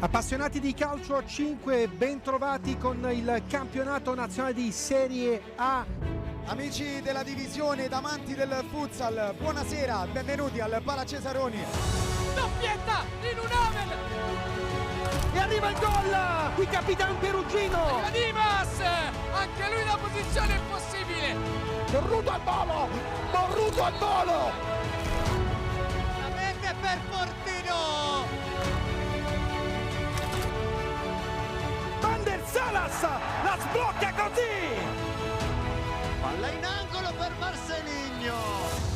Appassionati di calcio a 5, ben trovati con il campionato nazionale di Serie A. Amici della divisione ed amanti del futsal, buonasera, benvenuti al Pala Cesaroni. Doppietta in un Avel! E arriva il gol di Capitan Perugino! Dimas! Anche lui la posizione impossibile! Borruto al volo! Borruto al volo! La rete per Fortino! Van der Salas la sblocca così! Palla in angolo per Marcelinho!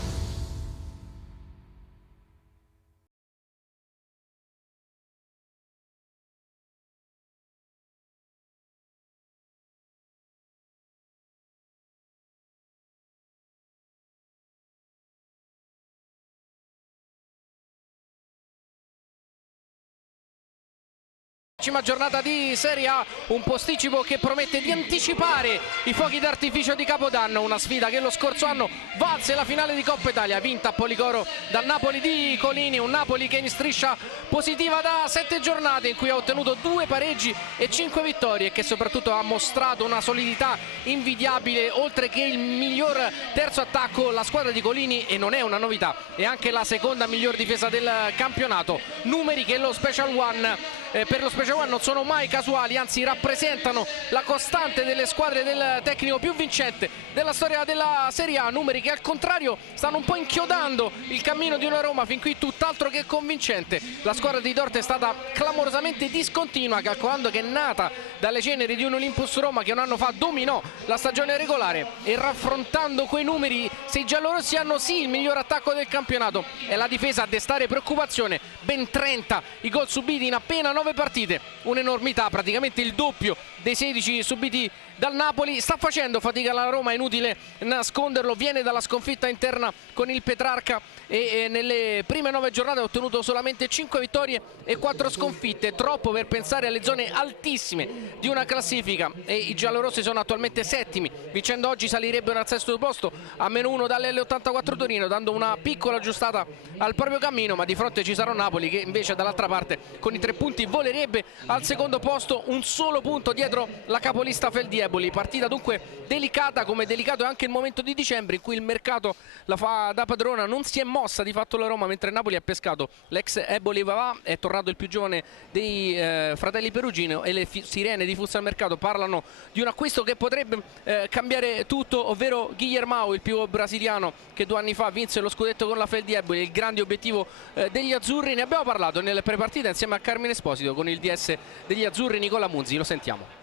Giornata di Serie A, un posticipo che promette di anticipare i fuochi d'artificio di Capodanno, una sfida che lo scorso anno valse la finale di Coppa Italia, vinta a Policoro dal Napoli di Colini, un Napoli che in striscia positiva da 7 giornate in cui ha ottenuto 2 pareggi e 5 vittorie e che soprattutto ha mostrato una solidità invidiabile, oltre che il miglior terzo attacco la squadra di Colini, e non è una novità, è anche la seconda miglior difesa del campionato, numeri che lo Special One per lo Special One non sono mai casuali, anzi rappresentano la costante delle squadre del tecnico più vincente della storia della Serie A, numeri che al contrario stanno un po' inchiodando il cammino di una Roma fin qui tutt'altro che convincente. La squadra di Dort è stata clamorosamente discontinua, calcolando che è nata dalle ceneri di un Olympus Roma che un anno fa dominò la stagione regolare, e raffrontando quei numeri, se i giallorossi hanno sì il miglior attacco del campionato, è la difesa a destare preoccupazione, ben 30 i gol subiti in appena 9 partite, un'enormità, praticamente il doppio dei 16 subiti dal Napoli. Sta facendo fatica la Roma, è inutile nasconderlo, viene dalla sconfitta interna con il Petrarca e nelle prime 9 giornate ha ottenuto solamente 5 vittorie e 4 sconfitte, troppo per pensare alle zone altissime di una classifica, e i giallorossi sono attualmente settimi, vincendo oggi salirebbero al sesto posto a -1 dall'L84 Torino, dando una piccola aggiustata al proprio cammino, ma di fronte ci sarà Napoli che invece dall'altra parte con i 3 punti volerebbe al secondo posto, un solo punto dietro la capolista Feldieboli. Partita dunque delicata, come delicato è anche il momento di dicembre in cui il mercato la fa da padrona, non si è mossa di fatto la Roma, mentre Napoli ha pescato l'ex Eboli Vavà, è tornato il più giovane dei fratelli Perugino, e le sirene di Futsal Mercato parlano di un acquisto che potrebbe cambiare tutto, ovvero Guillermao, il più brasiliano che 2 anni fa vinse lo scudetto con la Feldieboli, il grande obiettivo degli azzurri. Ne abbiamo parlato nelle prepartite insieme a Carmine Esposito con il DS degli azzurri Nicola Munzi, lo sentiamo.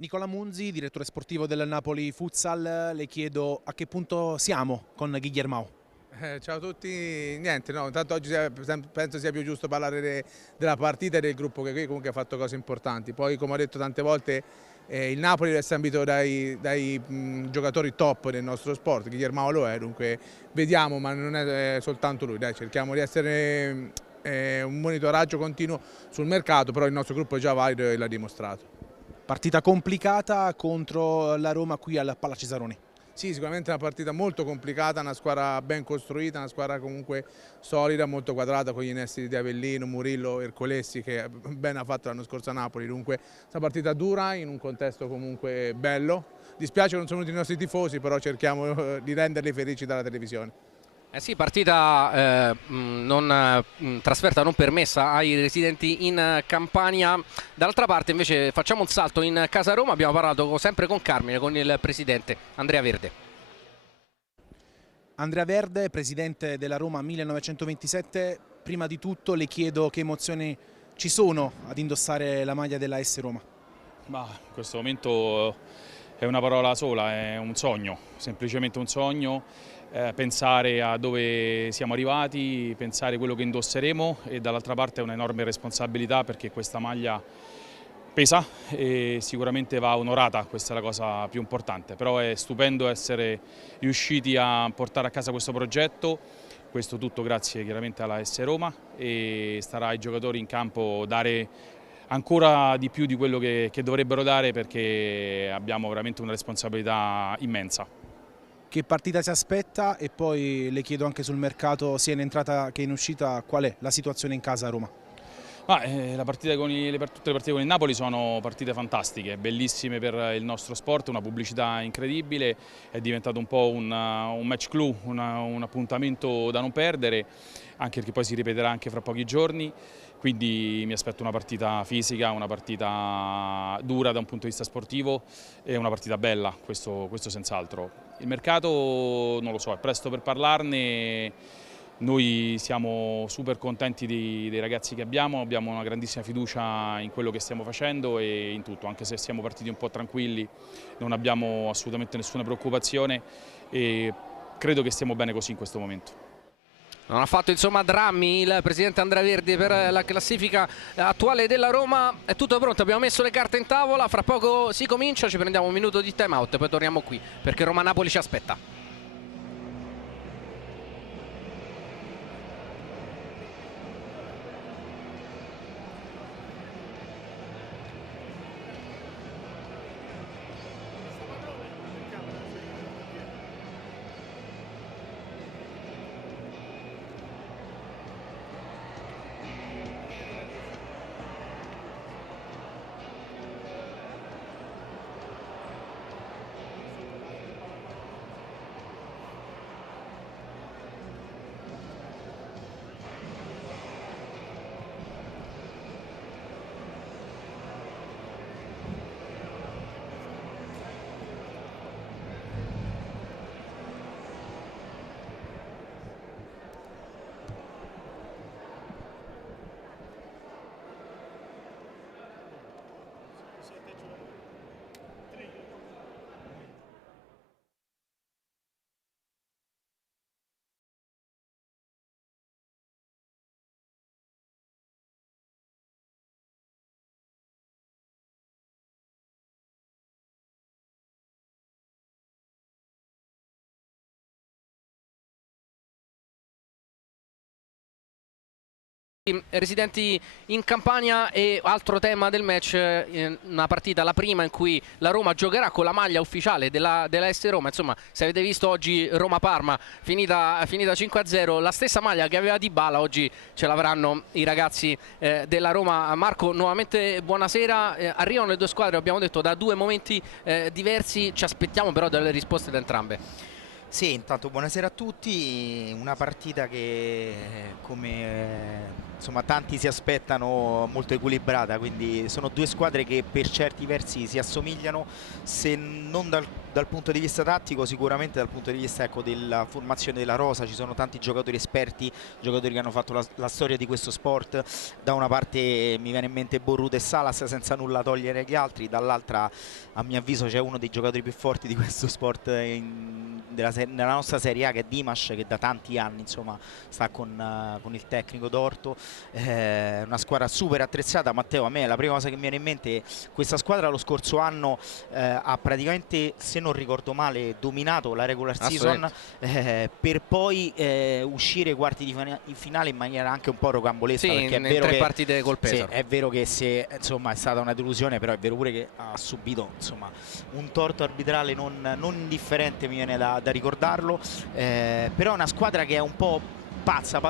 Nicola Munzi, direttore sportivo del Napoli Futsal, le chiedo a che punto siamo con Guillermao. Ciao a tutti, niente, no, intanto oggi penso sia più giusto parlare della partita e del gruppo che qui comunque ha fatto cose importanti. Poi, come ho detto tante volte, il Napoli deve essere ambito dai giocatori top del nostro sport, Guillermao lo è, dunque vediamo, ma non è soltanto lui, dai, cerchiamo di essere un monitoraggio continuo sul mercato, però il nostro gruppo è già valido e l'ha dimostrato. Partita complicata contro la Roma qui al Pala Cesaroni. Sì, sicuramente è una partita molto complicata, una squadra ben costruita, una squadra comunque solida, molto quadrata, con gli innesti di Avellino, Murillo, Ercolessi, che ben ha fatto l'anno scorso a Napoli. Dunque una partita dura in un contesto comunque bello. Dispiace che non sono venuti i nostri tifosi, però cerchiamo di renderli felici dalla televisione. Eh sì, partita trasferta non permessa ai residenti in Campania. Dall'altra parte invece facciamo un salto in casa Roma, abbiamo parlato sempre con Carmine, con il presidente Andrea Verde. Andrea Verde, presidente della Roma 1927, prima di tutto le chiedo che emozioni ci sono ad indossare la maglia della S Roma. Ma in questo momento è una parola sola, è un sogno, semplicemente un sogno. Pensare a dove siamo arrivati, pensare quello che indosseremo, e dall'altra parte è un'enorme responsabilità perché questa maglia pesa e sicuramente va onorata, questa è la cosa più importante, però è stupendo essere riusciti a portare a casa questo progetto, questo tutto grazie chiaramente alla S Roma, e starà ai giocatori in campo dare ancora di più di quello che dovrebbero dare, perché abbiamo veramente una responsabilità immensa. Che partita si aspetta, e poi le chiedo anche sul mercato sia in entrata che in uscita qual è la situazione in casa a Roma? Tutte le partite con il Napoli sono partite fantastiche, bellissime per il nostro sport, una pubblicità incredibile, è diventato un po' un match clou, un appuntamento da non perdere, anche perché poi si ripeterà anche fra pochi giorni, quindi mi aspetto una partita fisica, una partita dura da un punto di vista sportivo e una partita bella, questo senz'altro. Il mercato non lo so, è presto per parlarne. Noi siamo super contenti dei ragazzi che abbiamo una grandissima fiducia in quello che stiamo facendo e in tutto, anche se siamo partiti un po' tranquilli, non abbiamo assolutamente nessuna preoccupazione e credo che stiamo bene così in questo momento. Non ha fatto insomma drammi il presidente Andrea Verdi per la classifica attuale della Roma. È tutto pronto, abbiamo messo le carte in tavola, fra poco si comincia, ci prendiamo un minuto di time out e poi torniamo qui perché Roma-Napoli ci aspetta. Residenti in Campania, e altro tema del match, una partita, la prima in cui la Roma giocherà con la maglia ufficiale della AS Roma. Insomma, se avete visto oggi Roma-Parma finita 5-0, la stessa maglia che aveva Dybala oggi ce l'avranno i ragazzi della Roma. Marco, nuovamente buonasera. Arrivano le due squadre, abbiamo detto, da due momenti diversi, ci aspettiamo però delle risposte da entrambe. Sì, intanto buonasera a tutti, una partita che come insomma tanti si aspettano molto equilibrata, quindi sono due squadre che per certi versi si assomigliano, se non dal punto di vista tattico, sicuramente dal punto di vista, ecco, della formazione della rosa. Ci sono tanti giocatori esperti, giocatori che hanno fatto la storia di questo sport. Da una parte mi viene in mente Borruto e Salas, senza nulla togliere agli altri, dall'altra a mio avviso c'è uno dei giocatori più forti di questo sport nella nostra Serie A, che è Dimash, che da tanti anni insomma sta con il tecnico Dorto. Una squadra super attrezzata. Matteo, a me la prima cosa che mi viene in mente, questa squadra lo scorso anno ha praticamente, se non ricordo male, dominato la regular season per poi uscire ai quarti di finale in maniera anche un po' rocambolesca, sì, perché è in vero tre che, partite col Pesaro. sì, è vero che se insomma è stata una delusione, però è vero pure che ha subito insomma un torto arbitrale non indifferente, mi viene da ricordarlo, però è una squadra che è un po' pazza,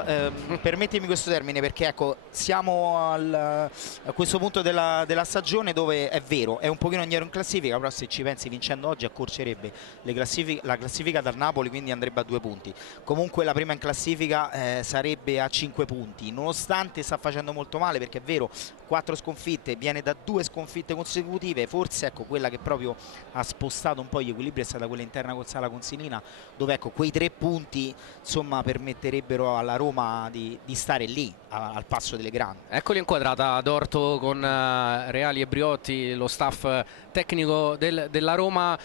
permettimi questo termine, perché ecco, siamo a questo punto della stagione dove è vero, è un pochino indietro in classifica, però se ci pensi, vincendo oggi accorcerebbe la classifica dal Napoli, quindi andrebbe a 2 punti. Comunque la prima in classifica sarebbe a 5 punti, nonostante sta facendo molto male, perché è vero, 4 sconfitte, viene da 2 sconfitte consecutive. Forse ecco, quella che proprio ha spostato un po' gli equilibri è stata quella interna con Sala Consilina, dove ecco, quei 3 punti insomma permetterebbero alla Roma di stare lì al passo delle grandi. Eccoli inquadrata Dorto con Reali e Briotti, lo staff tecnico della Roma.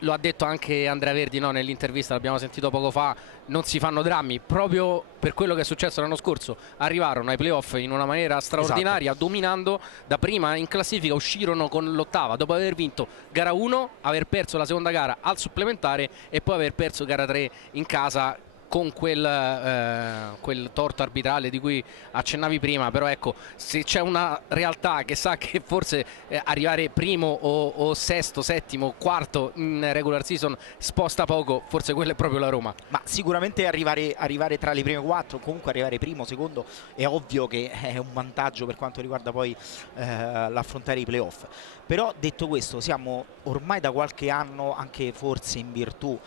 Lo ha detto anche Andrea Verdi, no, nell'intervista, l'abbiamo sentito poco fa, non si fanno drammi, proprio per quello che è successo l'anno scorso. Arrivarono ai playoff in una maniera straordinaria, esatto, dominando. Da prima in classifica uscirono con l'8ª, dopo aver vinto gara 1, aver perso la seconda gara al supplementare e poi aver perso gara 3 in casa con quel torto arbitrale di cui accennavi prima, però ecco, se c'è una realtà che sa che forse arrivare primo o sesto, settimo, quarto in regular season sposta poco, forse quella è proprio la Roma. Ma sicuramente arrivare tra le prime 4, comunque arrivare primo, secondo, è ovvio che è un vantaggio per quanto riguarda poi l'affrontare i playoff. Però detto questo, siamo ormai da qualche anno, anche forse in virtù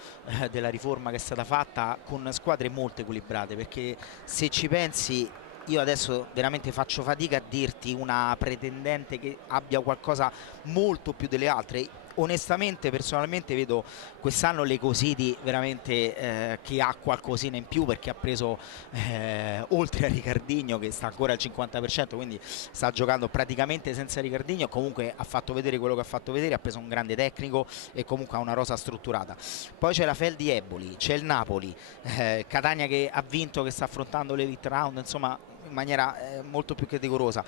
della riforma che è stata fatta, con squadre molto equilibrate, perché se ci pensi, io adesso veramente faccio fatica a dirti una pretendente che abbia qualcosa molto più delle altre. Onestamente, personalmente vedo quest'anno l'Ecositi veramente che ha qualcosina in più, perché ha preso oltre a Ricardinho, che sta ancora al 50%, quindi sta giocando praticamente senza Ricardinho. Comunque ha fatto vedere quello che ha fatto vedere, ha preso un grande tecnico e comunque ha una rosa strutturata. Poi c'è la Feldi Eboli, c'è il Napoli, Catania che ha vinto, che sta affrontando l'Elite Round, insomma in maniera molto più che decorosa,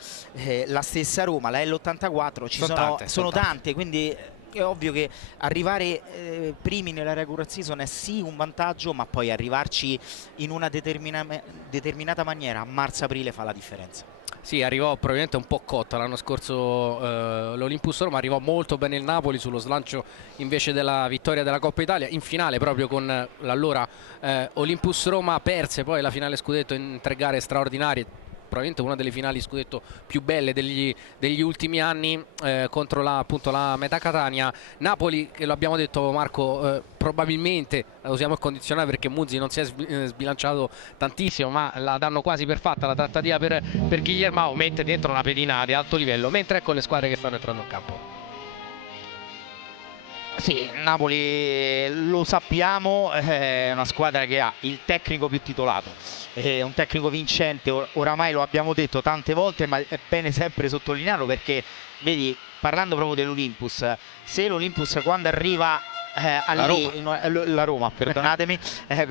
la stessa Roma, la L84, sono tante, quindi è ovvio che arrivare primi nella regular season è sì un vantaggio, ma poi arrivarci in una determinata maniera a marzo-aprile fa la differenza. Sì, arrivò probabilmente un po' cotta l'anno scorso l'Olympus Roma, arrivò molto bene il Napoli sullo slancio invece della vittoria della Coppa Italia, in finale proprio con l'allora Olympus Roma perse poi la finale scudetto in 3 gare straordinarie, probabilmente una delle finali scudetto più belle degli ultimi anni, contro appunto la Meta Catania. Napoli, che lo abbiamo detto Marco, probabilmente la usiamo il condizionale perché Muzzi non si è sbilanciato tantissimo, ma la danno quasi per fatta la trattativa per Guillermo, mette dentro una pedina di alto livello, mentre ecco le squadre che stanno entrando in campo. Sì, Napoli lo sappiamo, è una squadra che ha il tecnico più titolato, è un tecnico vincente, oramai lo abbiamo detto tante volte, ma è bene sempre sottolinearlo, perché vedi, parlando proprio dell'Olympus, se l'Olympus quando arriva la Roma, perdonatemi,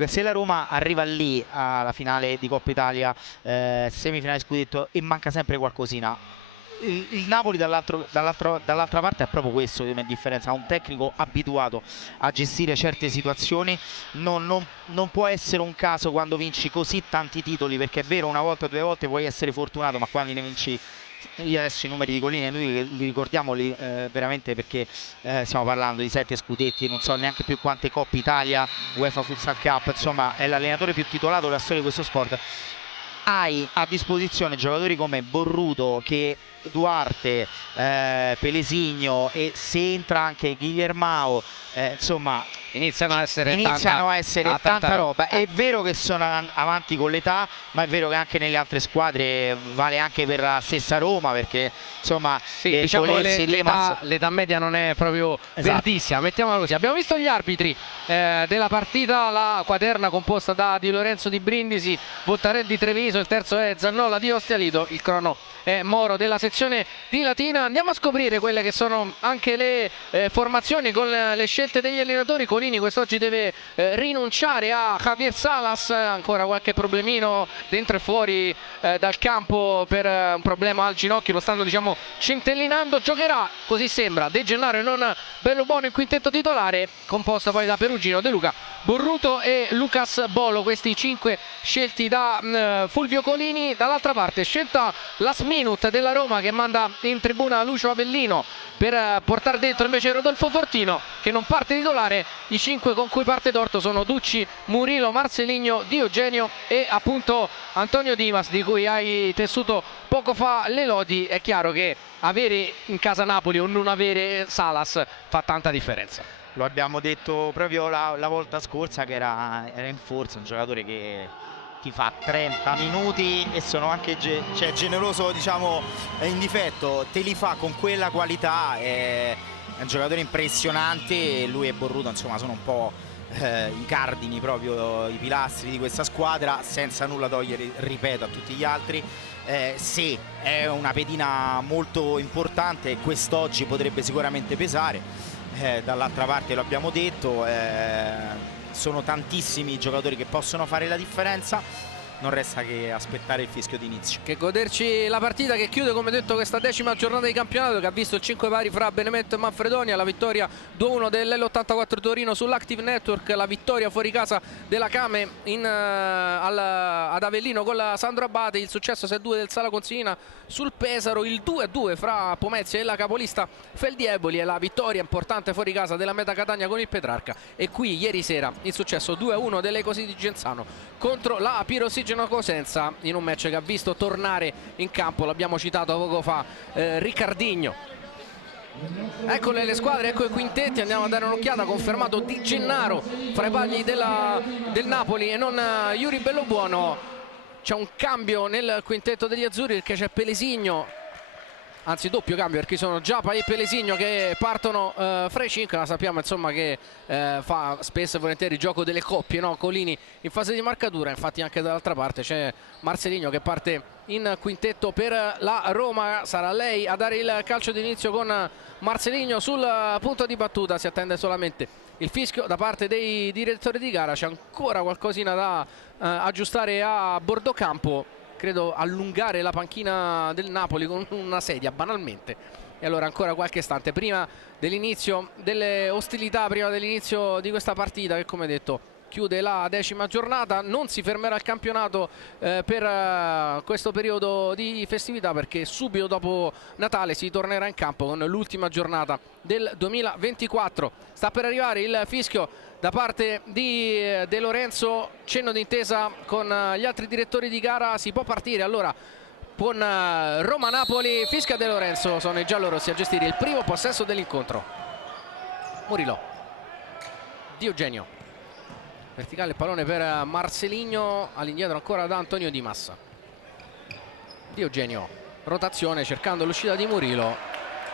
se la Roma arriva lì alla finale di Coppa Italia, semifinale scudetto, e manca sempre qualcosina, il Napoli dall'altra parte è proprio questo di differenza, ha un tecnico abituato a gestire certe situazioni, non può essere un caso quando vinci così tanti titoli, perché è vero, una volta o 2 volte puoi essere fortunato, ma quando ne vinci, io adesso i numeri di Collini noi li ricordiamo veramente, perché stiamo parlando di 7 scudetti, non so neanche più quante Coppe Italia, UEFA Futsal Cup, insomma è l'allenatore più titolato della storia di questo sport. Hai a disposizione giocatori come Borruto, che Duarte, Pelesigno, e se entra anche Guillermo, insomma iniziano a essere tanta roba. È vero che sono avanti con l'età, ma è vero che anche nelle altre squadre, vale anche per la stessa Roma, perché insomma sì, diciamo l'età media non è proprio verdissima, mettiamola così. Abbiamo visto gli arbitri della partita, la quaterna composta da Di Lorenzo di Brindisi, Voltarelli di Treviso, il terzo è Zannolla di Ostia Lido, il crono è Moro della sezione di Latina. Andiamo a scoprire quelle che sono anche le formazioni con le scelte degli allenatori. Colini quest'oggi deve rinunciare a Javier Salas, ancora qualche problemino dentro e fuori dal campo per un problema al ginocchio, lo stanno diciamo centellinando. Giocherà, così sembra, De Gennaro e non Bellobuono in quintetto titolare, composto poi da Perugino, De Luca, Borruto e Lucas Bolo, questi 5 scelti da Fulvio Colini. Dall'altra parte scelta last minute della Roma, che manda in tribuna Lucio Avellino per portare dentro invece Rodolfo Fortino, che non parte titolare. I 5 con cui parte Dorto sono Ducci, Murilo, Marceligno, Di Eugenio e appunto Antonio Dimas, di cui hai tessuto poco fa le lodi. È chiaro che avere in casa Napoli o non avere Salas fa tanta differenza. Lo abbiamo detto proprio la volta scorsa, che era in forza, un giocatore che ti fa 30 minuti e sono anche generoso, diciamo, in difetto, te li fa con quella qualità, è un giocatore impressionante. Lui e Borruto insomma sono un po' i cardini, proprio i pilastri di questa squadra, senza nulla togliere, ripeto, a tutti gli altri. Sì, è una pedina molto importante e quest'oggi potrebbe sicuramente pesare. Dall'altra parte lo abbiamo detto, sono tantissimi i giocatori che possono fare la differenza. non resta che aspettare il fischio d'inizio. Che goderci la partita che chiude, come detto, questa 10ª giornata di campionato, che ha visto il 5 pari fra Benevento e Manfredonia, la vittoria 2-1 dell'L84 Torino sull'Active Network, la vittoria fuori casa della Came ad Avellino con la Sandro Abate, il successo 6-2 del Sala Consilina sul Pesaro, il 2-2 fra Pomezia e la capolista Feldieboli e la vittoria importante fuori casa della Meta Catania con il Petrarca. E qui ieri sera il successo 2-1 dell'Ecosi di Genzano contro la Pirossigeno Cosenza, in un match che ha visto tornare in campo, l'abbiamo citato poco fa, Riccardinho. Eccole le squadre, ecco i quintetti, andiamo a dare un'occhiata. Confermato Di Gennaro fra i pagli del Napoli e non Yuri Bellobuono. C'è un cambio nel quintetto degli azzurri perché c'è Pelesigno, anzi doppio cambio perché sono già Paè e Pelesigno che partono fra i 5. La sappiamo insomma che fa spesso e volentieri gioco delle coppie, no? Colini in fase di marcatura, infatti anche dall'altra parte c'è Marceligno che parte in quintetto per la Roma. Sarà lei a dare il calcio d'inizio con Marceligno sul punto di battuta. Si attende solamente il fischio da parte dei direttori di gara. C'è ancora qualcosina da aggiustare a bordo campo, credo allungare la panchina del Napoli con una sedia banalmente. E allora ancora qualche istante prima dell'inizio delle ostilità, prima dell'inizio di questa partita che, come detto, chiude la 10ª giornata. Non si fermerà il campionato per questo periodo di festività, perché subito dopo Natale si tornerà in campo con l'ultima giornata del 2024. Sta per arrivare il fischio da parte di De Lorenzo, cenno d'intesa con gli altri direttori di gara. Si può partire allora con Roma-Napoli. Fischia De Lorenzo, sono i giallorossi a gestire il primo possesso dell'incontro. Murillo, Di Eugenio, verticale il pallone per Marceligno, all'indietro ancora da Antonio Di Massa. Di Eugenio, rotazione cercando l'uscita di Murillo,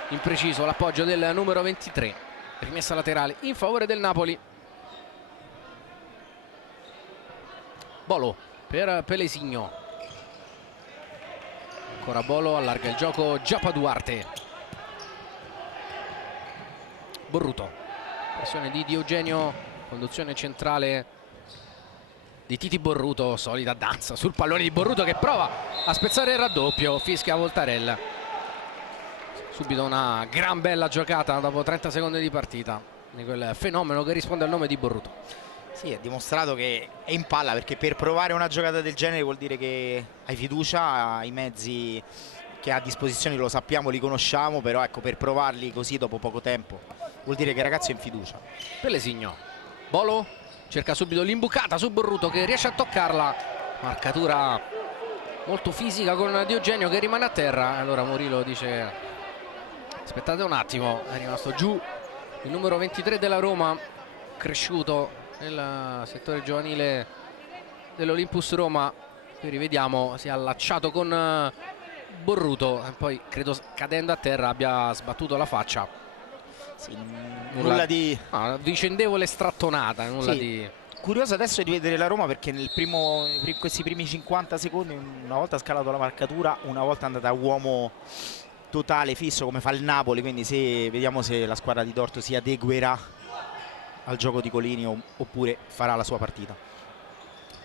impreciso l'appoggio del numero 23, rimessa laterale in favore del Napoli. Bolo per Pelesigno, ancora Bolo, allarga il gioco Giappa Duarte. Borruto, pressione di Eugenio, conduzione centrale di Titi Borruto, solida danza sul pallone di Borruto che prova a spezzare il raddoppio, fischia Voltarella. Subito una gran bella giocata dopo 30 secondi di partita di quel fenomeno che risponde al nome di Borruto. Sì, è dimostrato che è in palla, perché per provare una giocata del genere vuol dire che hai fiducia, i mezzi che ha a disposizione lo sappiamo, li conosciamo, però ecco, per provarli così dopo poco tempo vuol dire che il ragazzo è in fiducia. Pelesigno, Bolo cerca subito l'imbucata su Borruto che riesce a toccarla, marcatura molto fisica con Di Eugenio che rimane a terra. Allora Murillo dice aspettate un attimo, è rimasto giù il numero 23 della Roma, cresciuto nel settore giovanile dell'Olympus Roma. Qui rivediamo, si è allacciato con Borruto e poi credo cadendo a terra abbia sbattuto la faccia. Sì, nulla di vicendevole strattonata, nulla sì. di... Curioso adesso di vedere la Roma, perché in questi primi 50 secondi una volta ha scalato la marcatura, una volta è andata a uomo totale fisso come fa il Napoli, quindi vediamo se la squadra di Dorto si adeguerà al gioco di Colini oppure farà la sua partita.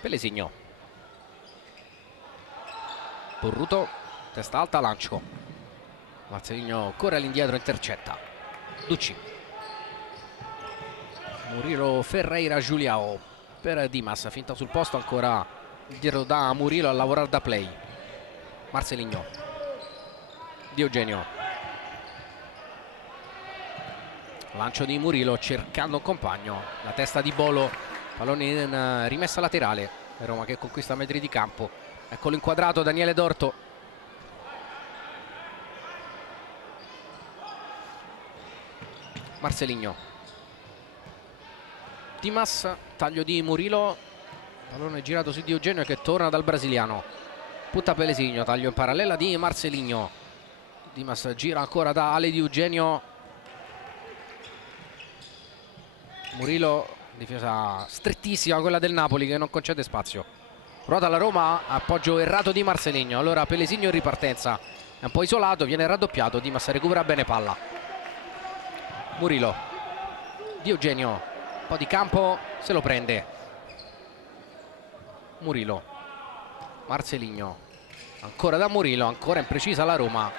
Pelesigno, Borruto, testa alta, lancio, Marceligno corre all'indietro, intercetta, Ducci, Murillo, Ferreira, Giuliao per Dimas, finta sul posto, ancora dietro da Murillo a lavorare da play. Marceligno, Di Eugenio, lancio di Murillo cercando un compagno, la testa di Bolo, pallone in rimessa laterale, Roma che conquista metri di campo. Eccolo inquadrato Daniele Dorto. Marceligno, Dimas, taglio di Murillo, pallone girato su Di Eugenio che torna dal brasiliano, punta Pelesigno, taglio in parallela di Marceligno, Dimas gira ancora da Ale Di Eugenio, Murillo, difesa strettissima quella del Napoli che non concede spazio, ruota la Roma, appoggio errato di Marceligno. Allora Pelesigno in ripartenza, è un po' isolato, viene raddoppiato, Dimas recupera bene palla. Murillo, Di Eugenio, un po' di campo, se lo prende Murillo, Marceligno, ancora da Murillo, ancora imprecisa la Roma.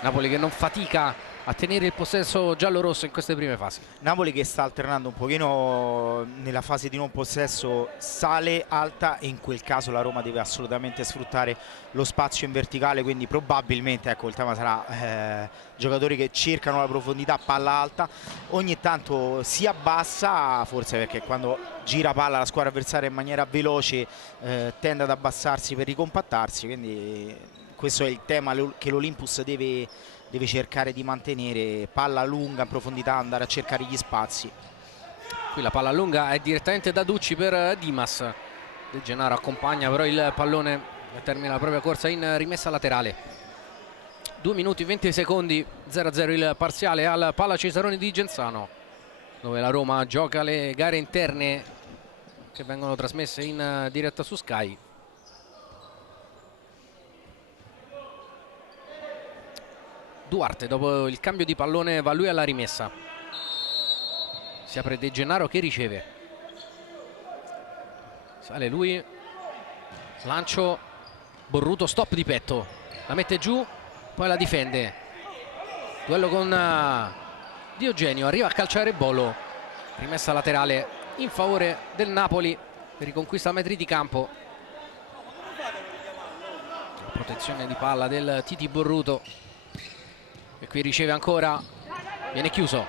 Napoli che non fatica a tenere il possesso giallorosso in queste prime fasi. Napoli che sta alternando un pochino nella fase di non possesso, sale alta, e in quel caso la Roma deve assolutamente sfruttare lo spazio in verticale, quindi probabilmente, ecco, il tema sarà giocatori che cercano la profondità, palla alta, ogni tanto si abbassa, forse perché quando gira palla la squadra avversaria in maniera veloce tende ad abbassarsi per ricompattarsi, quindi questo è il tema che l'Olympus deve cercare di mantenere, palla lunga in profondità, andare a cercare gli spazi. Qui la palla lunga è direttamente da Ducci per Dimas. De Gennaro accompagna però il pallone e termina la propria corsa in rimessa laterale. 2 minuti e 20 secondi, 0-0 il parziale al Palla Cesaroni di Genzano, dove la Roma gioca le gare interne che vengono trasmesse in diretta su Sky. Duarte, dopo il cambio di pallone, va lui alla rimessa. Si apre De Gennaro che riceve. Sale lui. Lancio. Borruto, stop di petto. La mette giù, poi la difende. Duello con Diogenio. Arriva a calciare Bolo. Rimessa laterale in favore del Napoli. Riconquista metri di campo. Protezione di palla del Titi Borruto. E qui riceve ancora, viene chiuso,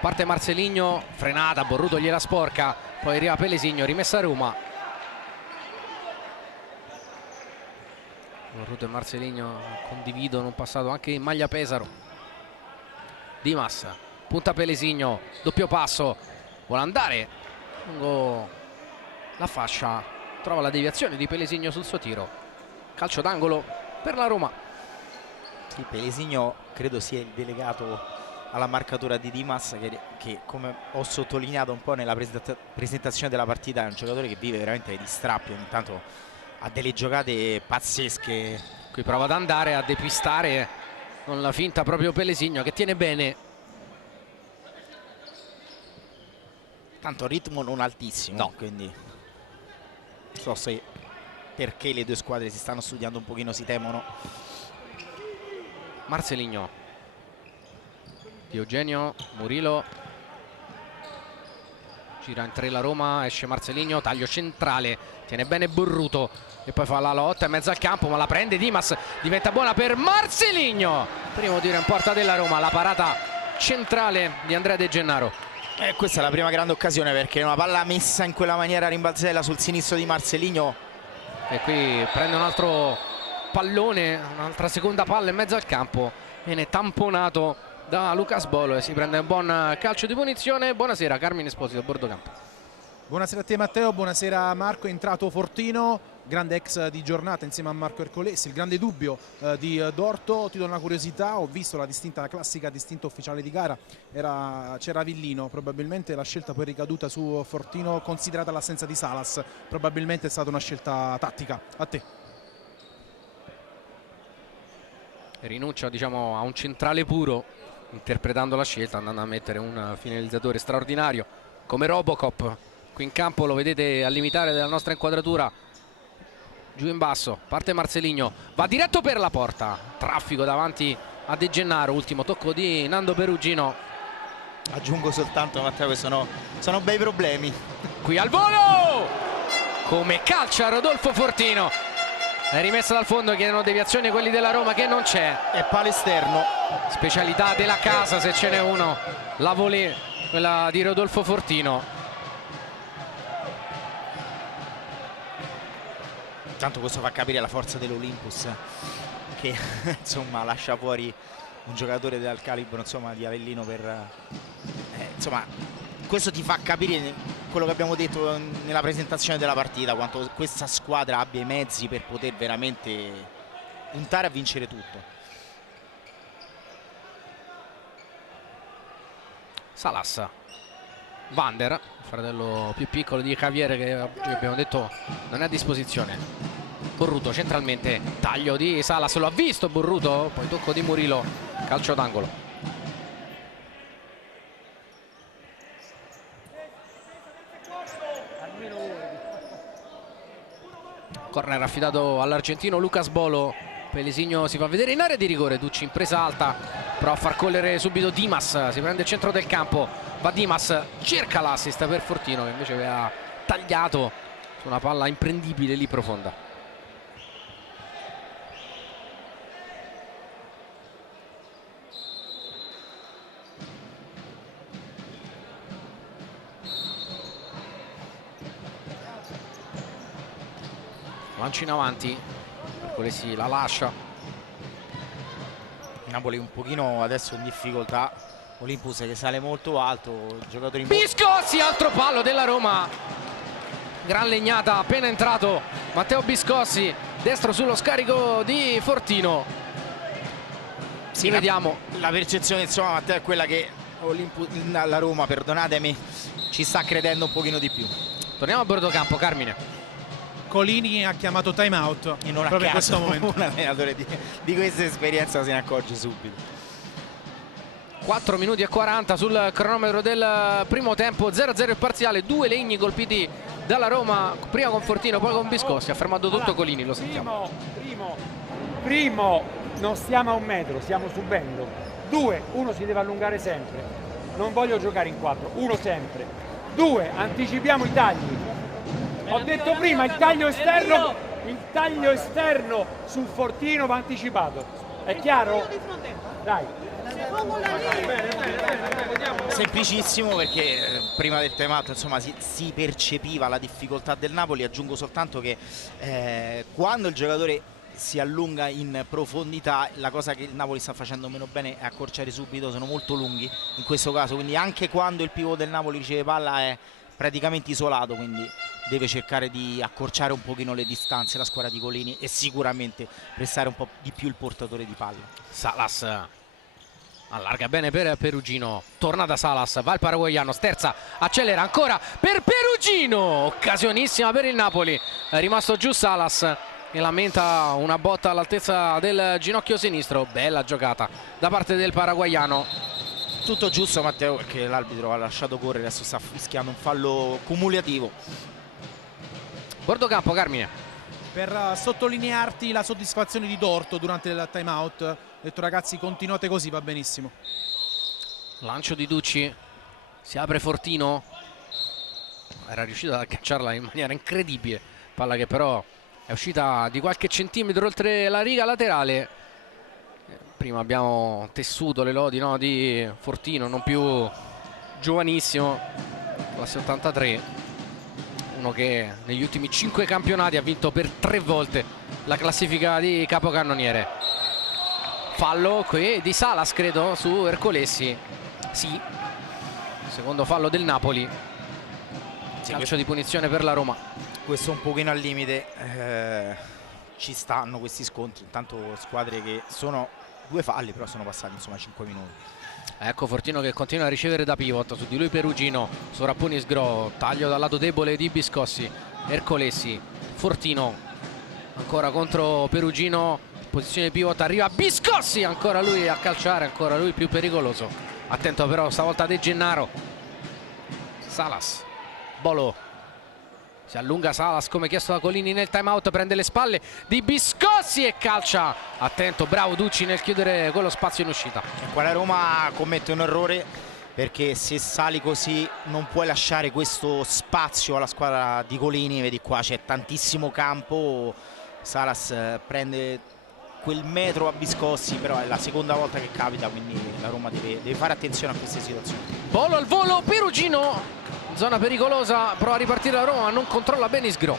parte Marceligno, frenata, Borruto gliela sporca, poi arriva Pelesigno, rimessa a Roma. Borruto e Marceligno condividono un passato anche in maglia Pesaro. Dimas, punta Pelesigno, doppio passo, vuole andare lungo la fascia, trova la deviazione di Pelesigno sul suo tiro, calcio d'angolo per la Roma. Sì, Pelesigno credo sia il delegato alla marcatura di Dimas che come ho sottolineato un po' nella presentazione della partita, è un giocatore che vive veramente di strappi, ogni tanto ha delle giocate pazzesche. Qui prova ad andare a depistare con la finta proprio Pelesigno che tiene bene. Tanto ritmo non altissimo, no. Quindi non so se perché le due squadre si stanno studiando un pochino, si temono. Marceligno, Diogenio, Murillo, gira in 3 la Roma, esce Marceligno, taglio centrale, tiene bene Borruto e poi fa la lotta in mezzo al campo, ma la prende Dimas, diventa buona per Marceligno, primo tiro in porta della Roma, la parata centrale di Andrea De Gennaro. Questa è la prima grande occasione, perché una palla messa in quella maniera rimbalzella sul sinistro di Marceligno, e qui prende un altro pallone, un'altra seconda palla in mezzo al campo, viene tamponato da Lucas Bolo e si prende un buon calcio di punizione. Buonasera Carmine Esposito a bordo campo. Buonasera a te Matteo, buonasera Marco. È entrato Fortino, grande ex di giornata insieme a Marco Ercolesi, il grande dubbio di Dorto. Ti do una curiosità, ho visto la classica distinta ufficiale di gara, c'era Villino, probabilmente la scelta poi ricaduta su Fortino, considerata l'assenza di Salas, probabilmente è stata una scelta tattica. A te. Rinuncia, diciamo, a un centrale puro, interpretando la scelta, andando a mettere un finalizzatore straordinario come Robocop. Qui in campo lo vedete al limitare della nostra inquadratura, giù in basso, parte Marceligno, va diretto per la porta, traffico davanti a De Gennaro, ultimo tocco di Nando Perugino. Aggiungo soltanto, Matteo, che sono bei problemi. Qui al volo, come calcia Rodolfo Fortino, è rimessa dal fondo, chiedono deviazione quelli della Roma che non c'è. È palo esterno. Specialità della casa se ce n'è uno, la volée, quella di Rodolfo Fortino. Tanto questo fa capire la forza dell'Olympus, che insomma lascia fuori un giocatore del calibro, insomma, di Avellino per insomma, questo ti fa capire quello che abbiamo detto nella presentazione della partita, quanto questa squadra abbia i mezzi per poter veramente puntare a vincere tutto. Salas, Vander, il fratello più piccolo di Javier, che abbiamo detto non è a disposizione. Borruto centralmente, taglio di Salas, lo ha visto Borruto, poi tocco di Murillo, calcio d'angolo. Corner affidato all'argentino Lucas Bolo. Pelesigno si fa vedere in area di rigore. Ducci in presa alta, però a far cogliere subito Dimas. Si prende il centro del campo, va Dimas, cerca l'assist per Fortino che invece aveva tagliato su una palla imprendibile lì profonda. Lancio in avanti, Ercolesi la lascia. Napoli un pochino adesso in difficoltà, Olympus che sale molto alto, giocatori Biscossi, altro palo della Roma, gran legnata, appena entrato Matteo Biscossi, destro sullo scarico di Fortino. Sì, vediamo. La percezione insomma Matteo è quella che la Roma, perdonatemi, ci sta credendo un pochino di più. Torniamo a bordo campo, Carmine. Colini ha chiamato time out E non proprio a in questo caso momento. un allenatore di questa esperienza se ne accorge subito. 4 minuti e 40 sul cronometro del primo tempo, 0-0 il parziale, 2 legni colpiti dalla Roma, prima con Fortino poi con Biscossi. Ha fermato tutto Colini, lo sentiamo. Primo, non stiamo a 1 metro, stiamo subendo. 2, uno si deve allungare sempre, non voglio giocare in 4, uno sempre. 2, anticipiamo i tagli. Ho detto prima, il taglio esterno sul Fortino va anticipato. È chiaro? Dai. Semplicissimo, perché prima del time out insomma si percepiva la difficoltà del Napoli. Aggiungo soltanto che quando il giocatore si allunga in profondità, la cosa che il Napoli sta facendo meno bene è accorciare subito, sono molto lunghi in questo caso, quindi anche quando il pivot del Napoli riceve palla è praticamente isolato, quindi deve cercare di accorciare un pochino le distanze la squadra di Colini e sicuramente prestare un po' di più il portatore di palla. Salas allarga bene per Perugino, torna da Salas, va il paraguayano, sterza, accelera ancora per Perugino, occasionissima per il Napoli, è rimasto giù Salas e lamenta una botta all'altezza del ginocchio sinistro. Bella giocata da parte del paraguayano. Tutto giusto Matteo, perché l'arbitro ha lasciato correre, adesso sta fischiando un fallo cumulativo. Bordo campo, Carmine. Per sottolinearti la soddisfazione di Dorto durante il time out, ho detto ragazzi continuate così, va benissimo. Lancio di Ducci, si apre Fortino, era riuscito ad agganciarla in maniera incredibile, palla che però è uscita di qualche centimetro oltre la riga laterale. Prima abbiamo tessuto le lodi, no, di Fortino, non più giovanissimo, classe 83, uno che negli ultimi 5 campionati ha vinto per 3 volte la classifica di capocannoniere. Fallo qui di Salas, credo, su Ercolesi. Sì, secondo fallo del Napoli. Calcio di punizione per la Roma. Questo un pochino al limite, ci stanno questi scontri, intanto squadre che sono 2 falli, però sono passati insomma 5 minuti. Ecco Fortino che continua a ricevere da pivot, su di lui Perugino, sovrappone Sgro, taglio dal lato debole di Biscossi, Ercolesi, Fortino ancora contro Perugino, posizione pivot, arriva Biscossi, ancora lui a calciare, ancora lui più pericoloso. Attento però stavolta De Gennaro. Salas, Bolo, si allunga Salas come chiesto da Colini nel time out, prende le spalle di Biscossi e calcia. Attento, bravo Ducci nel chiudere quello spazio in uscita. E qua la Roma commette un errore, perché se sali così non puoi lasciare questo spazio alla squadra di Colini. Vedi qua c'è tantissimo campo, Salas prende quel metro a Biscossi, però è la seconda volta che capita, quindi la Roma deve fare attenzione a queste situazioni. Bolo al volo, Perugino, zona pericolosa, prova a ripartire la Roma, non controlla bene Isgro.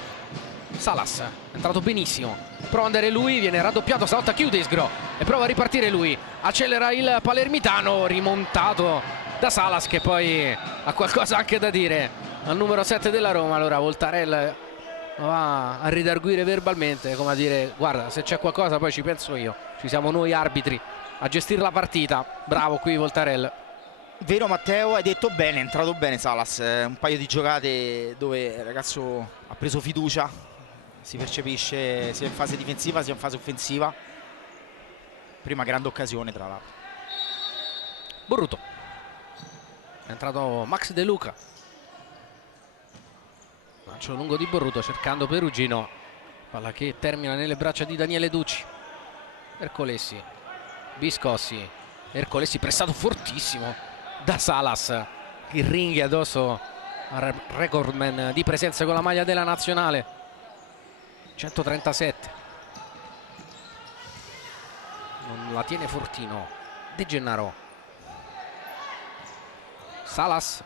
Salas è entrato benissimo, prova ad andare lui, viene raddoppiato, stavolta chiude Isgro e prova a ripartire lui, accelera il palermitano, rimontato da Salas che poi ha qualcosa anche da dire al numero 7 della Roma. Allora Voltarel va a ridarguire verbalmente, come a dire guarda, se c'è qualcosa poi ci penso io, ci siamo noi arbitri a gestire la partita. Bravo qui Voltarel. Vero Matteo, hai detto bene, è entrato bene Salas, un paio di giocate dove il ragazzo ha preso fiducia, si percepisce sia in fase difensiva sia in fase offensiva. Prima grande occasione tra l'altro. Borruto, è entrato Max De Luca, lancio lungo di Borruto cercando Perugino, Palla che termina nelle braccia di Daniele Ducci. Ercolesi, Biscossi, Ercolesi pressato fortissimo da Salas, il ring addosso al recordman di presenza con la maglia della nazionale, 137. Non la tiene Fortino, De Gennaro, Salas,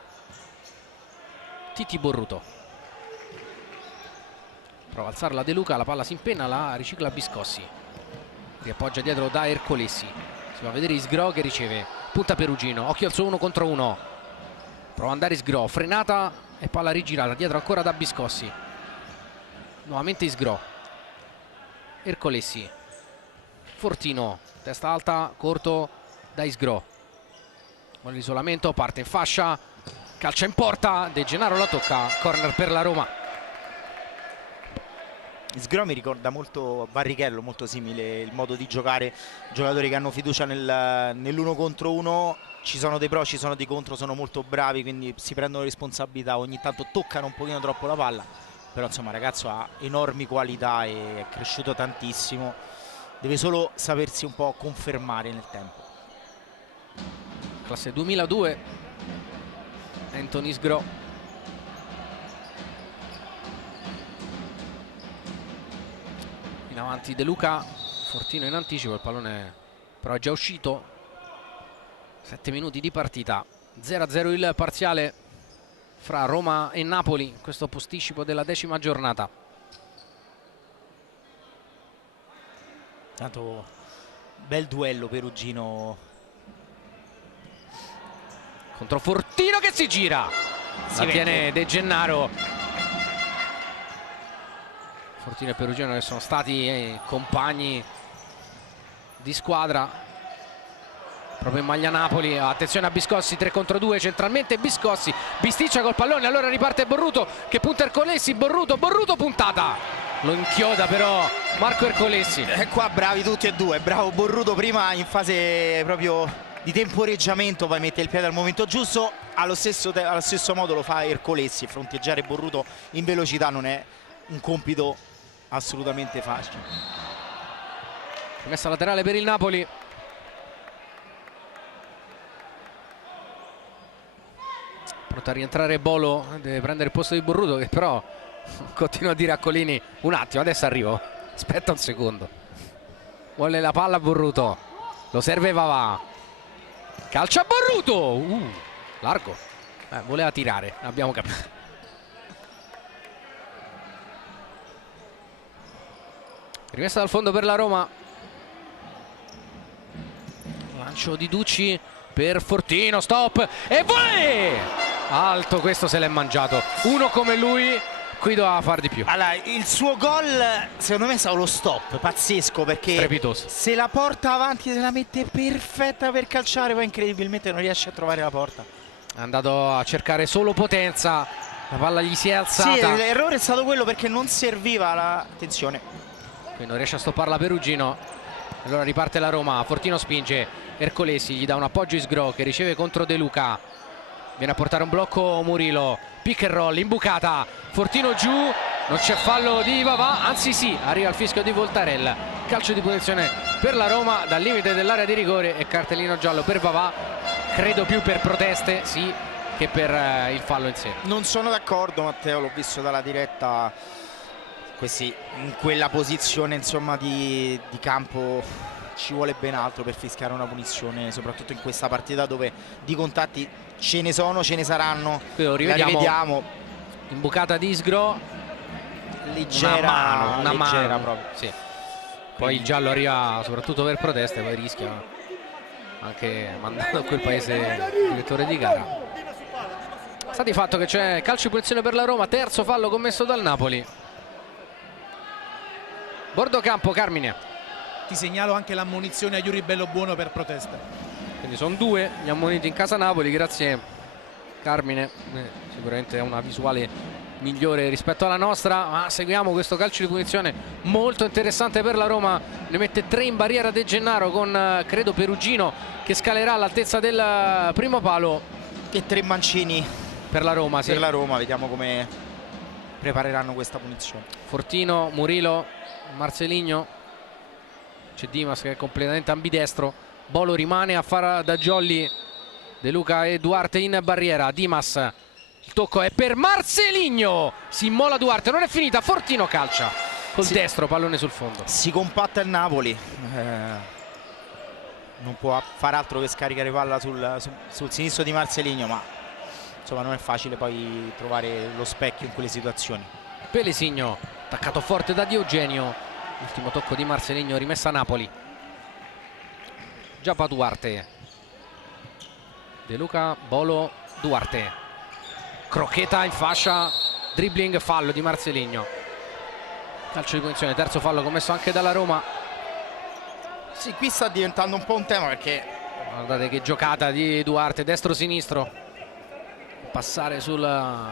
Titi Borruto, prova a alzarla De Luca, la palla si impenna, la ricicla Biscossi, riappoggia dietro da Ercolesi, si va a vedere Isgro che riceve, punta Perugino, occhio al suo 1 contro 1, prova ad andare Isgro, frenata e palla rigirata dietro ancora da Biscossi, nuovamente Isgro, Ercolesi, Fortino, testa alta, corto da Isgro, con l'isolamento, parte in fascia, calcia in porta, De Gennaro la tocca, corner per la Roma. Isgro mi ricorda molto Barrichello, molto simile il modo di giocare, giocatori che hanno fiducia nell'uno contro uno, ci sono dei pro, ci sono dei contro, sono molto bravi, quindi si prendono responsabilità, ogni tanto toccano un pochino troppo la palla, però insomma il ragazzo ha enormi qualità e è cresciuto tantissimo, deve solo sapersi un po' confermare nel tempo. Classe 2002, Anthony Isgro. In avanti De Luca, Fortino in anticipo, il pallone però è già uscito. 7 minuti di partita, 0-0 il parziale fra Roma e Napoli in questo posticipo della 10ª giornata. Tanto bel duello Perugino contro Fortino che si gira, la tiene De Gennaro. Fortino e Perugino che sono stati compagni di squadra proprio in maglia Napoli. Attenzione a Biscossi, 3 contro 2 centralmente, Biscossi bisticcia col pallone, allora riparte Borruto che punta Ercolesi, Borruto puntata, lo inchioda però Marco Ercolesi. E qua bravi tutti e due, bravo Borruto prima in fase proprio di temporeggiamento, poi mette il piede al momento giusto, allo stesso modo lo fa Ercolesi. Fronteggiare Borruto in velocità non è un compito assolutamente facile. Messa laterale per il Napoli. Pronto a rientrare Bolo, deve prendere il posto di Borruto che però continua a dire a Colini un attimo, adesso arrivo, aspetta un secondo. Vuole la palla Borruto, lo serve Vavà, calcia Borruto, largo, voleva tirare, abbiamo capito. Rimessa dal fondo per la Roma, lancio di Ducci per Fortino, stop e volè! Alto, questo se l'è mangiato, uno come lui qui doveva far di più. Allora, il suo gol secondo me è stato lo stop pazzesco, perché strepitoso, se la porta avanti, se la mette perfetta per calciare, poi incredibilmente non riesce a trovare la porta. È andato a cercare solo potenza, la palla gli si è alzata. Sì, l'errore è stato quello perché non serviva la... Attenzione, qui non riesce a stopparla Perugino, allora riparte la Roma, Fortino spinge, Ercolesi gli dà un appoggio Isgro che riceve contro De Luca, viene a portare un blocco Murillo, pick and roll, imbucata, Fortino giù, non c'è fallo di Vavà, anzi sì, arriva il fischio di Voltarella, calcio di punizione per la Roma dal limite dell'area di rigore e cartellino giallo per Vavà, credo più per proteste sì che per il fallo in sé. non sono d'accordo Matteo, l'ho visto dalla diretta, questi in quella posizione insomma di campo ci vuole ben altro per fischiare una punizione, soprattutto in questa partita dove di contatti ce ne sono, ce ne saranno. Qui lo rivediamo, la rivediamo. Imbucata di Isgro, leggera, una mano proprio. Sì. Poi il giallo arriva soprattutto per proteste, poi rischia anche mandando a quel paese il direttore di gara. Sta di fatto che c'è calcio di punizione per la Roma, terzo fallo commesso dal Napoli. Bordocampo, Carmine. Ti segnalo anche l'ammonizione a Yuri Bellobuono per protesta. Quindi sono 2 gli ammoniti in casa Napoli, grazie Carmine, sicuramente è una visuale migliore rispetto alla nostra, ma seguiamo questo calcio di punizione molto interessante per la Roma, ne mette 3 in barriera De Gennaro con credo Perugino che scalerà all'altezza del primo palo. E 3 mancini per la Roma, sì. Per la Roma, vediamo come prepareranno questa punizione. Fortino, Murillo, Marcelinho, c'è Dimas che è completamente ambidestro, Bolo rimane a fare da jolly, De Luca e Duarte in barriera. Dimas, il tocco è per Marcelinho, si immola Duarte, non è finita, Fortino calcia col destro, pallone sul fondo. Si compatta il Napoli, non può fare altro che scaricare palla sul sinistro di Marcelinho, ma insomma non è facile poi trovare lo specchio in quelle situazioni. Pelesigno attaccato forte da Diogenio, ultimo tocco di Marcelinho, rimessa a Napoli. Giappa Duarte, De Luca, Bolo, Duarte, crocchetta in fascia, dribbling, fallo di Marcelinho, calcio di punizione, terzo fallo commesso anche dalla Roma. Sì, qui sta diventando un po' un tema perché guardate che giocata di Duarte, destro-sinistro, passare sulla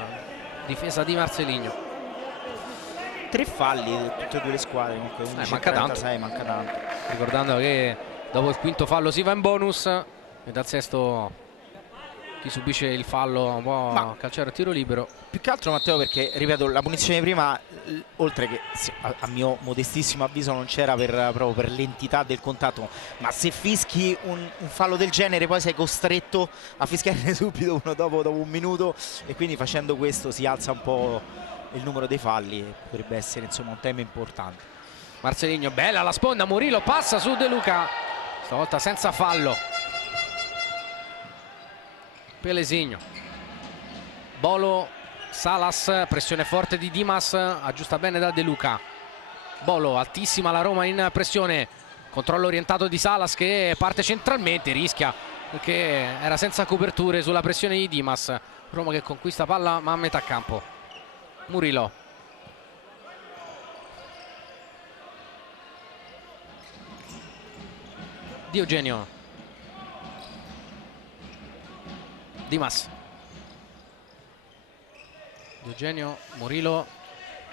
difesa di Marcelinho. 3 falli tutte e due le squadre, comunque 11:36, manca tanto. Ricordando che dopo il quinto fallo si va in bonus e dal sesto chi subisce il fallo può calciare a tiro libero. Più che altro, Matteo, perché ripeto, la punizione prima, oltre che a mio modestissimo avviso non c'era proprio per l'entità del contatto, ma se fischi un fallo del genere poi sei costretto a fischiarne subito uno dopo un minuto, e quindi facendo questo si alza un po' il numero dei falli e potrebbe essere insomma un tema importante. Marcelinho, bella la sponda, Murillo passa su De Luca, stavolta senza fallo. Pelesigno, Bolo, Salas, pressione forte di Dimas, aggiusta bene da De Luca. Bolo, altissima la Roma in pressione, controllo orientato di Salas che parte centralmente, rischia perché era senza coperture sulla pressione di Dimas. Roma che conquista palla ma a metà campo. Murillo, Diogenio, Dimas, Diogenio, Murillo,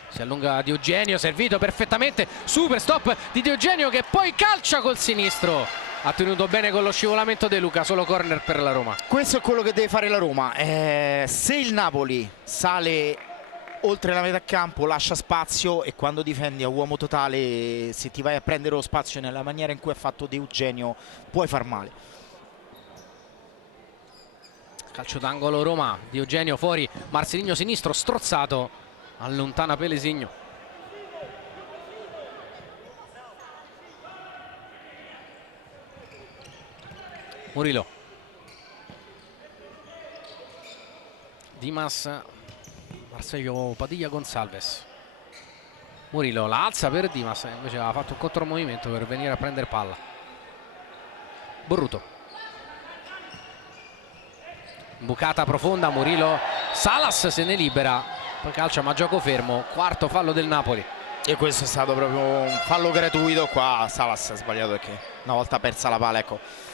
si allunga Diogenio, servito perfettamente, super stop di Diogenio che poi calcia col sinistro, ha tenuto bene con lo scivolamento De Luca, solo corner per la Roma. Questo è quello che deve fare la Roma, se il Napoli sale oltre la metà campo lascia spazio, e quando difendi a uomo totale, se ti vai a prendere lo spazio nella maniera in cui ha fatto Diogenio, puoi far male. Calcio d'angolo Roma, Diogenio fuori, Marcelinho sinistro, strozzato, allontana Pelesigno. Murillo, Dimas, Marcello Padilla Gonçalves. Murillo la alza per Dimas, invece aveva fatto un contromovimento per venire a prendere palla. Borruto, bucata profonda, Murillo, Salas se ne libera, poi calcia ma gioco fermo, quarto fallo del Napoli. E questo è stato proprio un fallo gratuito, qua Salas ha sbagliato perché una volta persa la palla, ecco,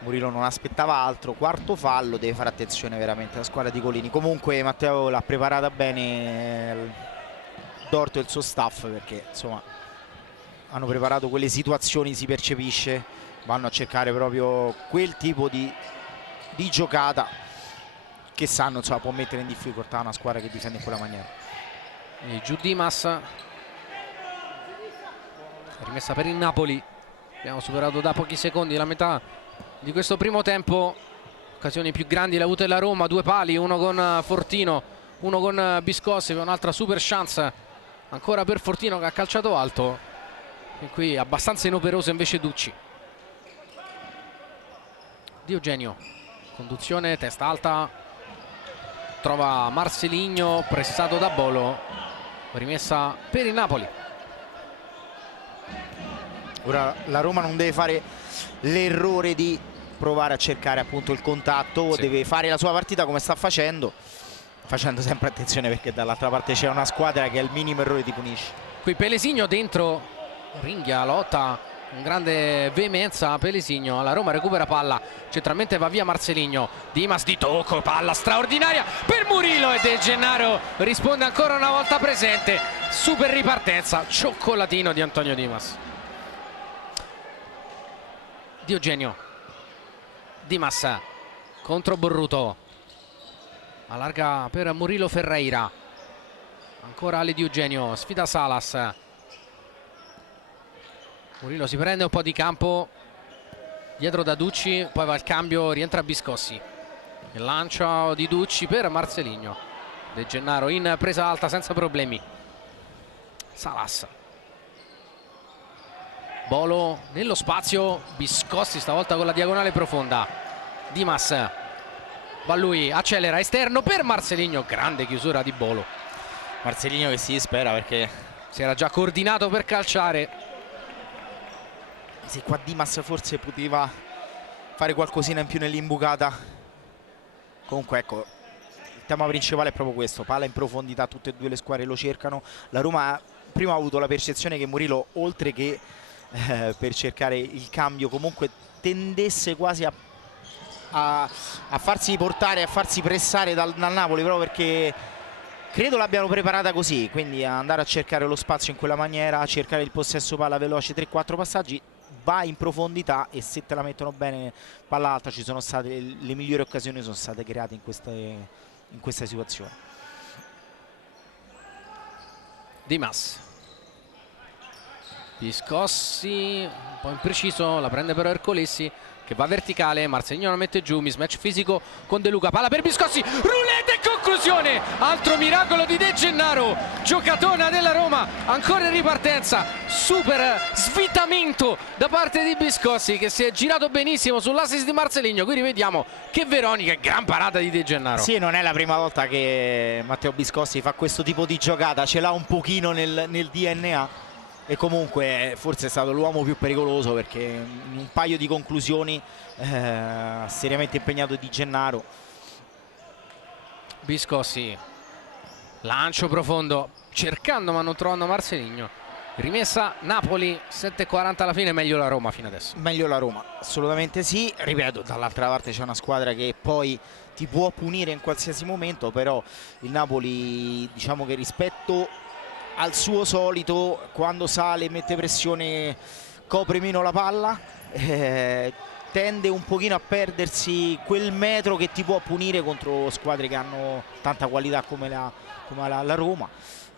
Murillo non aspettava altro, quarto fallo, deve fare attenzione veramente la squadra di Colini. Comunque Matteo l'ha preparata bene Dorto e il suo staff, perché insomma hanno preparato quelle situazioni, si percepisce, vanno a cercare proprio quel tipo di giocata che sanno insomma può mettere in difficoltà una squadra che difende in quella maniera. E giù Dimas, rimessa per il Napoli, abbiamo superato da pochi secondi la metà di questo primo tempo. Occasioni più grandi le ha avute la Roma, 2 pali, uno con Fortino, uno con Biscossi, un'altra super chance ancora per Fortino che ha calciato alto, e qui abbastanza inoperoso invece Ducci. Diogenio, conduzione, testa alta, trova Marcelinho, pressato da Bolo, rimessa per il Napoli. Ora la Roma non deve fare l'errore di provare a cercare appunto il contatto, deve fare la sua partita come sta facendo sempre attenzione, perché dall'altra parte c'è una squadra che al minimo errore ti punisce. Qui Pelesigno dentro, ringhia, lotta con grande veemenza Pelesigno, la Roma recupera palla, centralmente va via Marcelinho, Dimas di tocco, palla straordinaria per Murillo e De Gennaro risponde ancora una volta presente, super ripartenza, cioccolatino di Antonio Dimas. Diogenio, Dimas contro Borruto, allarga per Murilo Ferreira, Ancora Ali Di Eugenio, sfida Salas. Murillo si prende un po' di campo dietro da Ducci, poi va al cambio, rientra Biscossi. Il lancio di Ducci per Marcelinho. De Gennaro in presa alta senza problemi. Salas. Bolo nello spazio, Biscossi stavolta con la diagonale profonda. Dimas va lui, accelera, esterno per Marcelinho, grande chiusura di Bolo. Marcelinho che si dispera perché si era già coordinato per calciare. Se qua Dimas forse poteva fare qualcosina in più nell'imbucata. Comunque ecco, il tema principale è proprio questo, palla in profondità, tutte e due le squadre lo cercano. La Roma prima ha avuto la percezione che Murillo, oltre che per cercare il cambio, comunque tendesse quasi a farsi portare, a farsi pressare dal Napoli, proprio perché credo l'abbiano preparata così, quindi andare a cercare lo spazio in quella maniera, a cercare il possesso palla veloce, 3-4 passaggi, va in profondità e se te la mettono bene palla alta, ci sono state le migliori occasioni, sono state create in questa situazione. Dimas. Biscossi un po' impreciso, la prende però Ercolessi che va verticale, Marcelinho la mette giù, mismatch fisico con De Luca, palla per Biscossi, rulete e conclusione, altro miracolo di De Gennaro, giocatona della Roma, ancora in ripartenza, super svitamento da parte di Biscossi che si è girato benissimo sull'assist di Marcelinho. Qui rivediamo che Veronica, gran parata di De Gennaro. Sì, non è la prima volta che Matteo Biscossi fa questo tipo di giocata, ce l'ha un pochino nel DNA. E comunque forse è stato l'uomo più pericoloso perché in un paio di conclusioni seriamente impegnato Di Gennaro. Biscossi, lancio profondo, cercando ma non trovando Marcelinho. Rimessa Napoli, 7:40 alla fine, meglio la Roma fino adesso. Meglio la Roma, assolutamente sì. Ripeto, dall'altra parte c'è una squadra che poi ti può punire in qualsiasi momento, però il Napoli, diciamo che rispetto al suo solito, quando sale, mette pressione, copre meno la palla, tende un pochino a perdersi quel metro che ti può punire contro squadre che hanno tanta qualità come la Roma.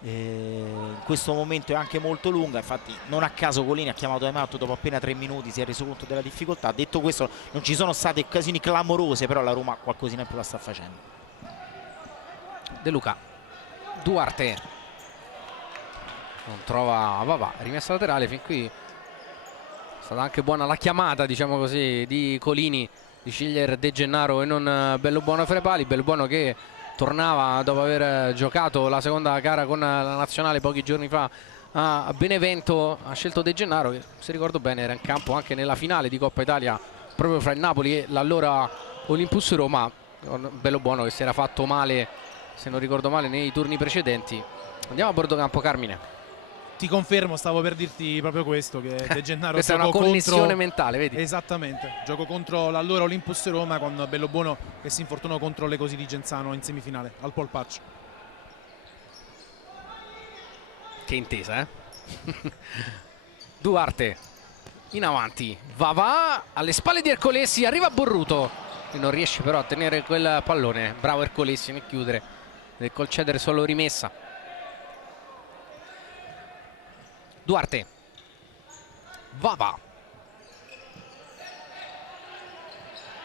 In questo momento è anche molto lunga, infatti non a caso Colini ha chiamato Emato dopo appena 3 minuti, si è reso conto della difficoltà. Detto questo, non ci sono state occasioni clamorose, però la Roma qualcosina in più la sta facendo. De Luca, Duarte non trova Vavà, rimessa laterale. Fin qui è stata anche buona la chiamata, diciamo così, di Colini di scegliere De Gennaro e non Bellobuono fra i pali. Bellobuono che tornava dopo aver giocato la seconda gara con la nazionale pochi giorni fa a Benevento, ha scelto De Gennaro che, se ricordo bene, era in campo anche nella finale di Coppa Italia proprio fra il Napoli e l'allora Olympus Roma. Bellobuono che si era fatto male, se non ricordo male, nei turni precedenti. Andiamo a bordo campo, Carmine. Ti confermo, stavo per dirti proprio questo, che De Gennaro questa è una connessione mentale, vedi? Esattamente, gioco contro l'allora Olympus Roma con Bellobuono che si infortunò contro le Cosi di Genzano in semifinale al polpaccio. Che intesa, Duarte in avanti, va alle spalle di Ercolessi, arriva Borruto e non riesce però a tenere quel pallone. Bravo Ercolessi nel chiudere, nel concedere solo rimessa. Duarte, Vava,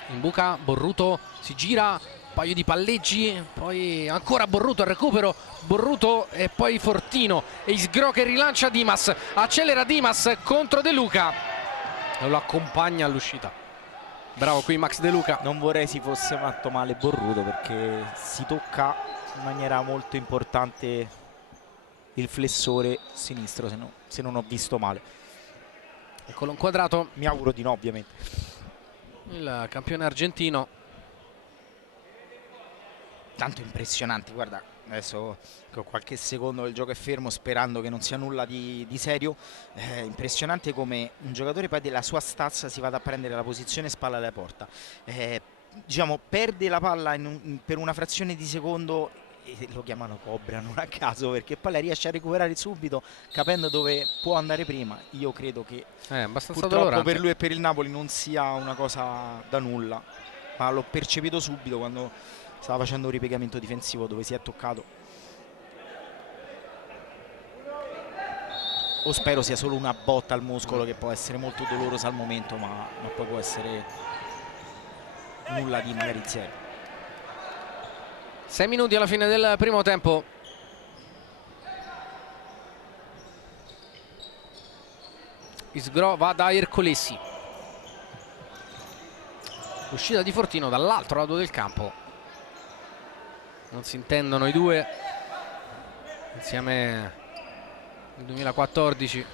in buca, Borruto si gira, un paio di palleggi, poi ancora Borruto al recupero, Borruto e poi Fortino e Isgro che rilancia Dimas, accelera Dimas contro De Luca e lo accompagna all'uscita. Bravo qui Max De Luca. Non vorrei si fosse fatto male Borruto perché si tocca in maniera molto importante il flessore sinistro, se non ho visto male. Eccolo inquadrato. Mi auguro di no, ovviamente. Il campione argentino. Tanto impressionante, guarda, adesso con qualche secondo il gioco è fermo sperando che non sia nulla di serio. Impressionante come un giocatore poi della sua stazza si vada a prendere la posizione spalla alla porta. Diciamo, perde la palla per una frazione di secondo e lo chiamano Cobra non a caso, perché poi la riesce a recuperare subito capendo dove può andare prima. Io credo che purtroppo dolorante per lui e per il Napoli non sia una cosa da nulla, ma l'ho percepito subito quando stava facendo un ripiegamento difensivo dove si è toccato. o spero sia solo una botta al muscolo che può essere molto dolorosa al momento, ma poi può essere nulla di magari serio. 6 minuti alla fine del primo tempo. Isgro va da Ercolesi. Uscita di Fortino dall'altro lato del campo. Non si intendono i due. Insieme nel 2014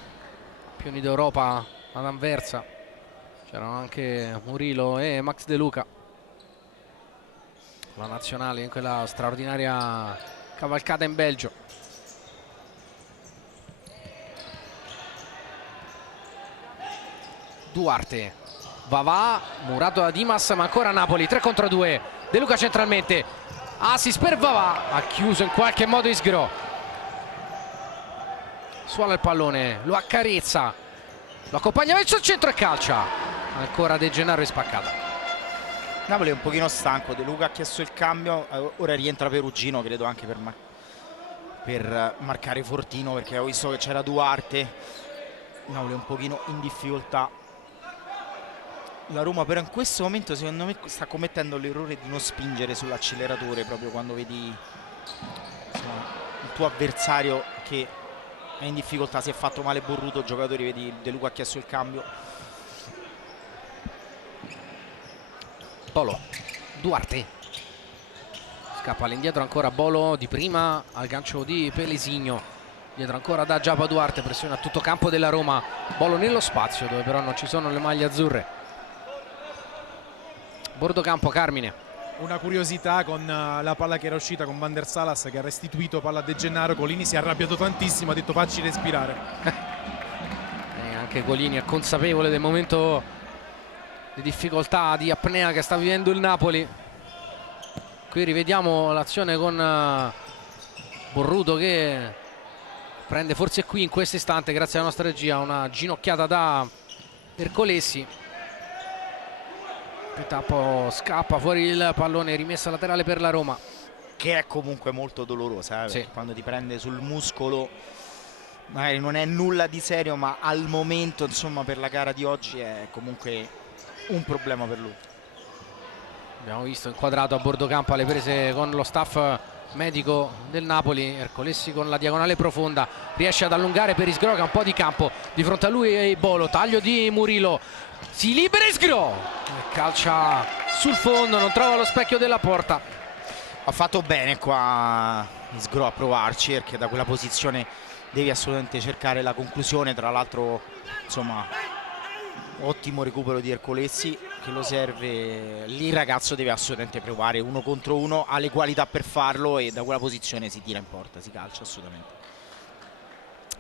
campioni d'Europa ad Anversa. C'erano anche Murillo e Max De Luca. La nazionale in quella straordinaria cavalcata in Belgio. Duarte, Vavà, murato da Dimas, ma ancora Napoli, 3 contro 2. De Luca centralmente, assist per Vavà, ha chiuso in qualche modo Isgro. Suona il pallone, lo accarezza, lo accompagna verso il centro e calcia. Ancora De Gennaro è spaccata. Napoli è un pochino stanco, De Luca ha chiesto il cambio, ora rientra Perugino, credo anche per marcare Fortino, perché ho visto che c'era Duarte. Napoli è un pochino in difficoltà. La Roma però in questo momento secondo me sta commettendo l'errore di non spingere sull'acceleratore proprio quando vedi il tuo avversario che è in difficoltà. Si è fatto male Borruto, giocatori, vedi De Luca ha chiesto il cambio. Bolo, Duarte, scappa all'indietro ancora Bolo, di prima al gancio di Pelesigno, dietro ancora da Giapa Duarte, pressione a tutto campo della Roma. Bolo nello spazio dove però non ci sono le maglie azzurre. Bordocampo, Carmine. Una curiosità con la palla che era uscita con Van der Salas, che ha restituito palla a De Gennaro. Golini si è arrabbiato tantissimo, ha detto facci respirare. E anche Golini è consapevole del momento di difficoltà, di apnea che sta vivendo il Napoli. Qui rivediamo l'azione con Borruto che prende forse qui in questo istante, grazie alla nostra regia, una ginocchiata da Ercolesi. Petappo scappa fuori il pallone, rimessa laterale per la Roma, che è comunque molto dolorosa, sì. Quando ti prende sul muscolo magari non è nulla di serio, ma al momento insomma per la gara di oggi è comunque un problema per lui. Abbiamo visto inquadrato a Bordocampo alle prese con lo staff medico del Napoli. Ercolesi con la diagonale profonda riesce ad allungare per Isgro che ha un po' di campo di fronte a lui e Bolo, taglio di Murillo, si libera Isgro, calcia sul fondo, non trova lo specchio della porta. Ha fatto bene qua Isgro a provarci, perché da quella posizione devi assolutamente cercare la conclusione. Tra l'altro insomma ottimo recupero di Ercolesi che lo serve lì. Il ragazzo deve assolutamente provare 1 contro 1, ha le qualità per farlo e da quella posizione si tira in porta, si calcia assolutamente.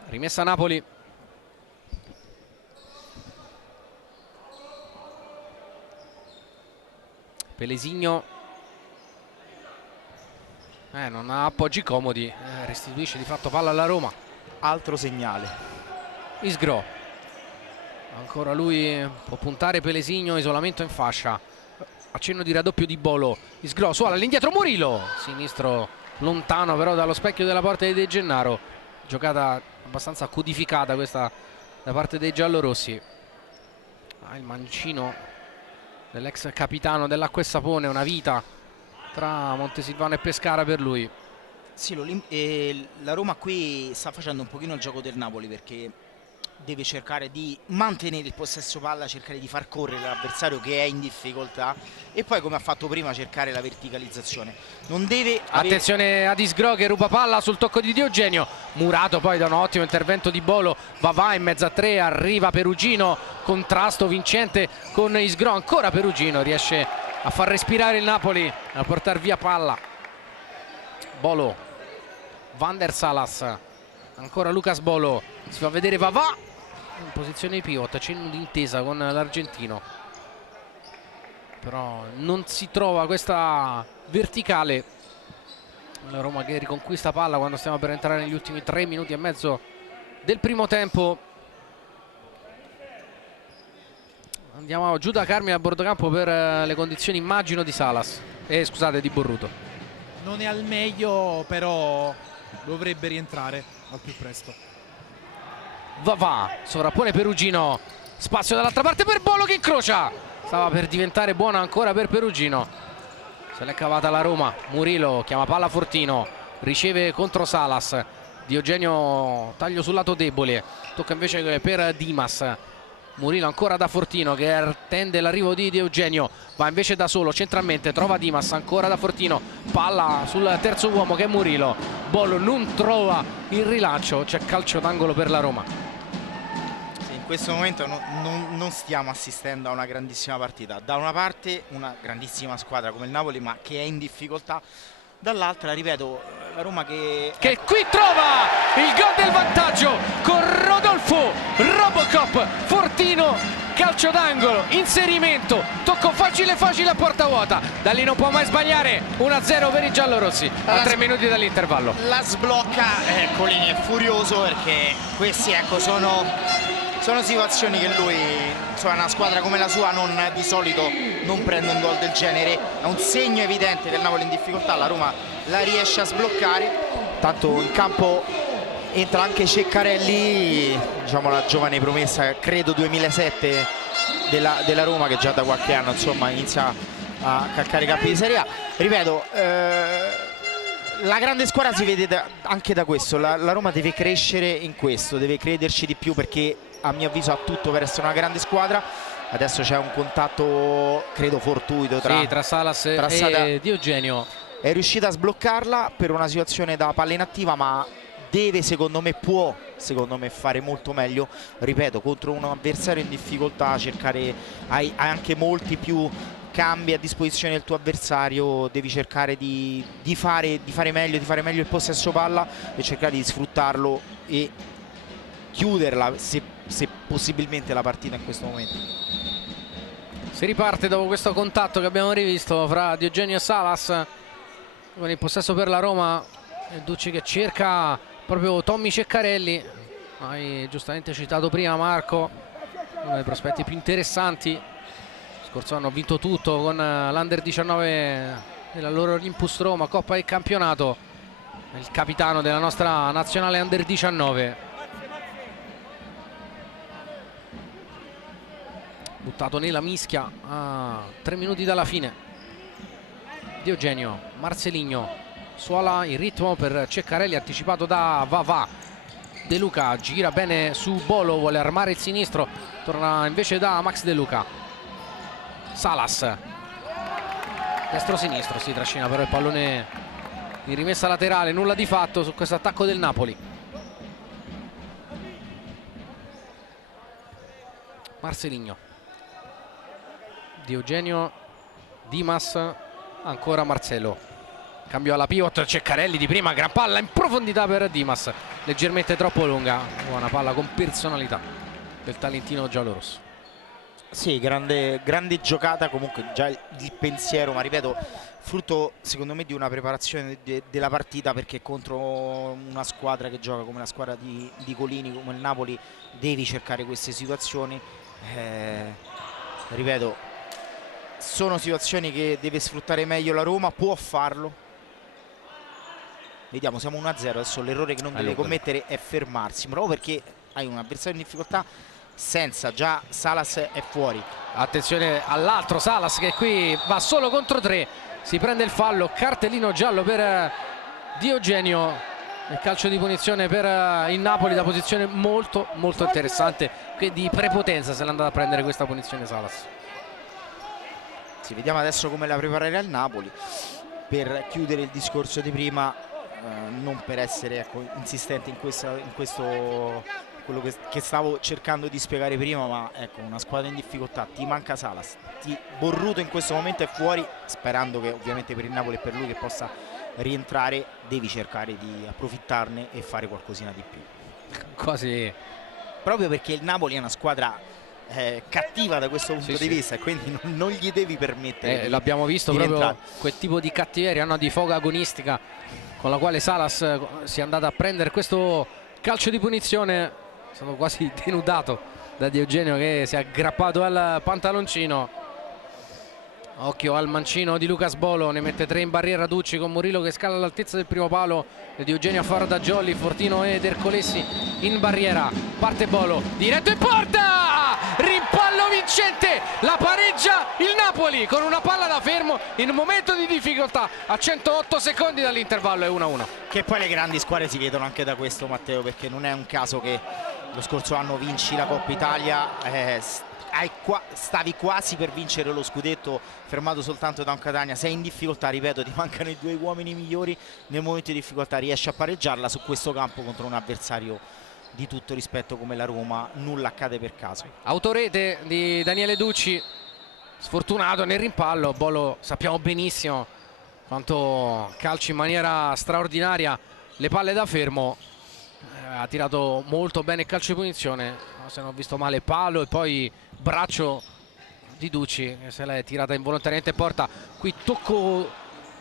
Rimessa Napoli. Pelesigno non ha appoggi comodi, restituisce di fatto palla alla Roma. Altro segnale. Isgro, ancora lui può puntare Pelesigno, isolamento in fascia, accenno di raddoppio di Bolo. Isgro suola all'indietro, Murillo, sinistro lontano però dallo specchio della porta di De Gennaro. Giocata abbastanza codificata questa da parte dei giallorossi. Il mancino dell'ex capitano dell'Acqua e Sapone, una vita tra Montesilvano e Pescara per lui. Sì, la Roma qui sta facendo un pochino il gioco del Napoli, perché deve cercare di mantenere il possesso palla, cercare di far correre l'avversario che è in difficoltà e poi, come ha fatto prima, cercare la verticalizzazione. Non deve attenzione ad Isgro che ruba palla sul tocco di Diogenio, murato poi da un ottimo intervento di Bolo. Va in mezzo a 3, arriva Perugino, contrasto vincente con Isgro, ancora Perugino riesce a far respirare il Napoli, a portare via palla. Bolo, Van der Salas, ancora Lucas Bolo, si fa vedere Vavà in posizione di pivot, cenno d'intesa con l'argentino, però non si trova questa verticale. La Roma che riconquista palla quando stiamo per entrare negli ultimi 3 minuti e mezzo del primo tempo. Andiamo giù da Carmine a Bordocampo per le condizioni, immagino, di Salas, scusate, di Borruto. Non è al meglio, però dovrebbe rientrare al più presto. Va, sovrappone Perugino, spazio dall'altra parte per Bolo che incrocia, stava per diventare buona ancora per Perugino, se l'è cavata la Roma. Murillo chiama palla Fortino, riceve contro Salas, Diogenio taglio sul lato debole, tocca invece per Dimas. Murillo ancora da Fortino che attende l'arrivo di Diogenio, va invece da solo centralmente, trova Dimas, ancora da Fortino, palla sul terzo uomo che è Murillo, Bollo non trova il rilancio, c'è calcio d'angolo per la Roma. Sì, in questo momento non stiamo assistendo a una grandissima partita, da una parte una grandissima squadra come il Napoli ma che è in difficoltà, dall'altra ripeto la Roma che qui trova il gol del vantaggio con Rodolfo Robocop Fortino, calcio d'angolo, inserimento, tocco facile a porta vuota, da lì non può mai sbagliare. 1-0 per i giallorossi a 3 minuti dall'intervallo. la sblocca. Colini è furioso perché questi ecco sono situazioni che lui, insomma, una squadra come la sua di solito non prende un gol del genere, è un segno evidente che il Napoli è in difficoltà, la Roma la riesce a sbloccare, tanto in campo entra anche Ceccarelli, diciamo la giovane promessa credo 2007 della Roma, che già da qualche anno insomma inizia a calcare i campi di Serie A. Ripeto, la grande squadra si vede anche da questo, la Roma deve crescere in questo, deve crederci di più perché a mio avviso ha tutto per essere una grande squadra. Adesso c'è un contatto credo fortuito tra Salas e Diogenio, è riuscita a sbloccarla per una situazione da palla inattiva, ma deve può fare molto meglio, ripeto, contro un avversario in difficoltà, cercare, hai anche molti più cambi a disposizione del tuo avversario, devi cercare di fare meglio il possesso palla e cercare di sfruttarlo e chiuderla se possibilmente la partita in questo momento. Si riparte dopo questo contatto che abbiamo rivisto fra Diogenio e Salas, con il possesso per la Roma e Ducci che cerca proprio Tommy Ceccarelli. Hai giustamente citato prima Marco, uno dei prospetti più interessanti. Scorso anno ha vinto tutto con l'Under 19 della loro Olympus Roma, Coppa e campionato, il capitano della nostra nazionale Under 19. Buttato nella mischia a 3 minuti dalla fine. Diogenio, Marcelinho, suola il ritmo per Ceccarelli, anticipato da Vavà. De Luca gira bene su Bolo, vuole armare il sinistro, torna invece da Max De Luca. Salas, destro-sinistro, si trascina però il pallone in rimessa laterale, nulla di fatto su questo attacco del Napoli. Marcelinho, Diogenio, Dimas, ancora Marcelo, cambio alla pivot, Ceccarelli di prima, gran palla in profondità per Dimas, leggermente troppo lunga, buona palla con personalità del talentino giallorosso. Sì, grande giocata, comunque già il pensiero, ma ripeto, frutto secondo me di una preparazione della partita, perché contro una squadra che gioca come la squadra di Colini, come il Napoli, devi cercare queste situazioni. Ripeto, sono situazioni che deve sfruttare meglio la Roma, può farlo. Vediamo, siamo 1-0, adesso l'errore che non deve commettere è fermarsi, proprio perché hai un avversario in difficoltà, senza già Salas è fuori. Attenzione all'altro Salas che qui va solo contro 3, si prende il fallo, cartellino giallo per Diogenio, il calcio di punizione per il Napoli da posizione molto interessante, che di prepotenza se l'è andata a prendere questa punizione Salas. Sì, vediamo adesso come la preparerà il Napoli per chiudere il discorso di prima, non per essere insistente in questo quello che stavo cercando di spiegare prima, ma ecco, una squadra in difficoltà, ti manca Salas, Borruto in questo momento è fuori, sperando che ovviamente per il Napoli e per lui che possa rientrare, devi cercare di approfittarne e fare qualcosina di più. Quasi, proprio perché il Napoli è una squadra cattiva da questo punto di vista, e quindi non gli devi permettere l'abbiamo visto proprio rientrare. Quel tipo di cattiveria, di foga agonistica con la quale Salas si è andato a prendere questo calcio di punizione, è stato quasi denudato da Diogenio che si è aggrappato al pantaloncino. Occhio al mancino di Lucas Bolo, ne mette 3 in barriera Ducci con Murillo che scala all'altezza del primo palo di Eugenio Fardagioli, Fortino ed Ercolessi in barriera. Parte Bolo, diretto in porta! Rimpallo vincente, la pareggia il Napoli con una palla da fermo in un momento di difficoltà a 108 secondi dall'intervallo, è 1-1. Che poi le grandi squadre si vedono anche da questo, Matteo, perché non è un caso che lo scorso anno vinci la Coppa Italia, stavi quasi per vincere lo scudetto, fermato soltanto da un Catania, sei in difficoltà, ripeto, ti mancano i 2 uomini migliori, nel momento di difficoltà riesci a pareggiarla su questo campo contro un avversario di tutto rispetto come la Roma, nulla accade per caso. Autorete di Daniele Ducci, sfortunato nel rimpallo. Bolo sappiamo benissimo quanto calci in maniera straordinaria le palle da fermo, ha tirato molto bene il calcio di punizione, se non ho visto male palo e poi braccio di Ducci che se l'è tirata involontariamente in porta. Qui tocco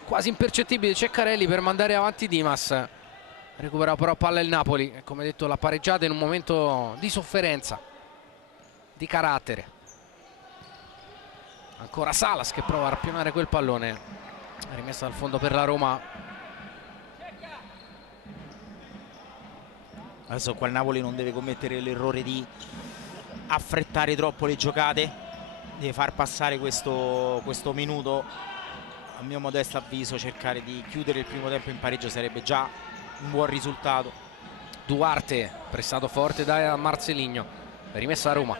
quasi impercettibile Ceccarelli per mandare avanti Dimas, recupera però palla il Napoli, come detto la pareggiata in un momento di sofferenza, di carattere. Ancora Salas che prova a rapionare quel pallone, rimessa al fondo per la Roma. Adesso qua il Napoli non deve commettere l'errore di affrettare troppo le giocate, deve far passare questo minuto. A mio modesto avviso cercare di chiudere il primo tempo in pareggio sarebbe già un buon risultato. Duarte pressato forte da Marcelinho, rimessa a Roma.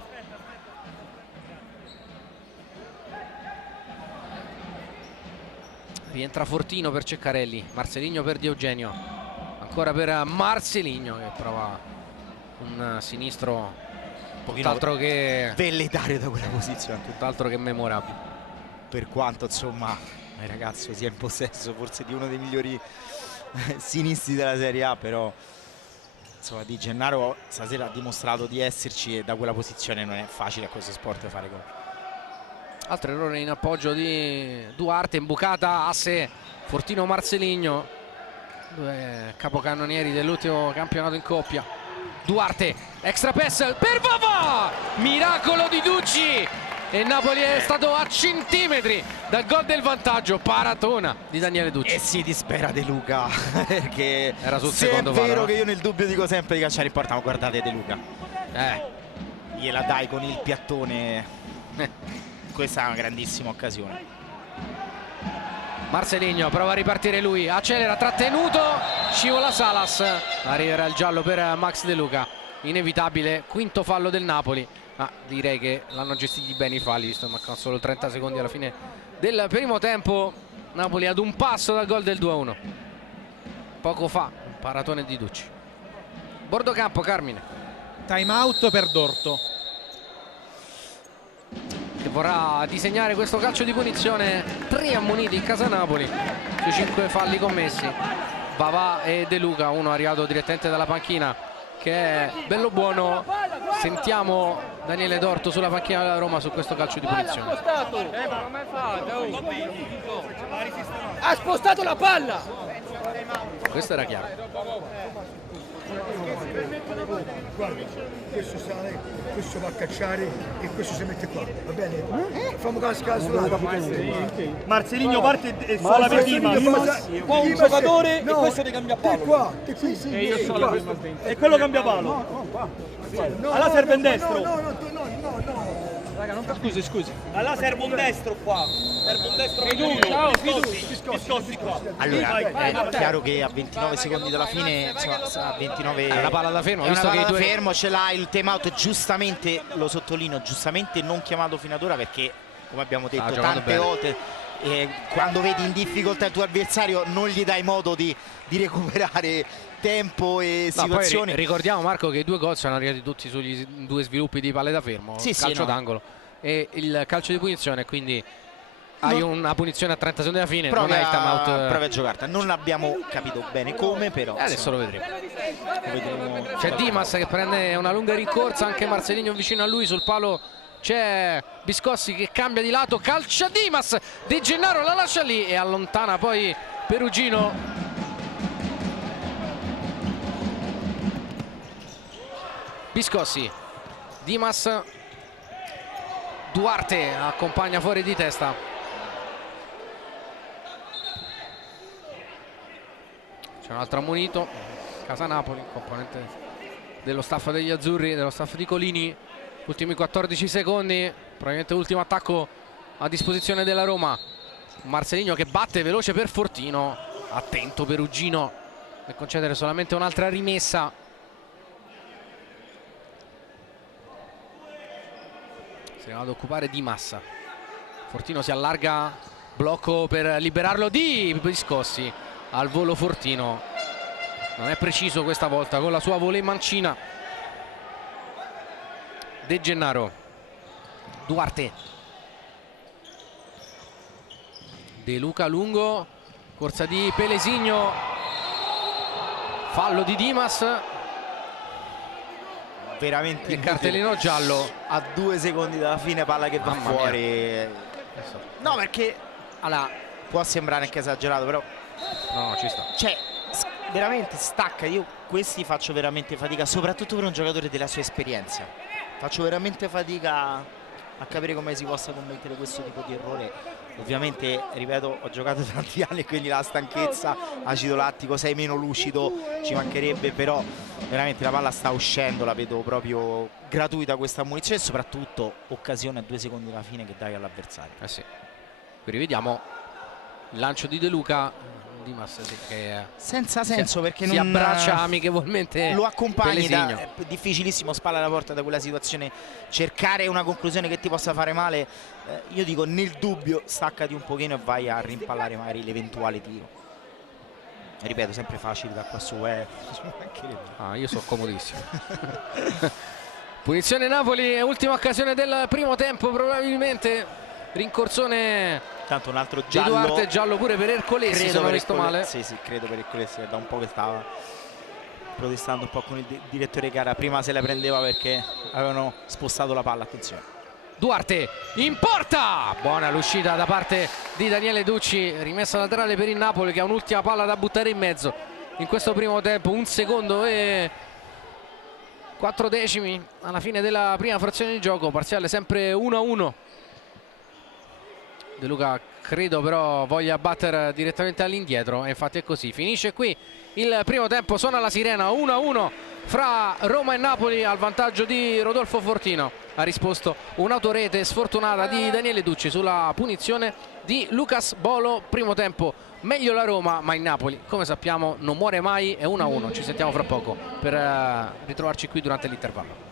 Rientra Fortino per Ceccarelli, Marcelinho per Di Eugenio, ancora per Marcelinho che prova un sinistro tutt'altro che velleitario da quella posizione, tutt'altro che memorabile, per quanto insomma il ragazzo sia in possesso forse di uno dei migliori sinistri della Serie A, però insomma Di Gennaro stasera ha dimostrato di esserci e da quella posizione non è facile a questo sport fare gol. Altro errore in appoggio di Duarte, imbucata asse Fortino Marcelinho, 2 capocannonieri dell'ultimo campionato in coppia. Duarte, extra pass per Vavà, miracolo di Ducci e Napoli è stato a centimetri dal gol del vantaggio, paratona di Daniele Ducci. E si dispera De Luca perché era sul se secondo è vero palo, che io nel dubbio dico sempre di calciare in porta, ma guardate De Luca, gliela dai con il piattone. Questa è una grandissima occasione. Marcelinho prova a ripartire lui, accelera, trattenuto, scivola Salas, arriverà il giallo per Max De Luca, inevitabile quinto fallo del Napoli, ma direi che l'hanno gestiti bene i falli, visto che mancano solo 30 secondi alla fine del primo tempo. Napoli ad un passo dal gol del 2-1, poco fa un paratone di Ducci. Bordo campo, Carmine. Time out per Dorto, che vorrà disegnare questo calcio di punizione. 3 ammoniti in casa Napoli sui 5 falli commessi. Vavà e De Luca, uno arrivato direttamente dalla panchina che è bello buono. Sentiamo Daniele Dorto sulla panchina della Roma su questo calcio di punizione. Ha spostato la palla, Questo era chiaro. guarda, questo sale, questo va a cacciare e questo si mette qua, va bene? Fammi cascare sulla Marcelinho parte e sola per Dimas, qua un giocatore e questo ti cambia palo. qua, sì, E io sono la prima e quello cambia palo. Allora serve un destro. No. Raga, non scusi. Allora serve un destro qua. Serve un destro Biscossi qua. Allora è chiaro che a 29 secondi dalla fine, insomma, a 29 È una palla da fermo, è una visto palla che i da due... fermo, ce l'ha il time out, giustamente, lo sottolineo, giustamente non chiamato fino ad ora perché come abbiamo detto tante bene. volte quando vedi in difficoltà il tuo avversario non gli dai modo di recuperare tempo e situazioni. Poi ricordiamo, Marco, che i 2 gol sono arrivati tutti sugli 2 sviluppi di palle da fermo, calcio d'angolo e il calcio di punizione, quindi hai una punizione a 30 secondi alla fine, non hai il time out. Prova a giocartela, non abbiamo capito bene come, però Adesso lo vedremo. vedremo. C'è Dimas che prende una lunga rincorsa, anche Marcelinho vicino a lui, sul palo c'è Biscossi che cambia di lato, calcia Dimas, De Gennaro la lascia lì e allontana poi Perugino. Biscossi, Dimas, Duarte accompagna fuori di testa, C'è un altro ammonito, Casa Napoli, componente dello staff degli azzurri, dello staff di Colini. Ultimi 14 secondi, probabilmente l'ultimo attacco a disposizione della Roma. Marcelinho che batte veloce per Fortino, attento Perugino per concedere solamente un'altra rimessa. Si va ad occupare Di Massa. Fortino si allarga, blocco per liberarlo di Biscossi. Al volo Fortino, non è preciso questa volta con la sua volée mancina. De Gennaro, Duarte, De Luca lungo, corsa di Pelesigno, fallo di Dimas, veramente il cartellino giallo a 2 secondi dalla fine, palla che va fuori. No, perché allora, può sembrare anche esagerato, però no, ci sta. Cioè, veramente stacca. Io questi faccio veramente fatica, soprattutto per un giocatore della sua esperienza. Faccio veramente fatica a capire come si possa commettere questo tipo di errore. Ovviamente, ripeto, ho giocato tanti anni e quindi la stanchezza, acido lattico, sei meno lucido, ci mancherebbe, però veramente la palla sta uscendo, la vedo proprio gratuita questa munizione e soprattutto occasione a 2 secondi alla fine che dai all'avversario. Sì. Qui rivediamo il lancio di De Luca, Dimas che senza senso perché si non abbraccia amichevolmente, lo accompagni Pelesigno. Difficilissimo, spalla alla porta da quella situazione, cercare una conclusione che ti possa fare male. Io dico, nel dubbio staccati un pochino e vai a rimpallare magari l'eventuale tiro. Ripeto, sempre facile da qua su, io sono comodissimo. Punizione Napoli, ultima occasione del primo tempo probabilmente. Rincorsone, tanto un altro di giallo, Duarte, giallo pure per Ercolesi, se non ho visto male. Sì, credo per Ercolesi, da un po' che stava protestando un po' con il direttore di gara, prima se la prendeva perché avevano spostato la palla. Attenzione, Duarte in porta, buona l'uscita da parte di Daniele Ducci, rimessa laterale per il Napoli che ha un'ultima palla da buttare in mezzo in questo primo tempo. 1 secondo e 4 decimi alla fine della prima frazione di gioco, parziale sempre 1-1. De Luca credo però voglia battere direttamente all'indietro e infatti è così. Finisce qui il primo tempo, suona la sirena, 1-1 fra Roma e Napoli al vantaggio di Rodolfo Fortino. Ha risposto un'autorete sfortunata di Daniele Ducci sulla punizione di Lucas Bolo. Primo tempo meglio la Roma, ma il Napoli come sappiamo non muore mai, è 1-1. Ci sentiamo fra poco per ritrovarci qui durante l'intervallo.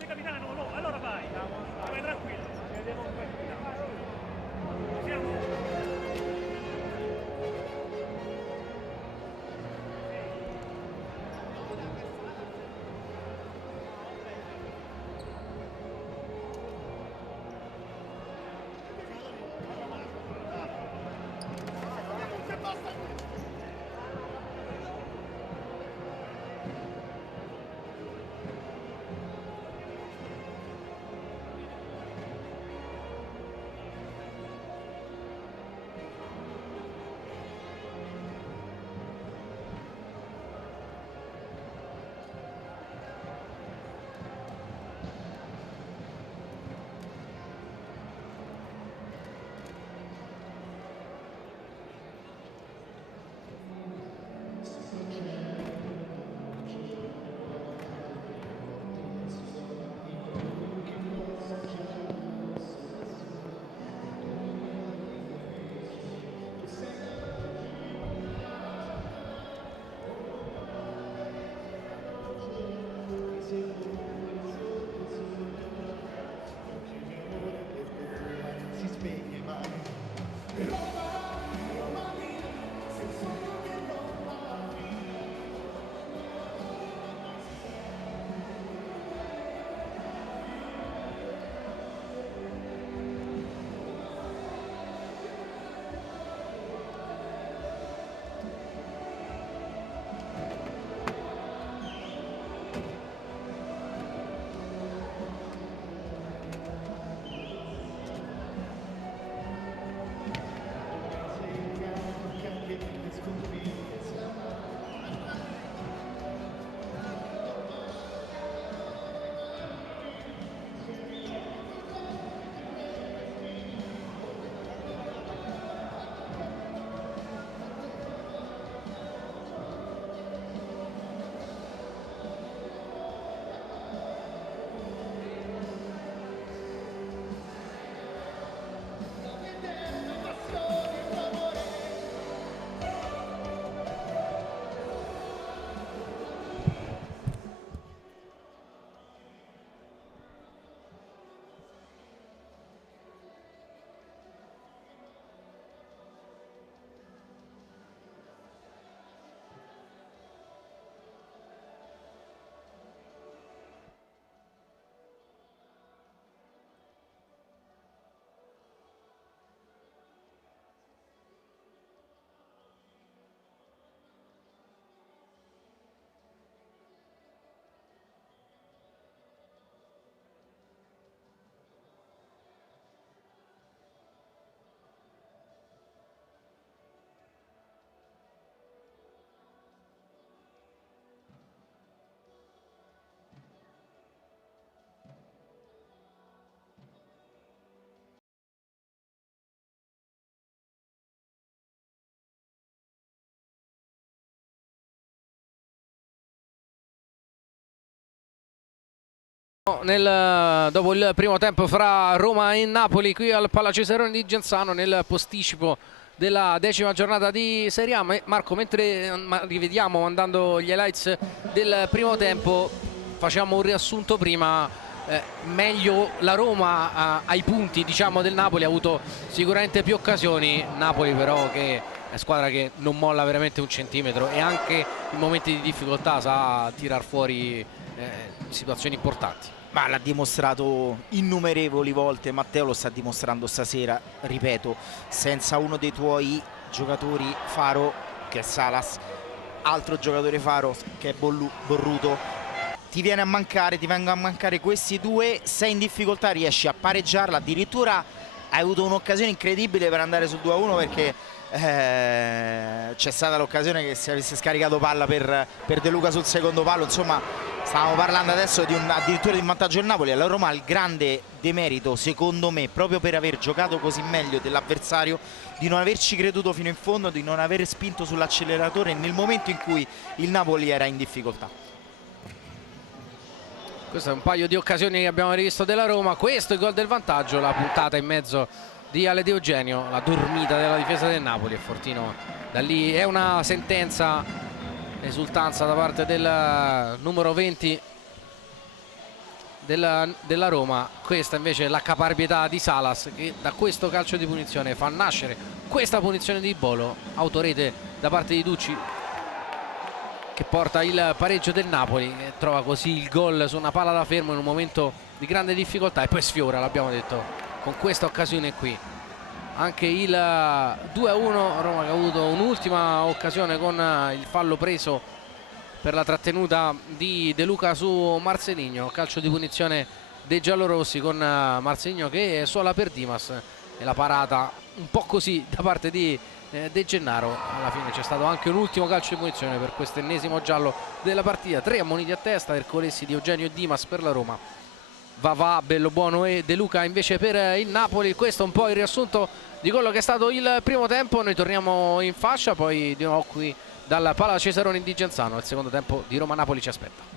Dopo il primo tempo fra Roma e Napoli qui al Palaceserone di Genzano nel posticipo della 10ª giornata di Serie A. Marco, mentre rivediamo mandando gli highlights del primo tempo, facciamo un riassunto prima. Meglio la Roma ai punti, diciamo, del Napoli, ha avuto sicuramente più occasioni. Napoli però che è squadra che non molla veramente un centimetro e anche in momenti di difficoltà sa tirar fuori situazioni importanti. Ma l'ha dimostrato innumerevoli volte, Matteo lo sta dimostrando stasera, ripeto, senza uno dei tuoi giocatori faro, che è Salas, altro giocatore faro che è Borruto, ti vengono a mancare questi due, sei in difficoltà, riesci a pareggiarla, addirittura hai avuto un'occasione incredibile per andare sul 2-1 perché c'è stata l'occasione che si avesse scaricato palla per De Luca sul secondo palo. Insomma, stavamo parlando adesso di addirittura di un vantaggio del Napoli. La Roma ha il grande demerito, secondo me, proprio per aver giocato così meglio dell'avversario, di non averci creduto fino in fondo, di non aver spinto sull'acceleratore nel momento in cui il Napoli era in difficoltà. Questo è un paio di occasioni che abbiamo rivisto della Roma. Questo è il gol del vantaggio, la puntata in mezzo di Ale De Eugenio, la dormita della difesa del Napoli, e Fortino da lì è una sentenza, esultanza da parte del numero 20 della Roma. Questa invece è la caparbietà di Salas, che da questo calcio di punizione fa nascere questa punizione di Bolo, autorete da parte di Ducci, che porta il pareggio del Napoli e trova così il gol su una palla da fermo in un momento di grande difficoltà, e poi sfiora, l'abbiamo detto, con questa occasione qui. Anche il 2-1, Roma che ha avuto un'ultima occasione con il fallo preso per la trattenuta di De Luca su Marcelinho, calcio di punizione dei giallorossi con Marcelinho che suola per Dimas e la parata un po' così da parte di De Gennaro. Alla fine c'è stato anche un ultimo calcio di punizione per questo ennesimo giallo della partita. 3 ammoniti a testa, Ercolessi, Di Eugenio e Dimas per la Roma, Vavà, Bellobuono e De Luca invece per il Napoli. Questo è un po' il riassunto di quello che è stato il primo tempo. Noi torniamo in fascia poi di nuovo qui dal Palaceserone di Genzano. Il secondo tempo di Roma-Napoli ci aspetta.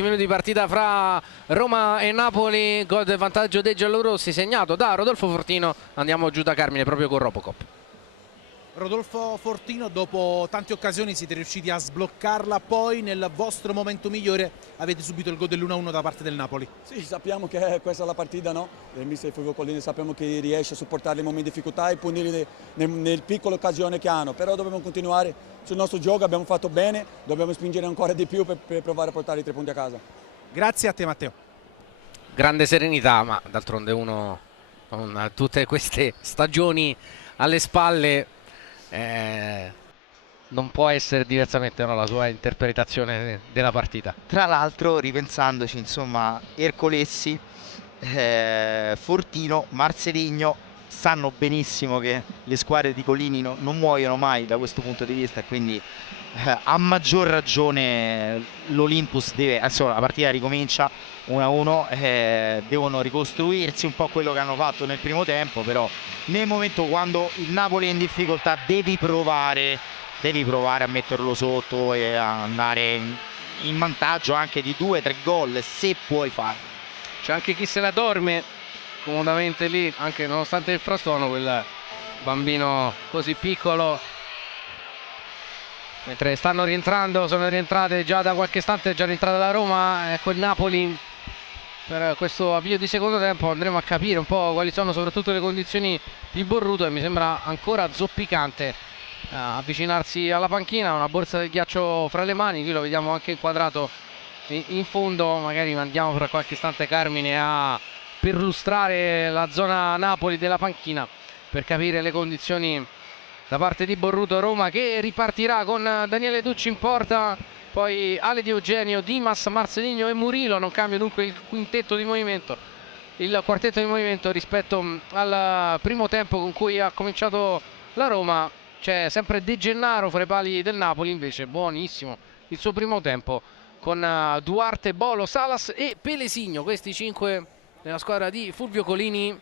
20 minuti di partita fra Roma e Napoli, gol del vantaggio dei giallorossi segnato da Rodolfo Fortino. Andiamo giù da Carmine proprio con Robocop. Rodolfo Fortino, dopo tante occasioni siete riusciti a sbloccarla, poi nel vostro momento migliore avete subito il gol dell'1-1 da parte del Napoli. Sì, sappiamo che questa è la partita, no? Il mister Fulvio Collini sappiamo che riesce a supportare i momenti di difficoltà e punire nelle piccole occasioni che hanno, però dobbiamo continuare sul nostro gioco, abbiamo fatto bene, dobbiamo spingere ancora di più per provare a portare i 3 punti a casa. Grazie a te Matteo. Grande serenità, ma d'altronde uno con tutte queste stagioni alle spalle non può essere diversamente, no, la sua interpretazione della partita. Tra l'altro, ripensandoci, insomma, Ercolessi, Fortino, Marceligno sanno benissimo che le squadre di Collini non muoiono mai da questo punto di vista, quindi a maggior ragione l'Olympus deve, adesso la partita ricomincia 1-1, devono ricostruirsi un po' quello che hanno fatto nel primo tempo, però nel momento quando il Napoli è in difficoltà devi provare a metterlo sotto e a andare in vantaggio anche di 2-3 gol se puoi farlo. C'è anche chi se la dorme comodamente lì, anche nonostante il frastuono, quel bambino così piccolo. Mentre stanno rientrando, sono rientrate già da qualche istante, è già rientrata la Roma, ecco il Napoli per questo avvio di secondo tempo. Andremo a capire un po' quali sono soprattutto le condizioni di Borruto, e mi sembra ancora zoppicante avvicinarsi alla panchina, una borsa del ghiaccio fra le mani. Qui lo vediamo anche inquadrato in fondo, magari andiamo fra qualche istante Carmine a perlustrare la zona Napoli della panchina per capire le condizioni da parte di Borruto. Roma che ripartirà con Daniele Ducci in porta, poi Ale Di Eugenio, Dimas, Marceligno e Murillo. Non cambia dunque il quintetto di movimento, il quartetto di movimento rispetto al primo tempo con cui ha cominciato la Roma. C'è sempre De Gennaro fra i pali del Napoli, invece buonissimo il suo primo tempo con Duarte, Bolo, Salas e Pelesigno, questi 5 nella squadra di Fulvio Collini.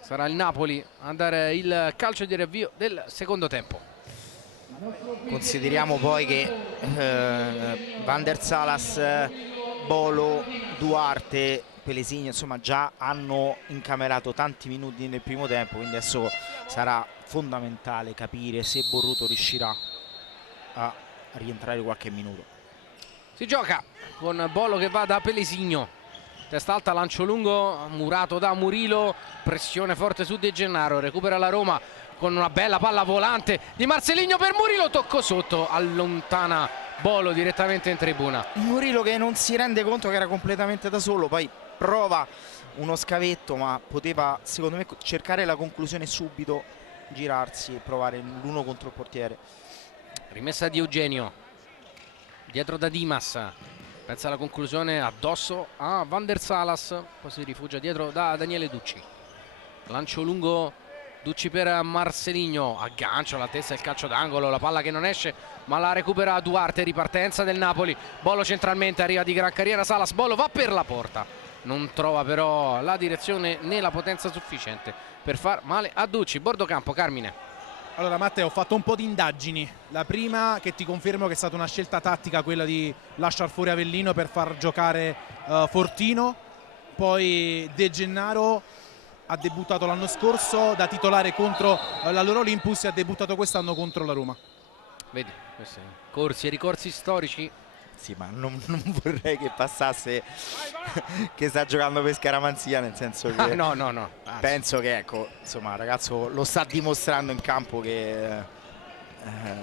Sarà il Napoli a dare il calcio di riavvio del secondo tempo. Consideriamo poi che Van der Salas, Bolo, Duarte, Pelesigno insomma già hanno incamerato tanti minuti nel primo tempo, quindi adesso sarà fondamentale capire se Borruto riuscirà a rientrare qualche minuto. Si gioca con Bolo che va da Pelesigno, testa alta, lancio lungo, murato da Murillo, pressione forte su De Gennaro, recupera la Roma con una bella palla volante di Marceligno per Murillo, tocco sotto, allontana Bolo direttamente in tribuna. Murillo che non si rende conto che era completamente da solo, poi prova uno scavetto, ma poteva secondo me cercare la conclusione subito, girarsi e provare l'uno contro il portiere. Rimessa di Eugenio, dietro da Dimas, pensa alla conclusione addosso a Van der Salas, poi si rifugia dietro da Daniele Ducci. Lancio lungo, Ducci per Marceligno, aggancia la testa, il calcio d'angolo, la palla che non esce ma la recupera Duarte, ripartenza del Napoli. Bolo centralmente, arriva di gran carriera Salas, Bolo va per la porta, non trova però la direzione né la potenza sufficiente per far male a Ducci. Bordocampo, Carmine. Allora Matteo, ho fatto un po' di indagini. La prima, che ti confermo che è stata una scelta tattica, quella di lasciare fuori Avellino per far giocare Fortino. Poi De Gennaro ha debuttato l'anno scorso da titolare contro la loro Olympus e ha debuttato quest'anno contro la Roma. Vedi, questi corsi e ricorsi storici. Sì, ma non vorrei che passasse che sta giocando per scaramanzia, nel senso che no. Penso che, ecco, insomma, il ragazzo lo sta dimostrando in campo che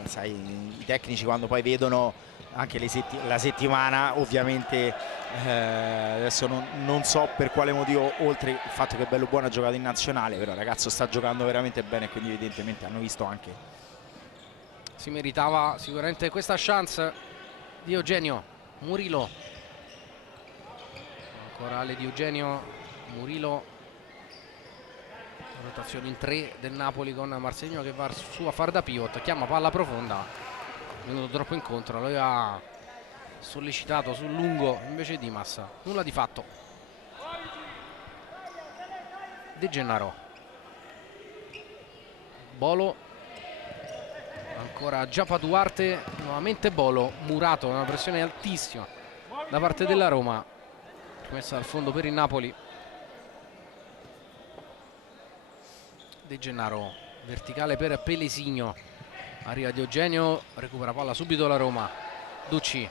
sai, i tecnici quando poi vedono anche la settimana, ovviamente adesso non so per quale motivo, oltre il fatto che Bello Buono ha giocato in nazionale, però il ragazzo sta giocando veramente bene, quindi evidentemente hanno visto anche. Si meritava sicuramente questa chance di Eugenio. Murillo, ancora Ale Di Eugenio, Murillo, rotazione in 3 del Napoli con Marceligno che va su a far da pivot, chiama palla profonda, venuto troppo incontro, lui ha sollecitato sul lungo invece Dimas, nulla di fatto. De Gennaro, Bolo, ancora Giappa Duarte, nuovamente Bolo, murato, una pressione altissima da parte della Roma, messa al fondo per il Napoli. De Gennaro, verticale per Pelesigno, arriva Di Eugenio, recupera palla subito la Roma. Ducci,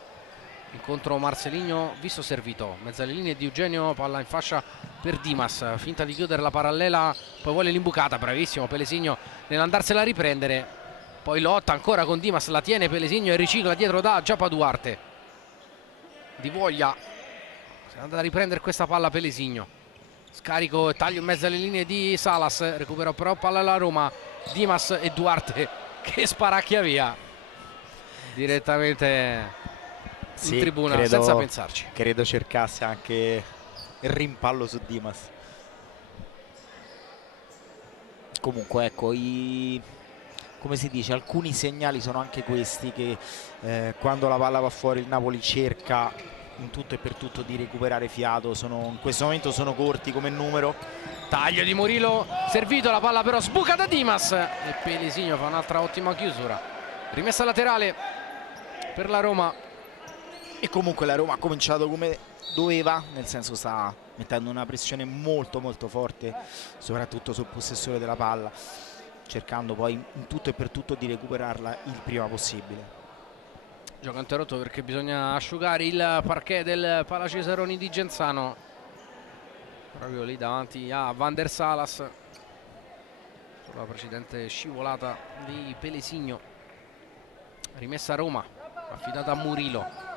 incontro Marcelinho, visto servito, mezza alle linee Di Eugenio, palla in fascia per Dimas, finta di chiudere la parallela, poi vuole l'imbucata, bravissimo Pelesigno nell'andarsela a riprendere, poi lotta ancora con Dimas, la tiene Pelesigno e ricicla dietro da Giappa Duarte. Di voglia, si è andata a riprendere questa palla Pelesigno. Scarico e taglio in mezzo alle linee di Salas, recupera però palla alla Roma, Dimas e Duarte che sparacchia via direttamente in tribuna senza pensarci. Credo cercasse anche il rimpallo su Dimas. Comunque ecco, come si dice, alcuni segnali sono anche questi, che quando la palla va fuori il Napoli cerca in tutto e per tutto di recuperare fiato. In questo momento sono corti come numero. Taglio di Murillo, servito, la palla però sbuca da Dimas e Pelesigno fa un'altra ottima chiusura. Rimessa laterale per la Roma. E comunque la Roma ha cominciato come doveva, nel senso sta mettendo una pressione molto molto forte soprattutto sul possessore della palla, cercando poi in tutto e per tutto di recuperarla il prima possibile. Gioco interrotto perché bisogna asciugare il parquet del Palacesaroni di Genzano, proprio lì davanti a Van der Salas, sulla precedente scivolata di Pelesigno. Rimessa a Roma, affidata a Murillo.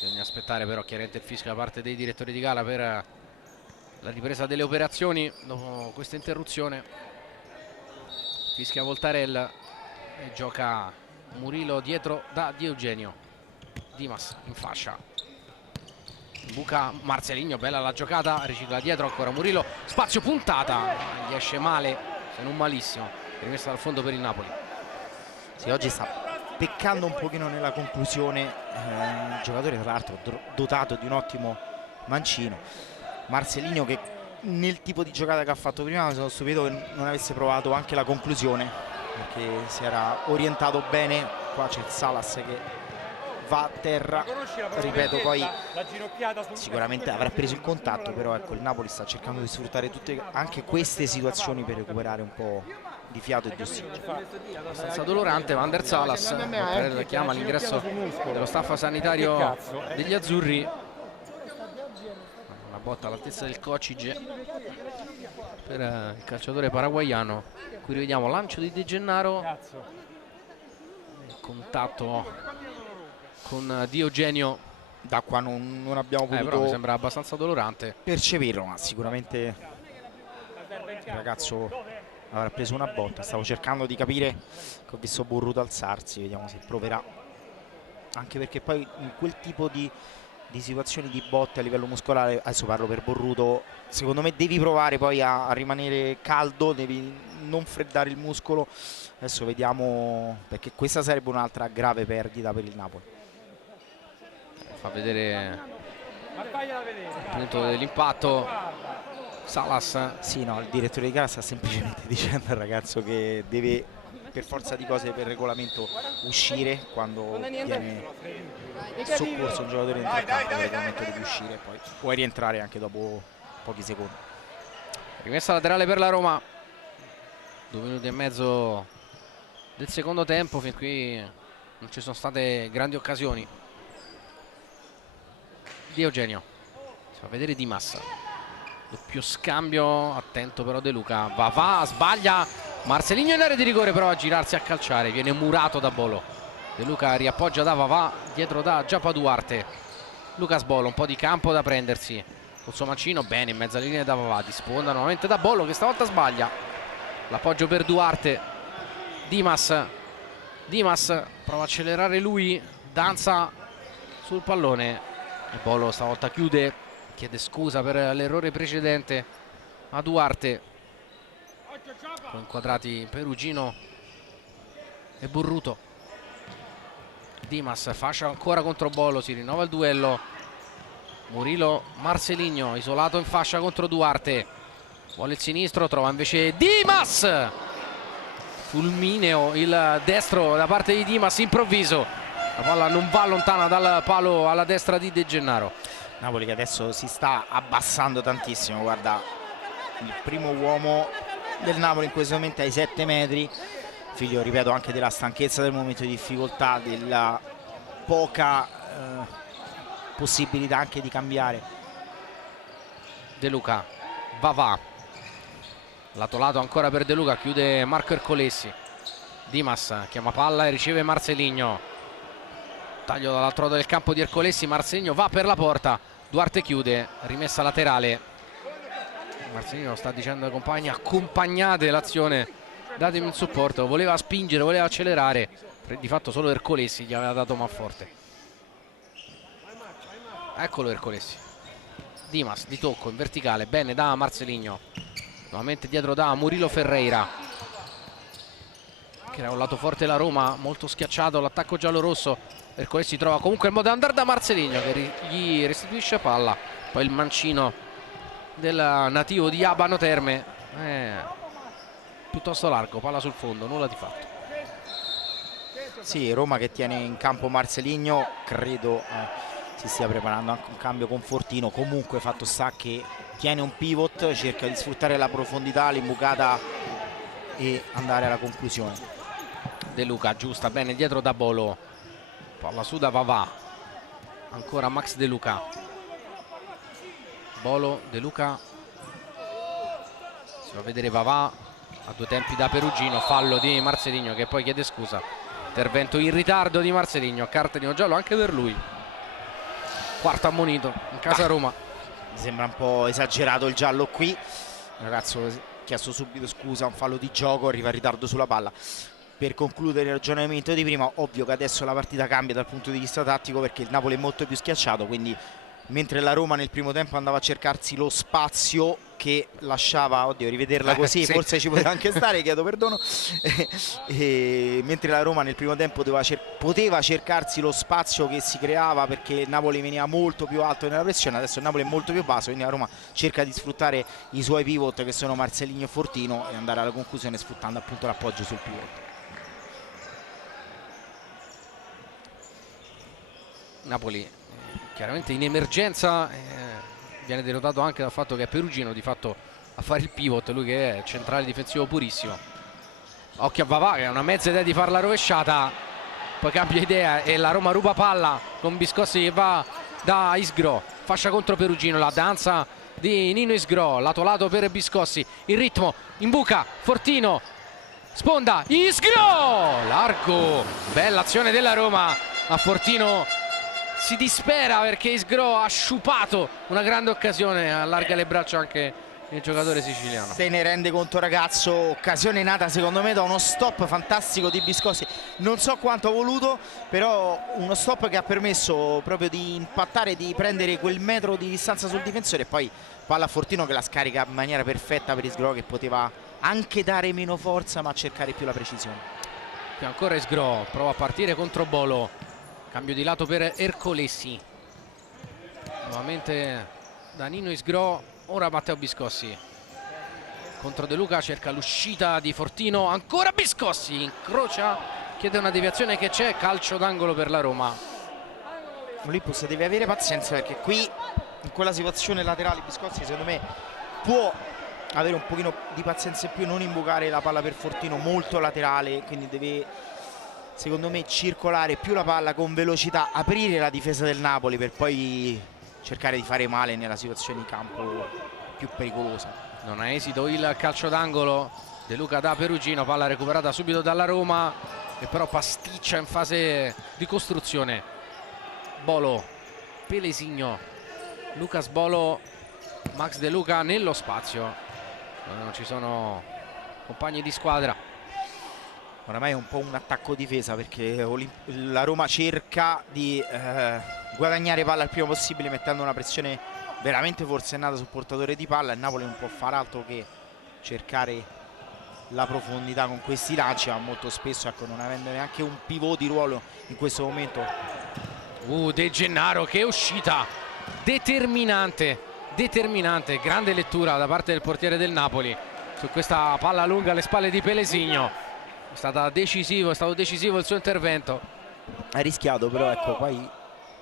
Bisogna aspettare però chiaramente il fischio da parte dei direttori di gara per la ripresa delle operazioni dopo questa interruzione. Fischia Voltarella e gioca Murillo dietro da Di Eugenio. Dimas in fascia, buca Marcelinho, bella la giocata, ricicla dietro ancora Murillo, spazio puntata, gli esce male se non malissimo, rimessa dal fondo per il Napoli. Sì, oggi sta peccando un pochino nella conclusione, un giocatore tra l'altro dotato di un ottimo mancino. Marcelinho, che nel tipo di giocata che ha fatto prima mi sono stupito che non avesse provato anche la conclusione, perché si era orientato bene. Qua c'è Salas che va a terra, ripeto, poi sicuramente avrà preso il contatto, però ecco, il Napoli sta cercando di sfruttare anche queste situazioni per recuperare un po' di fiato e di ossigeno. Abbastanza dolorante Van der Salas, chiama l'ingresso dello staff sanitario degli azzurri, una botta all'altezza del coccige per il calciatore paraguaiano. Qui rivediamo lancio di De Gennaro, contatto con Di Eugenio. Da qua non abbiamo potuto però mi sembra abbastanza dolorante percepirlo, ma sicuramente il ragazzo avrà preso una botta. Stavo cercando di capire, che ho visto Burruto alzarsi, vediamo se proverà, anche perché poi in quel tipo di situazioni di botte a livello muscolare, adesso parlo per Burruto, secondo me devi provare poi a rimanere caldo, devi non freddare il muscolo. Adesso vediamo, perché questa sarebbe un'altra grave perdita per il Napoli. Fa vedere il punto dell'impatto Salas. Sì, no, il direttore di gara sta semplicemente dicendo al ragazzo che deve per forza di cose, per regolamento, uscire quando viene soccorso un giocatore dentro il campo. Il regolamento deve uscire, poi puoi rientrare anche dopo pochi secondi. Rimessa laterale per la Roma, 2 minuti e mezzo del secondo tempo, fin qui non ci sono state grandi occasioni. Di Eugenio, si fa vedere Dimas, doppio scambio, attento però De Luca, va, sbaglia Marcelinho in area di rigore, prova a girarsi a calciare, viene murato da Bolo. De Luca riappoggia da Vavà, dietro da Giappa Duarte. Lucas Bolo, un po' di campo da prendersi col suo mancino, bene in mezza linea da Vavà, di sponda nuovamente da Bolo che stavolta sbaglia. L'appoggio per Duarte. Dimas prova a accelerare lui, danza sul pallone e Bolo stavolta chiude, chiede scusa per l'errore precedente a Duarte. Inquadrati Perugino e Burruto. Dimas, fascia ancora contro Bolo, si rinnova il duello. Murillo, Marcelinho isolato in fascia contro Duarte, vuole il sinistro, trova invece Dimas. Fulmineo il destro da parte di Dimas, improvviso, La palla non va lontana dal palo alla destra di De Gennaro. Napoli che adesso si sta abbassando tantissimo, guarda, il primo uomo del Napoli in questo momento ai 7 metri, figlio, ripeto, anche della stanchezza del momento di difficoltà, della poca possibilità anche di cambiare. De Luca, va, lato lato ancora per De Luca, chiude Marco Ercolesi. Dimas chiama palla e riceve Marcelinho, taglio dall'altro lato del campo di Ercolesi, Marcelinho va per la porta, Duarte chiude, rimessa laterale. Marcelinho sta dicendo ai compagni: accompagnate l'azione, datemi il supporto. Voleva spingere, voleva accelerare, di fatto solo Ercolesi gli aveva dato manforte. Eccolo Ercolesi, Dimas di tocco in verticale, bene da Marcelinho, nuovamente dietro da Murilo Ferreira, che era un lato forte la Roma, molto schiacciato l'attacco giallorosso. Ercolesi trova comunque il modo di andare da Marcelinho, che gli restituisce palla. Poi il mancino del nativo di Abano Terme, piuttosto largo, palla sul fondo, nulla di fatto. Sì, Roma che tiene in campo Marcelinho, credo si stia preparando anche un cambio con Fortino. Comunque fatto sta che tiene un pivot, cerca di sfruttare la profondità, l'imbucata e andare alla conclusione. De Luca aggiusta bene dietro da Bolo, palla su da Vavà, ancora Max De Luca, Bolo, De Luca, si va a vedere Vavà a due tempi da Perugino, fallo di Marcelinho che poi chiede scusa, intervento in ritardo di Marcelinho, cartellino giallo anche per lui, quarto ammonito in casa Roma. Mi sembra un po' esagerato il giallo qui, il ragazzo ha chiesto subito scusa, un fallo di gioco, arriva in ritardo sulla palla. Per concludere il ragionamento di prima, ovvio che adesso la partita cambia dal punto di vista tattico, perché il Napoli è molto più schiacciato, quindi mentre la Roma nel primo tempo andava a cercarsi lo spazio che lasciava, oddio, rivederla così sì, forse ci poteva anche stare, chiedo perdono, mentre la Roma nel primo tempo poteva cercarsi lo spazio che si creava, perché il Napoli veniva molto più alto nella pressione, adesso il Napoli è molto più basso, quindi la Roma cerca di sfruttare i suoi pivot che sono Marcelinho e Fortino e andare alla conclusione sfruttando appunto l'appoggio sul pivot. Napoli chiaramente in emergenza, viene denotato anche dal fatto che è Perugino di fatto a fare il pivot, lui che è centrale difensivo purissimo. Occhio a Vavà che ha una mezza idea di farla rovesciata, poi cambia idea e la Roma ruba palla con Biscossi che va da Isgro, fascia contro Perugino, la danza di Nino Isgro, lato lato per Biscossi, il ritmo, imbuca, Fortino, sponda, Isgro, largo, bella azione della Roma, a Fortino si dispera perché Isgro ha sciupato una grande occasione, allarga le braccia anche il giocatore siciliano. Se ne rende conto ragazzo, occasione nata secondo me da uno stop fantastico di Biscossi, non so quanto ha voluto, però uno stop che ha permesso proprio di impattare, di prendere quel metro di distanza sul difensore e poi palla a Fortino che la scarica in maniera perfetta per Isgro, che poteva anche dare meno forza ma cercare più la precisione. Qui ancora Isgro, prova a partire contro Bolo. Cambio di lato per Ercolesi, nuovamente Danino Isgro, ora Matteo Biscossi contro De Luca, cerca l'uscita di Fortino, ancora Biscossi, incrocia, chiede una deviazione che c'è, calcio d'angolo per la Roma. Olympus deve avere pazienza perché qui in quella situazione laterale Biscossi secondo me può avere un pochino di pazienza in più, non imbucare la palla per Fortino molto laterale, quindi deve secondo me circolare più la palla con velocità, aprire la difesa del Napoli per poi cercare di fare male nella situazione di campo più pericolosa. Non ha esito il calcio d'angolo, De Luca da Perugino, palla recuperata subito dalla Roma che però pasticcia in fase di costruzione. Bolo, Pelesigno, Lucas Bolo, Max De Luca nello spazio, non ci sono compagni di squadra. Oramai è un po' un attacco difesa perché la Roma cerca di guadagnare palla il prima possibile mettendo una pressione veramente forsennata sul portatore di palla. Il Napoli non può fare altro che cercare la profondità con questi lanci, ma molto spesso ecco, non avendo neanche un pivot di ruolo in questo momento. De Gennaro, che uscita determinante, grande lettura da parte del portiere del Napoli su questa palla lunga alle spalle di Pelesigno. È stato decisivo il suo intervento. ha rischiato, però ecco, poi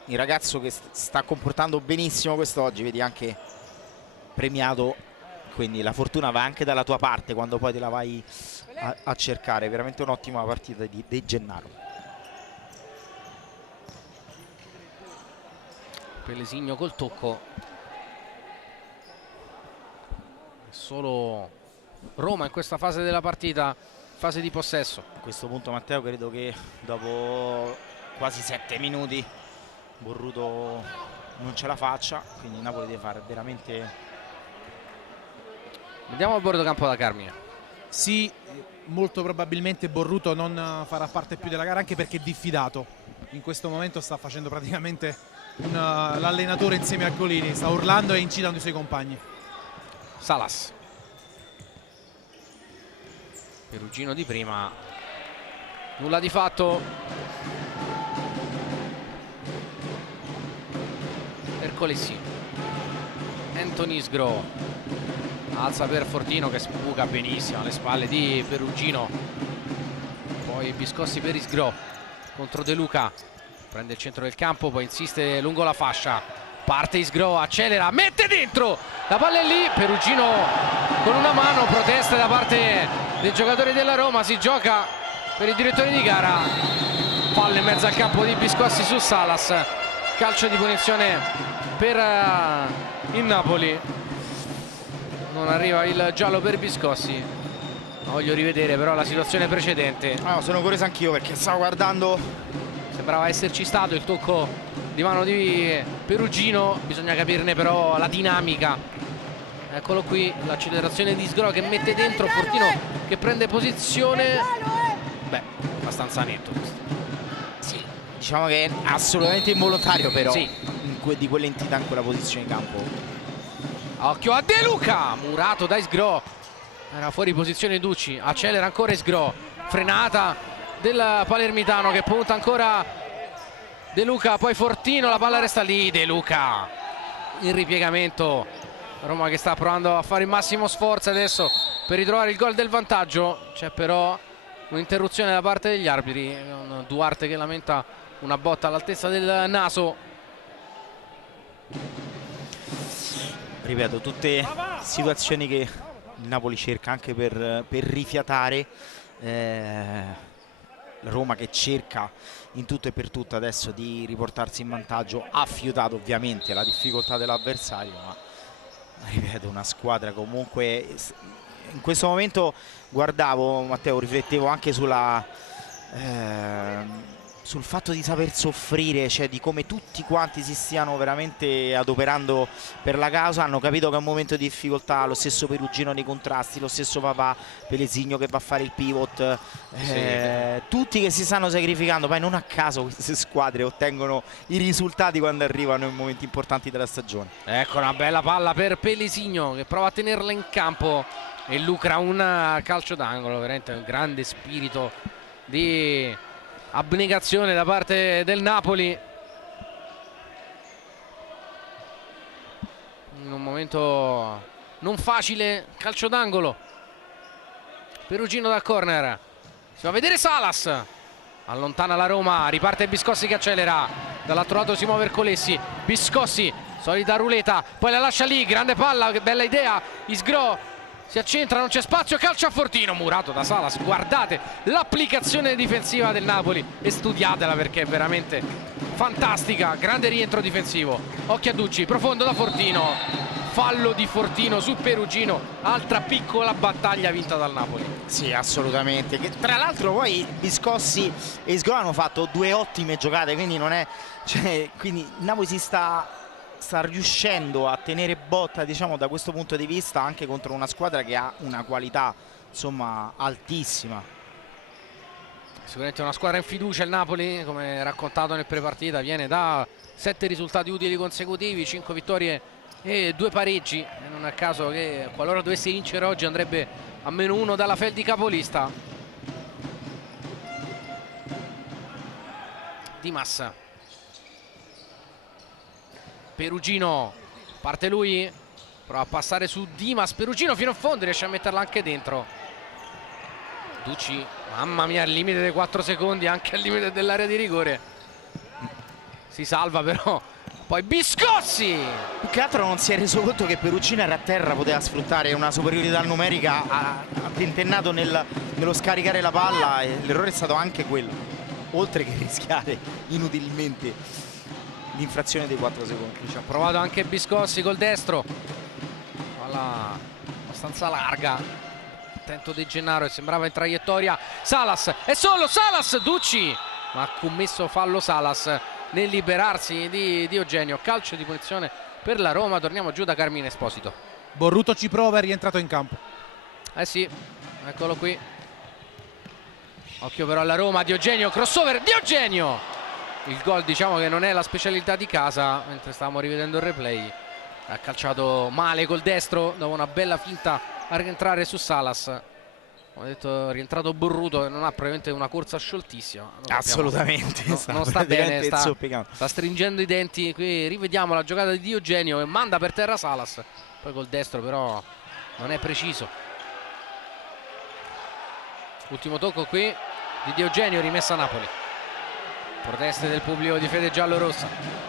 il ragazzo che sta comportando benissimo quest'oggi, vedi, anche premiato, quindi la fortuna va anche dalla tua parte quando poi te la vai a cercare. Veramente un'ottima partita di De Gennaro. Pelesigno col tocco, solo Roma in questa fase della partita, fase di possesso. A questo punto, Matteo, credo che dopo quasi 7 minuti Borruto non ce la faccia, quindi Napoli deve fare veramente... Vediamo il bordo campo da Carmine. Sì, molto probabilmente Borruto non farà parte più della gara, anche perché è diffidato. In questo momento sta facendo praticamente l'allenatore insieme a Golini, sta urlando e incitando i suoi compagni. Salas, Perugino di prima, nulla di fatto. Ercolesi, Anthony Sgro, alza per Fortino che sbuca benissimo alle spalle di Perugino, poi Biscossi per Isgro contro De Luca, prende il centro del campo, poi insiste lungo la fascia, parte Isgro, accelera, mette dentro, la palla è lì, Perugino con una mano, protesta da parte dei giocatori della Roma, si gioca per il direttore di gara, palla in mezzo al campo di Biscossi su Salas, calcio di punizione per il Napoli. Non arriva il giallo per Biscossi. Voglio rivedere però la situazione precedente. Sono curioso anch'io perché stavo guardando. Sembrava esserci stato il tocco di mano di Perugino, bisogna capirne però la dinamica. Eccolo qui, l'accelerazione di Sgro che mette dentro, Fortino che prende posizione. Beh, abbastanza netto questo. Sì, diciamo che è assolutamente involontario, però sì, di quell'entità in quella posizione di campo. Occhio a De Luca, murato da Isgro, era fuori posizione Ducci, accelera ancora Isgro, frenata del palermitano che punta ancora De Luca, poi Fortino, la palla resta lì, De Luca in ripiegamento, Roma che sta provando a fare il massimo sforzo adesso per ritrovare il gol del vantaggio, c'è però un'interruzione da parte degli arbitri, Duarte che lamenta una botta all'altezza del naso. Ripeto, tutte situazioni che il Napoli cerca anche per rifiatare, Roma che cerca in tutto e per tutto adesso di riportarsi in vantaggio, ha fiutato ovviamente la difficoltà dell'avversario, ma ripeto, una squadra comunque in questo momento, guardavo Matteo, riflettevo anche sul fatto di saper soffrire, cioè di come tutti quanti si stiano veramente adoperando per la causa, hanno capito che è un momento di difficoltà, lo stesso Perugino nei contrasti, lo stesso papà Pelesigno che va a fare il pivot, tutti che si stanno sacrificando, poi non a caso queste squadre ottengono i risultati quando arrivano in momenti importanti della stagione. Ecco una bella palla per Pelesigno che prova a tenerla in campo e lucra un calcio d'angolo, veramente un grande spirito di abnegazione da parte del Napoli in un momento non facile. Calcio d'angolo, Perugino dal corner, si va a vedere Salas, allontana la Roma, riparte Biscossi che accelera, dall'altro lato si muove Ercolesi, Biscossi, solita ruleta, poi la lascia lì, grande palla, che bella idea, Isgro si accentra, non c'è spazio, calcio a Fortino, murato da Salas. Guardate l'applicazione difensiva del Napoli e studiatela perché è veramente fantastica, grande rientro difensivo. Occhio a Ducci, profondo da Fortino, fallo di Fortino su Perugino, altra piccola battaglia vinta dal Napoli. Sì, assolutamente, che tra l'altro poi Biscossi e Isgro hanno fatto due ottime giocate, quindi non è, cioè, quindi Napoli si sta riuscendo a tenere botta, diciamo, da questo punto di vista anche contro una squadra che ha una qualità insomma altissima. Sicuramente una squadra in fiducia il Napoli, come raccontato nel prepartita, viene da 7 risultati utili consecutivi, 5 vittorie e 2 pareggi, e non a caso che qualora dovesse vincere oggi andrebbe a -1 dalla Fel di capolista. Dimas, Perugino, parte lui, prova a passare su Dimas, Perugino fino in fondo, riesce a metterla anche dentro. Ducci, mamma mia, al limite dei 4 secondi, anche al limite dell'area di rigore, si salva però, poi Biscossi! Più che altro non si è reso conto che Perugino era a terra, poteva sfruttare una superiorità numerica, ha tentennato nello scaricare la palla e l'errore è stato anche quello, oltre che rischiare inutilmente l'infrazione dei 4 secondi. Ci ha provato anche Biscossi col destro, palla abbastanza larga, attento De Gennaro e sembrava in traiettoria. Salas, è solo Salas, Ducci, ma ha commesso fallo Salas nel liberarsi di Eugenio. Calcio di punizione per la Roma. Torniamo giù da Carmine Esposito. Borruto ci prova, è rientrato in campo. Eh sì, eccolo qui. Occhio però alla Roma, Di Eugenio, crossover, Di Eugenio! Il gol diciamo che non è la specialità di casa, mentre stavamo rivedendo il replay. Ha calciato male col destro dopo una bella finta a rientrare su Salas. Come detto, è rientrato Borruto e non ha probabilmente una corsa scioltissima. Assolutamente. Non sta bene, sta stringendo i denti. Qui rivediamo la giocata di Di Eugenio e manda per terra Salas. Poi col destro però non è preciso. Ultimo tocco qui di Di Eugenio, rimessa a Napoli. Proteste del pubblico di fede giallorossa.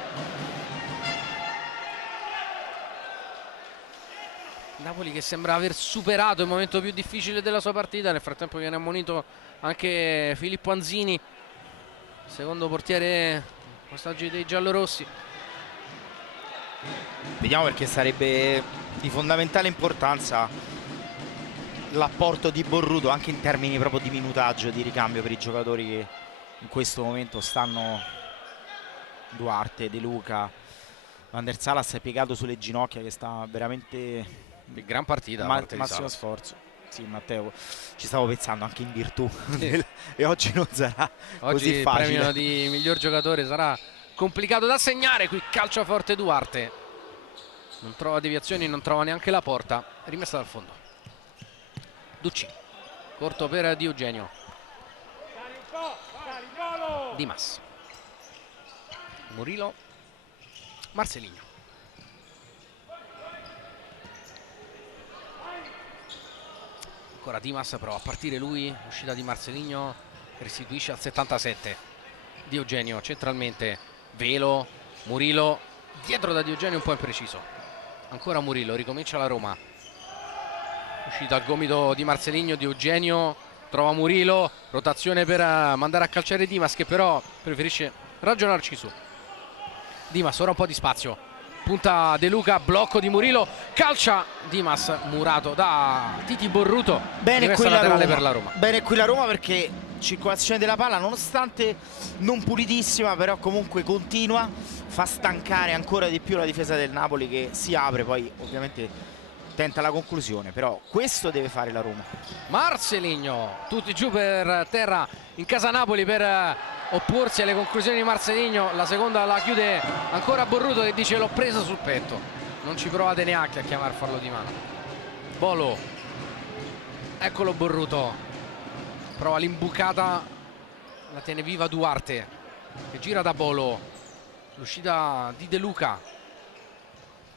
Napoli che sembra aver superato il momento più difficile della sua partita. Nel frattempo viene ammonito anche Filippo Anzini, secondo portiere quest'oggi dei giallorossi. Vediamo, perché sarebbe di fondamentale importanza l'apporto di Borruto anche in termini proprio di minutaggio, di ricambio per i giocatori che in questo momento stanno. Duarte, De Luca, Van der Salas è piegato sulle ginocchia, che sta veramente gran partita, massimo sforzo. Sì, Matteo, ci stavo pensando anche in virtù e oggi non sarà così facile. Il premio di miglior giocatore sarà complicato da segnare. Qui calcia forte Duarte, non trova deviazioni, non trova neanche la porta, rimessa dal fondo. Ducci, corto per Di Eugenio. Dimas, Murilo, Marcelinho. Ancora Dimas, prova a partire lui, uscita di Marcelinho, restituisce al 77. Di Eugenio centralmente, Velo, Murilo, dietro da Di Eugenio un po' impreciso. Ancora Murilo, ricomincia la Roma. Uscita al gomito di Marcelinho, Di Eugenio trova Murilo, rotazione per mandare a calciare Dimas, che però preferisce ragionarci su. Dimas, ora un po' di spazio. Punta De Luca, blocco di Murilo, calcia Dimas, murato da Titi Borruto. Bene qui laterale la Roma. Per la Roma. Bene qui la Roma, perché circolazione della palla, nonostante non pulitissima, però comunque continua, fa stancare ancora di più la difesa del Napoli, che si apre, poi ovviamente tenta la conclusione, però questo deve fare la Roma. Marcelinho, tutti giù per terra in casa Napoli per opporsi alle conclusioni di Marcelinho. La seconda la chiude ancora Borruto, che dice l'ho presa sul petto. Non ci provate neanche a chiamare fallo di mano. Bolo, eccolo Borruto, prova l'imbucata, la tiene viva Duarte, che gira da Bolo. L'uscita di De Luca,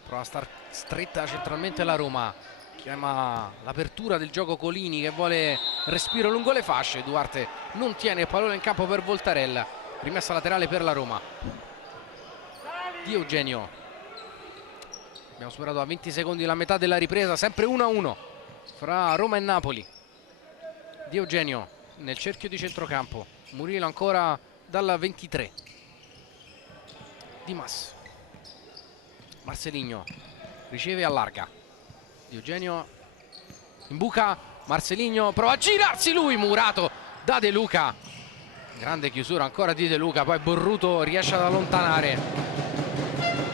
prova a star stretta centralmente la Roma, chiama l'apertura del gioco Colini, che vuole respiro lungo le fasce. Duarte non tiene il pallone in campo per Voltarella, rimessa laterale per la Roma. Di Eugenio, abbiamo superato a 20 secondi la metà della ripresa, sempre 1-1 fra Roma e Napoli. Di Eugenio nel cerchio di centrocampo, Murilo ancora dal 23. Dimas, Marcelinho riceve e allarga. Di Eugenio in buca, Marcelinho prova a girarsi lui, murato da De Luca. Grande chiusura ancora di De Luca, poi Borruto riesce ad allontanare.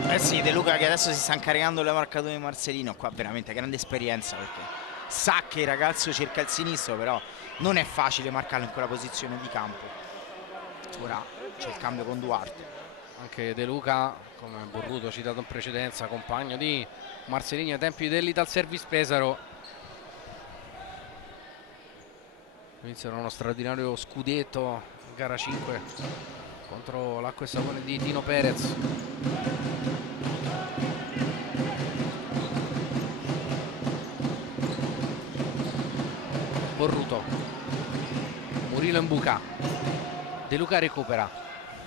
Eh sì, De Luca che adesso si sta incaricando le marcature di Marcelino. Qua veramente grande esperienza, perché sa che il ragazzo cerca il sinistro, però non è facile marcarlo in quella posizione di campo. Ora c'è il cambio con Duarte. Anche De Luca, come Borruto citato in precedenza, compagno di Marcelinho ai tempi dell'Ital Service Pesaro. Inizierà uno straordinario scudetto, gara 5 contro l'Acqua e Sapone di Tino Perez. Borruto, Murilo in buca, De Luca recupera,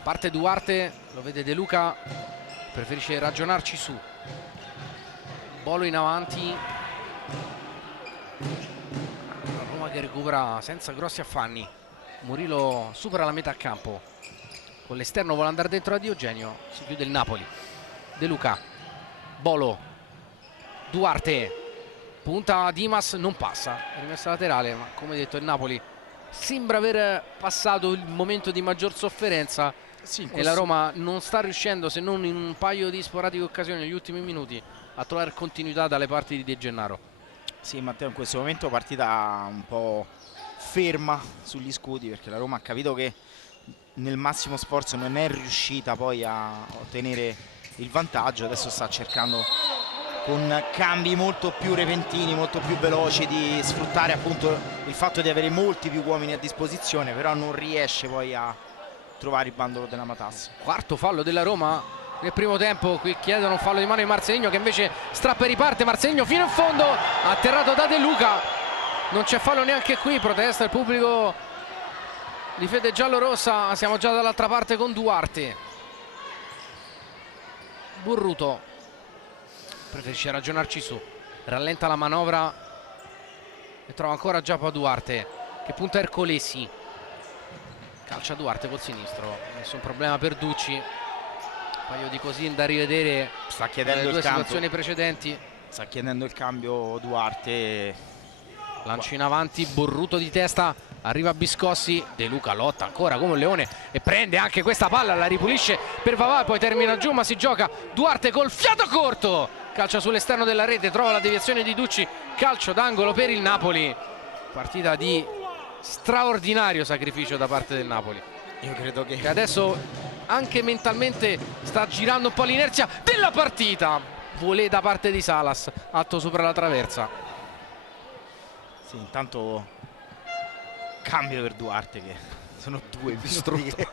Parte Duarte, lo vede De Luca, preferisce ragionarci su. Bolo in avanti. La Roma che recupera senza grossi affanni. Murillo supera la metà campo. Con l'esterno vuole andare dentro a Diogenio. Si chiude il Napoli. De Luca. Bolo. Duarte. Punta Dimas, non passa. Rimessa laterale, ma come detto il Napoli sembra aver passato il momento di maggior sofferenza. Sì, e la Roma non sta riuscendo, se non in un paio di sporadiche occasioni negli ultimi minuti, a trovare continuità dalle parti di De Gennaro. Sì, Matteo, in questo momento partita un po' ferma sugli scudi, perché la Roma ha capito che nel massimo sforzo non è riuscita poi a ottenere il vantaggio. Adesso sta cercando con cambi molto più repentini, molto più veloci, di sfruttare appunto il fatto di avere molti più uomini a disposizione, però non riesce poi a trovare il bandolo della matassa. Quarto fallo della Roma nel primo tempo. Qui chiedono un fallo di mano di Marceligno, che invece strappa e riparte. Marceligno fino in fondo, atterrato da De Luca. Non c'è fallo neanche qui, protesta il pubblico di fede giallorossa. Siamo già dall'altra parte con Duarte. Burruto preferisce ragionarci su, rallenta la manovra e trova ancora Giappa Duarte, che punta Ercolesi. Calcia Duarte col sinistro, nessun problema per Ducci. Un paio di così da rivedere. Sta chiedendo le due il cambio. situazioni precedenti. Sta chiedendo il cambio Duarte. Lancio in avanti, Burruto di testa, arriva Biscossi. De Luca lotta ancora come un leone e prende anche questa palla, la ripulisce per Vavà, poi termina giù, ma si gioca Duarte col fiato corto. Calcia sull'esterno della rete, trova la deviazione di Ducci, calcio d'angolo per il Napoli. Partita di straordinario sacrificio da parte del Napoli. Io credo che adesso anche mentalmente sta girando un po' l'inerzia della partita. Volée da parte di Salas, alto sopra la traversa. Sì, intanto cambio per Duarte, che sono 2 minuti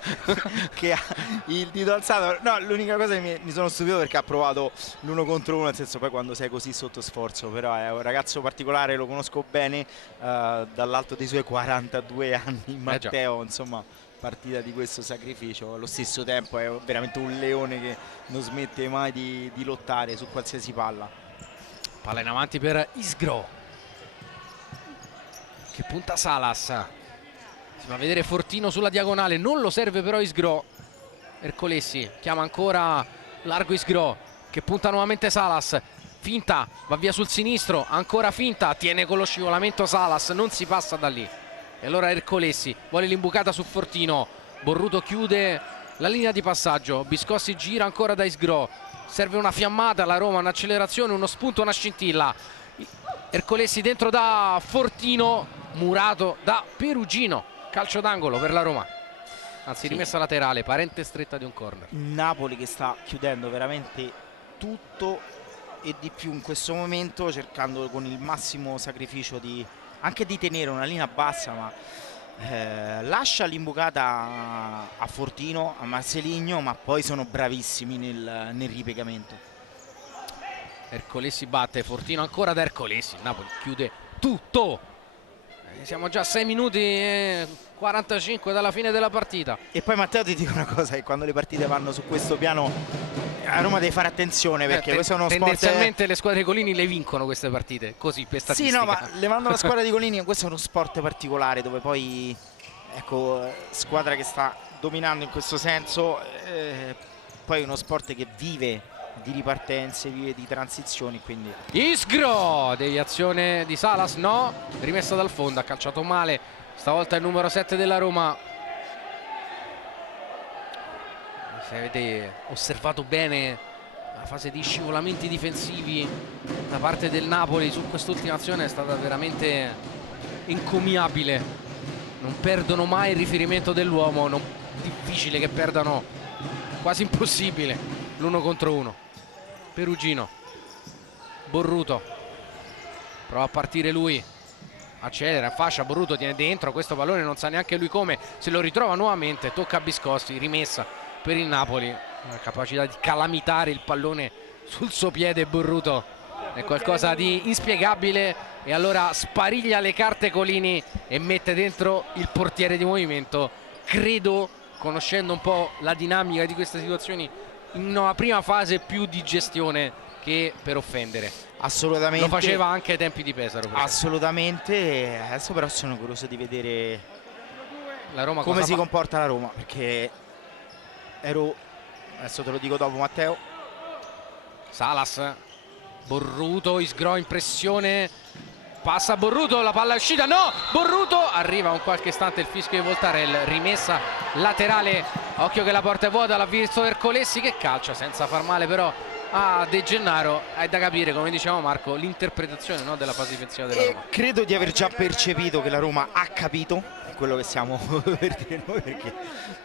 che ha il dito alzato. No, l'unica cosa che mi sono stupito perché ha provato l'1 contro 1, nel senso, poi quando sei così sotto sforzo, però è un ragazzo particolare, lo conosco bene, dall'alto dei suoi 42 anni, Matteo, insomma, partita di questo sacrificio. Allo stesso tempo è veramente un leone che non smette mai di lottare su qualsiasi palla. Palla in avanti per Isgro, che punta Salas. Si va a vedere Fortino sulla diagonale, non lo serve però Isgro. Ercolesi chiama ancora largo Isgro, che punta nuovamente Salas. Finta, va via sul sinistro, ancora finta, tiene con lo scivolamento Salas, non si passa da lì. E allora Ercolesi vuole l'imbucata su Fortino. Burruto chiude la linea di passaggio, Biscossi gira ancora da Isgro. Serve una fiammata alla Roma, un'accelerazione, uno spunto, una scintilla. Ercolesi dentro da Fortino, murato da Perugino. Calcio d'angolo per la Roma, anzi rimessa laterale, parente stretta di un corner. Napoli che sta chiudendo veramente tutto e di più in questo momento, cercando con il massimo sacrificio anche di tenere una linea bassa, ma lascia l'imbucata a Fortino, a Marceligno, ma poi sono bravissimi nel ripiegamento. Ercolesi batte, Fortino ancora da Ercolesi. Napoli chiude tutto. Siamo già a 6 minuti e 45 dalla fine della partita. E poi Matteo, ti dico una cosa, che quando le partite vanno su questo piano a Roma deve fare attenzione, perché questo è uno sport. Tendenzialmente le squadre Colini le vincono queste partite, così per statistica. Sì, no, ma levando la squadra di Colini, questo è uno sport particolare dove poi, ecco, squadra che sta dominando in questo senso, poi è uno sport che vive di ripartenze, vive di transizioni, quindi Isgro, deviazione di Salas, no, rimessa dal fondo, ha calciato male stavolta il numero 7 della Roma. Se avete osservato bene la fase di scivolamenti difensivi da parte del Napoli su quest'ultima azione è stata veramente encomiabile. Non perdono mai il riferimento dell'uomo, difficile che perdano, quasi impossibile l'1 contro 1. Perugino, Burruto prova a partire lui, accelera, fascia, Burruto tiene dentro questo pallone, non sa neanche lui come, se lo ritrova nuovamente, tocca a Biscossi, rimessa per il Napoli, la capacità di calamitare il pallone sul suo piede. Burruto è qualcosa di inspiegabile, e allora spariglia le carte Colini e mette dentro il portiere di movimento, credo conoscendo un po' la dinamica di queste situazioni, in una prima fase più di gestione che per offendere. Assolutamente. Lo faceva anche ai tempi di Pesaro. Assolutamente. Adesso però sono curioso di vedere la Roma come si comporta la Roma, perché adesso te lo dico dopo, Matteo. Salas, Borruto, Isgro in pressione, passa Borruto, la palla è uscita, no, Borruto, arriva un qualche istante il fischio di Voltarel, rimessa laterale, occhio che la porta è vuota, l'ha visto Ercolessi che calcia senza far male però a De Gennaro. È da capire, come diceva Marco, l'interpretazione, no, della fase difensiva della Roma. Credo di aver già percepito che la Roma ha capito quello che stiamo per dire noi, perché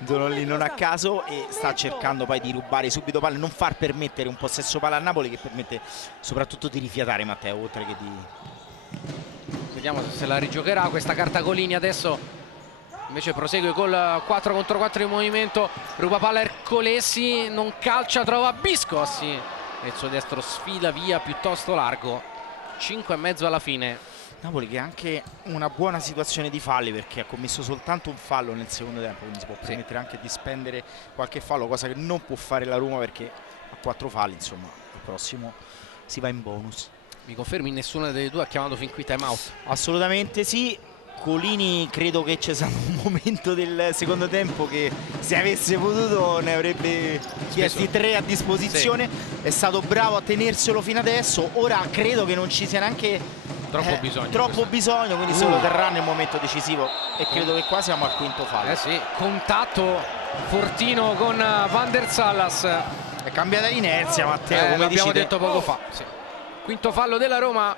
sono lì non a caso e sta cercando poi di rubare subito palle, non far permettere un possesso palla a Napoli, che permette soprattutto di rifiatare Matteo, oltre che di... Vediamo se la rigiocherà questa carta Colini. Adesso invece prosegue col 4 contro 4 in movimento, ruba palla Ercolessi, non calcia, trova Biscossi e il suo destro sfila via piuttosto largo. 5,5 alla fine. Napoli che ha anche una buona situazione di falli, perché ha commesso soltanto un fallo nel secondo tempo, quindi si può permettere anche di spendere qualche fallo, cosa che non può fare la Roma perché ha 4 falli, insomma il prossimo si va in bonus. Mi confermi, nessuna delle due ha chiamato fin qui time out? Assolutamente sì. Colini credo che c'è stato un momento del secondo tempo che se avesse potuto ne avrebbe chiesti 3 a disposizione, è stato bravo a tenerselo fino adesso, ora credo che non ci sia neanche troppo bisogno, quindi se lo terrà nel momento decisivo e credo che qua siamo al quinto fallo. Sì, contatto fortino con Van der Salas. È cambiata l'inerzia, Matteo, come l'abbiamo detto poco fa. Quinto fallo della Roma,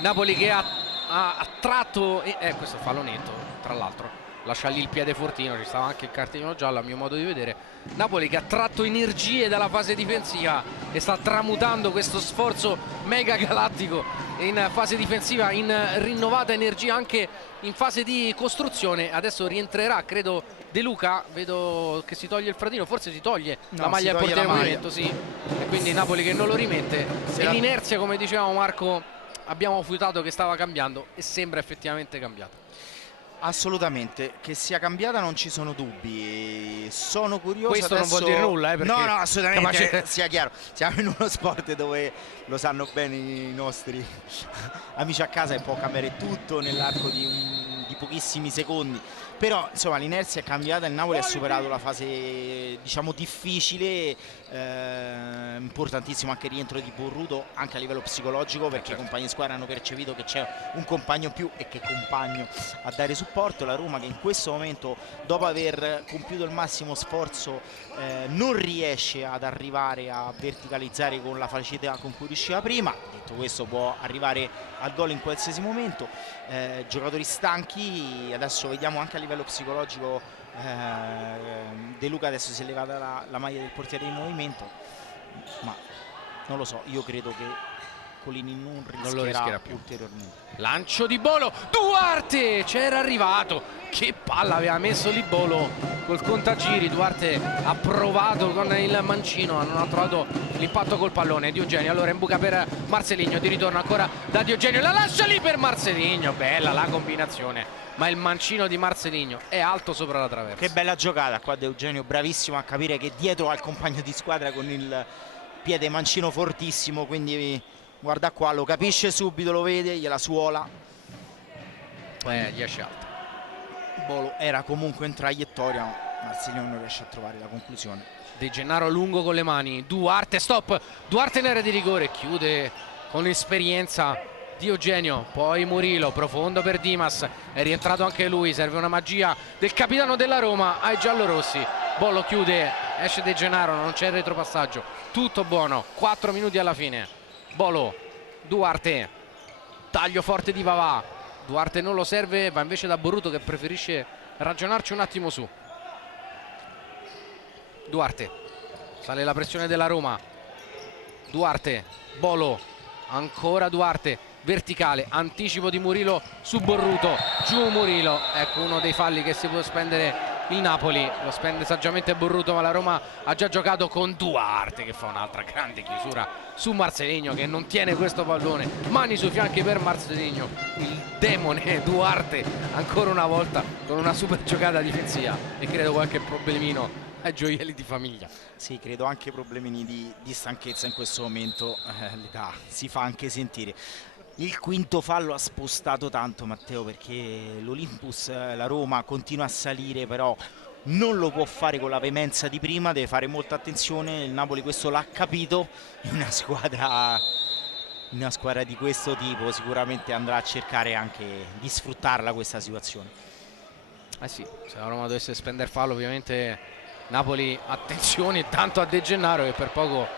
Napoli che ha tratto, questo fallo netto tra l'altro, lascia lì il piede fortino, ci stava anche il cartellino giallo a mio modo di vedere. Napoli che ha tratto energie dalla fase difensiva e sta tramutando questo sforzo mega galattico in fase difensiva in rinnovata energia anche in fase di costruzione. Adesso rientrerà credo De Luca, vedo che si toglie il fratino, forse si toglie la maglia al portiere in movimento, sì, e quindi Napoli che non lo rimette e l'inerzia, come dicevamo Marco, abbiamo fiutato che stava cambiando e sembra effettivamente cambiata. Assolutamente, che sia cambiata non ci sono dubbi. Sono curioso. Questo adesso... non vuol dire nulla, perché... No, assolutamente, sia chiaro. Siamo in uno sport dove lo sanno bene i nostri amici a casa, e può cambiare tutto nell'arco di pochissimi secondi. Però insomma l'inerzia è cambiata, il Napoli ha superato la fase diciamo difficile, importantissimo anche il rientro di Borruto anche a livello psicologico, perché i compagni di squadra hanno percepito che c'è un compagno più e che compagno a dare supporto. La Roma che in questo momento, dopo aver compiuto il massimo sforzo, non riesce ad arrivare a verticalizzare con la facilità con cui riusciva prima. Detto questo, può arrivare al gol in qualsiasi momento. Giocatori stanchi, adesso vediamo anche a livello psicologico. De Luca adesso si è levata la maglia del portiere in movimento, ma non lo so, io credo che Colini non lo rischierà più ulteriormente. Lancio di Bolo, Duarte c'era arrivato, che palla aveva messo lì Bolo col contagiri. Duarte ha provato con il mancino, non ha trovato l'impatto col pallone. Diogenio allora in buca per Marcelinho, di ritorno ancora da Diogenio, la lascia lì per Marcelinho, bella la combinazione, ma il mancino di Marcelinho è alto sopra la traversa. Che bella giocata qua di Eugenio, bravissimo a capire che dietro al compagno di squadra con il piede mancino fortissimo, quindi guarda qua, lo capisce subito, lo vede, gliela suola. 10 alto. Bolo era comunque in traiettoria, Marcelinho non riesce a trovare la conclusione. De Gennaro lungo con le mani, Duarte stop, Duarte in area di rigore, chiude con esperienza Diogenio, poi Murillo, profondo per Dimas, è rientrato anche lui, serve una magia del capitano della Roma ai giallorossi. Bolo chiude, esce De Gennaro, non c'è il retropassaggio, tutto buono, 4 minuti alla fine. Bolo, Duarte, taglio forte di Vavà, Duarte non lo serve, va invece da Borruto che preferisce ragionarci un attimo su. Duarte, sale la pressione della Roma, Duarte, Bolo, ancora Duarte, verticale, anticipo di Murillo su Borruto, giù Murillo, ecco uno dei falli che si può spendere il Napoli. Lo spende saggiamente Burruto, ma la Roma ha già giocato con Duarte, che fa un'altra grande chiusura su Marceligno, che non tiene questo pallone. Mani sui fianchi per Marceligno, il demone Duarte ancora una volta con una super giocata difensiva e credo qualche problemino ai gioielli di famiglia. Sì, credo anche problemini di stanchezza in questo momento, l'età si fa anche sentire. Il quinto fallo ha spostato tanto, Matteo, perché l'Olympus, la Roma, continua a salire, però non lo può fare con la veemenza di prima, deve fare molta attenzione. Il Napoli questo l'ha capito, in una squadra di questo tipo sicuramente andrà a cercare anche di sfruttarla questa situazione. Eh sì, se la Roma dovesse spendere fallo, ovviamente Napoli attenzione tanto a De Gennaro, che per poco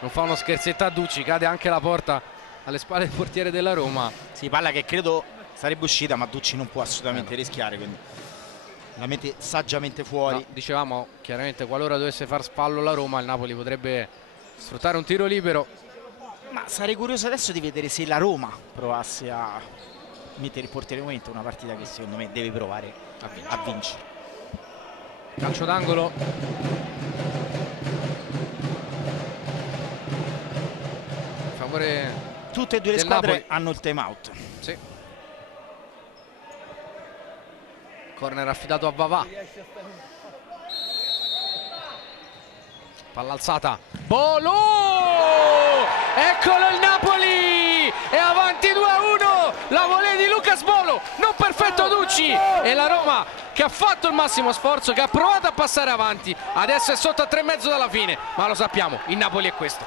non fa uno scherzetto a Ducci, cade anche la porta alle spalle del portiere della Roma. Sì, palla che credo sarebbe uscita, ma Ducci non può assolutamente rischiare, quindi la mette saggiamente fuori. No, dicevamo chiaramente qualora dovesse far fallo la Roma, il Napoli potrebbe sfruttare un tiro libero. Ma sarei curioso adesso di vedere se la Roma provasse a mettere il portiere in movimento, una partita che secondo me deve provare a vincere. Calcio d'angolo. Favore. Tutte e due le squadre Napoli hanno il time out. Sì. Corner affidato a Vavà. Palla alzata. Bolo! Eccolo il Napoli! È avanti 2-1. La volée di Lucas Bolo. Non perfetto Ducci. E la Roma che ha fatto il massimo sforzo, che ha provato a passare avanti. Adesso è sotto a 3,5 dalla fine. Ma lo sappiamo, il Napoli è questo.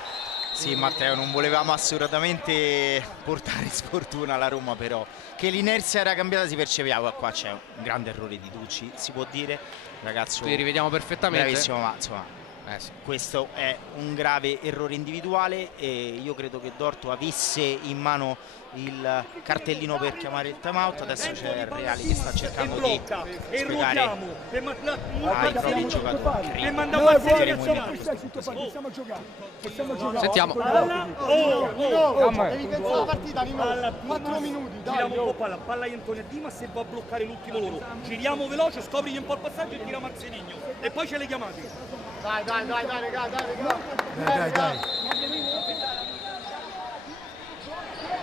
Sì, Matteo, non volevamo assolutamente portare sfortuna alla Roma, però che l'inerzia era cambiata si percepiva. Qua c'è un grande errore di Ducci, si può dire, ragazzo. Qui rivediamo perfettamente. Bravissimo, ma insomma sì. Questo è un grave errore individuale e io credo che Dorto avesse in mano il cartellino per chiamare il timeout. Adesso c'è Reali che sta cercando di spiegare ai propri giocatori. Sentiamo. Devi pensare la partita, 4 minuti. Giriamo un po' palla di Antonio Dimas e va a bloccare l'ultimo loro. Giriamo veloce, scoprigli un po' il passaggio e tira Marceligno. E poi ce le chiamate. Dai, raga. Dai.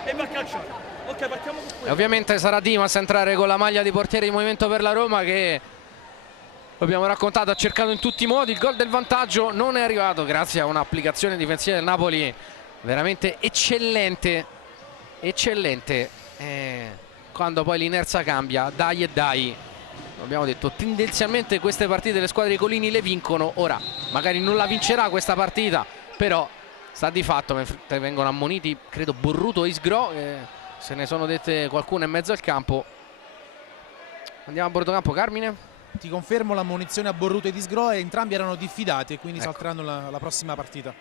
E va a calciare. Ok, partiamo con E ovviamente sarà Dimas a entrare con la maglia di portiere di movimento per la Roma, che abbiamo raccontato ha cercato in tutti i modi il gol del vantaggio, non è arrivato grazie a un'applicazione difensiva del Napoli veramente eccellente. Quando poi l'inerzia cambia, dai, abbiamo detto tendenzialmente queste partite le squadre di Colini le vincono. Ora magari non la vincerà questa partita, però sta di fatto, mentre vengono ammoniti credo Burruto e Isgro, se ne sono dette qualcuno in mezzo al campo. Andiamo a bordo campo, Carmine. Ti confermo l'ammonizione a Burruto e Isgro, e entrambi erano diffidati e quindi salteranno la prossima partita.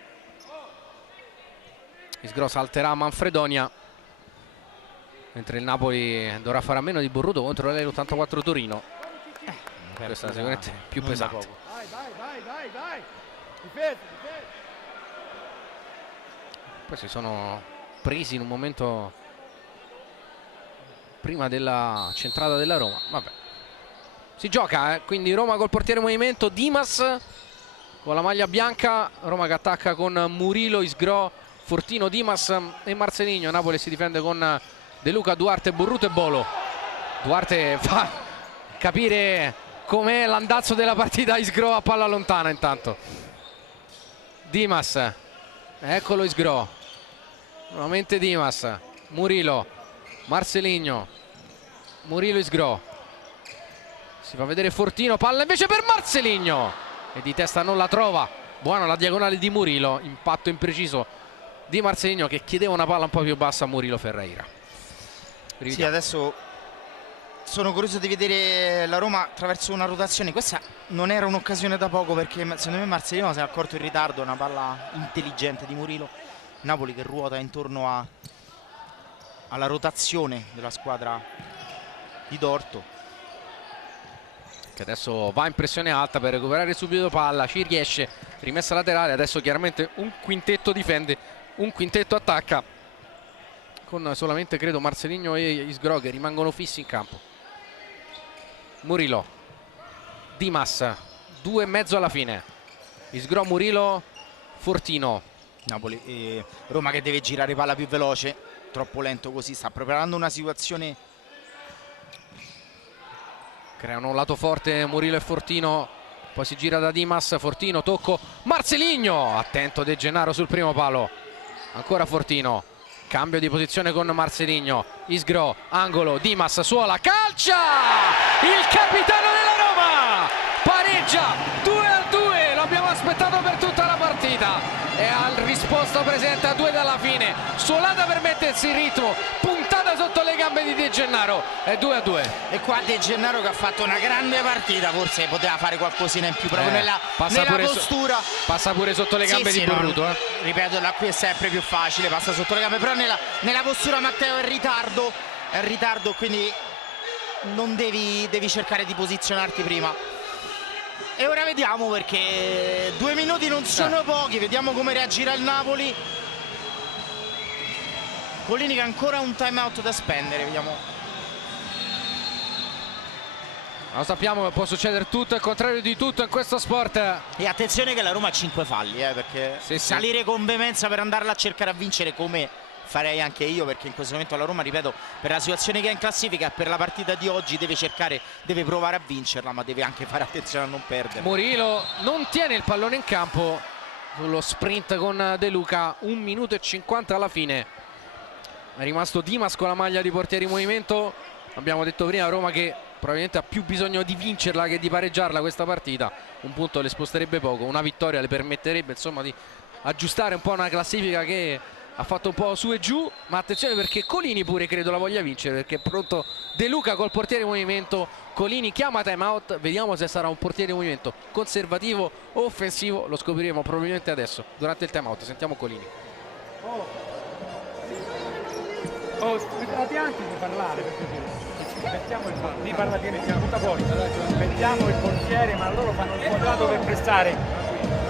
Isgro salterà a Manfredonia, mentre il Napoli dovrà fare a meno di Burruto contro l'84 Torino. Questa è sicuramente più pesante. Dai. Difesa. Poi si sono presi in un momento prima della centrata della Roma. Vabbè, si gioca, quindi Roma col portiere in movimento, Dimas con la maglia bianca, Roma che attacca con Murillo, Isgro, Fortino, Dimas e Marceligno. Napoli si difende con De Luca, Duarte, Burruto e Bolo. Duarte fa capire com'è l'andazzo della partita. Isgro a palla lontana intanto. Dimas, eccolo Isgro, nuovamente Dimas, Murillo, Marceligno, Murillo, Isgro, si fa vedere Fortino, palla invece per Marceligno e di testa non la trova. Buona la diagonale di Murillo, impatto impreciso di Marceligno che chiedeva una palla un po' più bassa a Murillo Ferreira. Sì, adesso sono curioso di vedere la Roma attraverso una rotazione. Questa non era un'occasione da poco, perché secondo me Marceligno si è accorto in ritardo. Una palla intelligente di Murillo. Napoli che ruota intorno alla rotazione della squadra di Dorto, che adesso va in pressione alta per recuperare subito palla, ci riesce, rimessa laterale. Adesso chiaramente un quintetto difende, un quintetto attacca, con solamente credo Marceligno e Isgro che rimangono fissi in campo. Murillo, Dimas, 2,5 alla fine. Isgro, Murillo, Fortino. Napoli, Roma che deve girare palla più veloce, troppo lento così, sta preparando una situazione. Creano un lato forte Murillo e Fortino, poi si gira da Dimas, Fortino, tocco, Marcelinho, attento De Gennaro sul primo palo, ancora Fortino, cambio di posizione con Marcelinho, Isgro, angolo, Dimas, suola, calcia! Il capitano della Roma pareggia 2-2, l'abbiamo aspettato per tutta la partita e ha risposto presente a 2 dalla fine, suolata per mettersi in ritmo, puntata sotto le gambe di De Gennaro, è 2-2. E qua De Gennaro che ha fatto una grande partita, forse poteva fare qualcosina in più proprio nella postura. Passa pure sotto le gambe di Borruto. No, ripeto, da qui è sempre più facile, passa sotto le gambe, però nella postura Matteo è in ritardo, quindi non devi cercare di posizionarti prima. E ora vediamo, perché 2 minuti non sono pochi, vediamo come reagirà il Napoli. Collini che ha ancora un time out da spendere, vediamo. Lo sappiamo, può succedere tutto, il contrario di tutto in questo sport. E attenzione che la Roma ha 5 falli, perché salire con veemenza per andarla a cercare a vincere, come farei anche io, perché in questo momento la Roma, ripeto, per la situazione che è in classifica, per la partita di oggi deve provare a vincerla, ma deve anche fare attenzione a non perdere. Murillo non tiene il pallone in campo sullo sprint con De Luca, 1 minuto e 50 alla fine. È rimasto Dimas con la maglia di portiere in movimento. Abbiamo detto prima, Roma che probabilmente ha più bisogno di vincerla che di pareggiarla questa partita. Un punto le sposterebbe poco, una vittoria le permetterebbe insomma di aggiustare un po' una classifica che ha fatto un po' su e giù, ma attenzione perché Collini pure credo la voglia vincere, perché è pronto De Luca col portiere in movimento. Collini chiama time out, vediamo se sarà un portiere in movimento conservativo o offensivo, lo scopriremo probabilmente adesso durante il time out. Sentiamo Collini. Aspettate anche di parlare, aspettiamo il portiere, ma loro fanno il quadrato per prestare.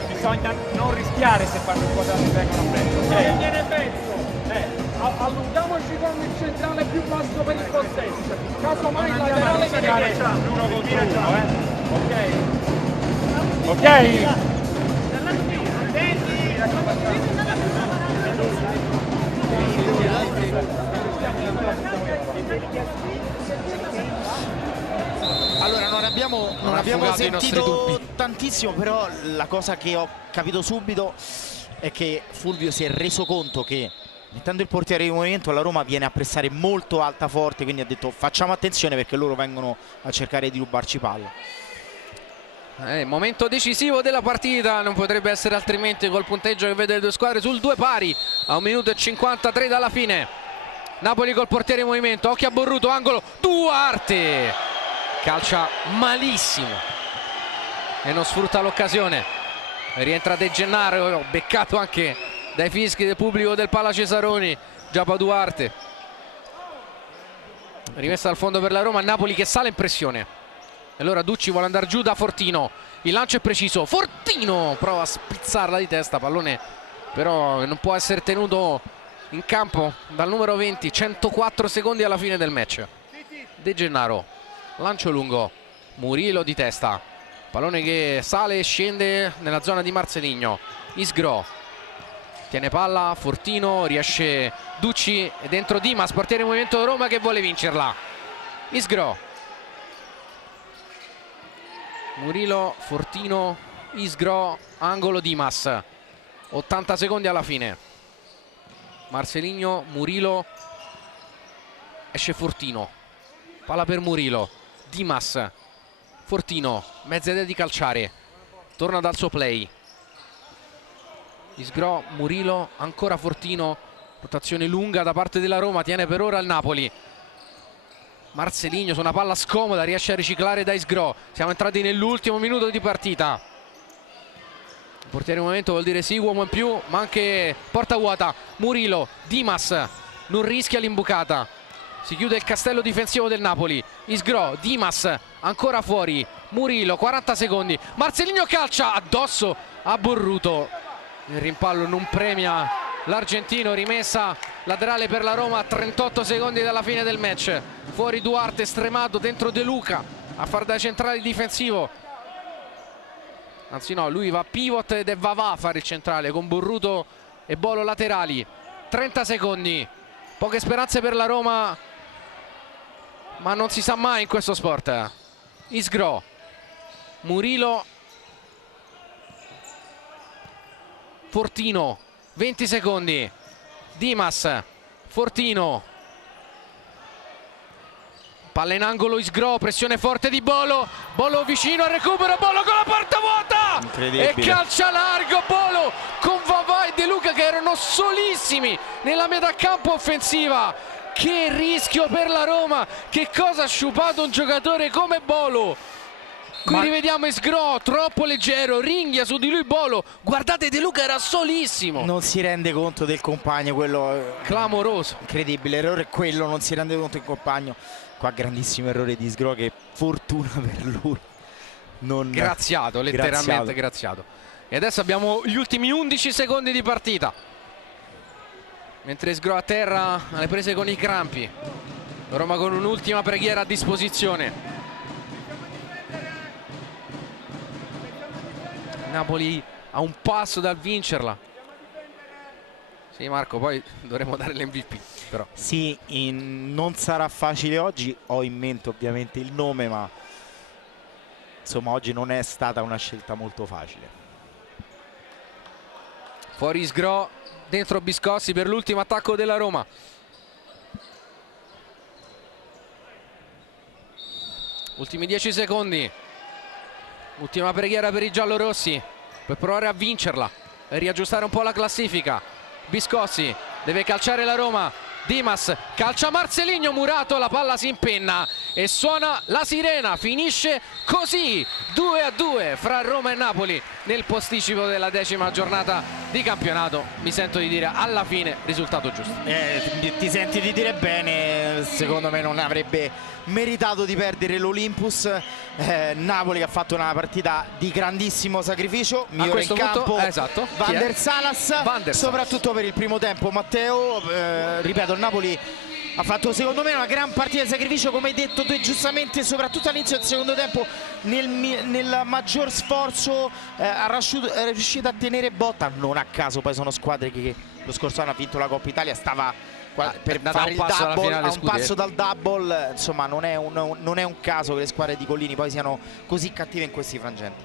Bisogna non rischiare se fanno il quadrato e vengono a pezzo. Okay? Viene pezzo. Allunghiamoci con il centrale più basso per il possesso. Casomai il laterale che facciamo. Uno contro uno, ok? Allora non abbiamo sentito tantissimo, però la cosa che ho capito subito è che Fulvio si è reso conto che mettendo il portiere in movimento la Roma viene a pressare molto alta forte, quindi ha detto facciamo attenzione perché loro vengono a cercare di rubarci palla. Momento decisivo della partita, non potrebbe essere altrimenti col punteggio che vede le due squadre sul 2 pari a 1 minuto e 53 dalla fine. Napoli col portiere in movimento, occhio a Borruto, angolo, Duarte calcia malissimo e non sfrutta l'occasione. Rientra De Gennaro, beccato anche dai fischi del pubblico del Pala Cesaroni. Giappa Duarte, rimessa al fondo per la Roma. Napoli che sale in pressione e allora Ducci vuole andare giù da Fortino, il lancio è preciso, Fortino prova a spizzarla di testa, pallone però non può essere tenuto in campo dal numero 20. 104 secondi alla fine del match. De Gennaro, lancio lungo, Murillo di testa, pallone che sale e scende nella zona di Marcelinho. Isgro tiene palla, Fortino, riesce Ducci e dentro Dimas, portiere in movimento Roma che vuole vincerla. Isgro, Murillo, Fortino, Isgro, angolo, Dimas. 80 secondi alla fine. Marcelinho, Murillo, esce Fortino, palla per Murillo, Dimas, Fortino, mezza idea di calciare, torna dal suo play. Isgro, Murillo, ancora Fortino, rotazione lunga da parte della Roma, tiene per ora il Napoli. Marcelinho su una palla scomoda riesce a riciclare da Isgro. Siamo entrati nell'ultimo minuto di partita. Portiere in movimento vuol dire sì, uomo in più, ma anche porta vuota. Murillo, Dimas non rischia l'imbucata, si chiude il castello difensivo del Napoli. Isgro, Dimas ancora fuori, Murillo, 40 secondi, Marcelinho calcia addosso a Borruto, il rimpallo non premia l'argentino. Rimessa laterale per la Roma a 38 secondi dalla fine del match. Fuori Duarte stremato, dentro De Luca a far da centrale difensivo. anzi no, lui va pivot ed è Vavà a fare il centrale con Burruto e Bolo laterali. 30 secondi, poche speranze per la Roma, ma non si sa mai in questo sport. Isgro, Murilo, Fortino, 20 secondi, Dimas, Fortino, palla in angolo, Isgro, pressione forte di Bolo, Bolo vicino al recupero, Bolo con la porta vuota e calcia largo Bolo con Vavà e De Luca che erano solissimi nella metà campo offensiva. Che rischio per la Roma, che cosa ha sciupato un giocatore come Bolo. Qui rivediamo Isgro, troppo leggero, ringhia su di lui Bolo, guardate De Luca era solissimo. Non si rende conto del compagno, quello clamoroso, incredibile, l'errore è quello, non si rende conto del compagno. Qua grandissimo errore di Isgro, che fortuna per lui. Graziato, letteralmente graziato. E adesso abbiamo gli ultimi 11 secondi di partita, mentre Isgro a terra alle prese con i crampi. Roma con un'ultima preghiera a disposizione. Napoli a un passo dal vincerla. Sì Marco, poi dovremo dare l'MVP però. Sì, non sarà facile oggi, ho in mente ovviamente il nome, ma insomma oggi non è stata una scelta molto facile. Fuori Isgro, dentro Biscossi per l'ultimo attacco della Roma. Ultimi 10 secondi. Ultima preghiera per i giallorossi per provare a vincerla e riaggiustare un po' la classifica. Biscossi deve calciare la Roma. Dimas calcia Marcelinho, Murato, la palla si impenna e suona la sirena. Finisce così 2-2 fra Roma e Napoli nel posticipo della 10ª giornata di campionato. Mi sento di dire alla fine risultato giusto. Ti senti di dire bene, secondo me non avrebbe meritato di perdere l'Olympus. Napoli che ha fatto una partita di grandissimo sacrificio, migliore in campo esatto. Van der Salas, soprattutto per il primo tempo. Matteo, ripeto, il Napoli ha fatto secondo me una gran partita di sacrificio, come hai detto tu giustamente, soprattutto all'inizio del secondo tempo nel maggior sforzo è riuscito a tenere botta. Non a caso poi sono squadre che lo scorso anno ha vinto la Coppa Italia, stava per fare il double, a un passo dal double. Insomma non è un caso che le squadre di Collini poi siano così cattive in questi frangenti.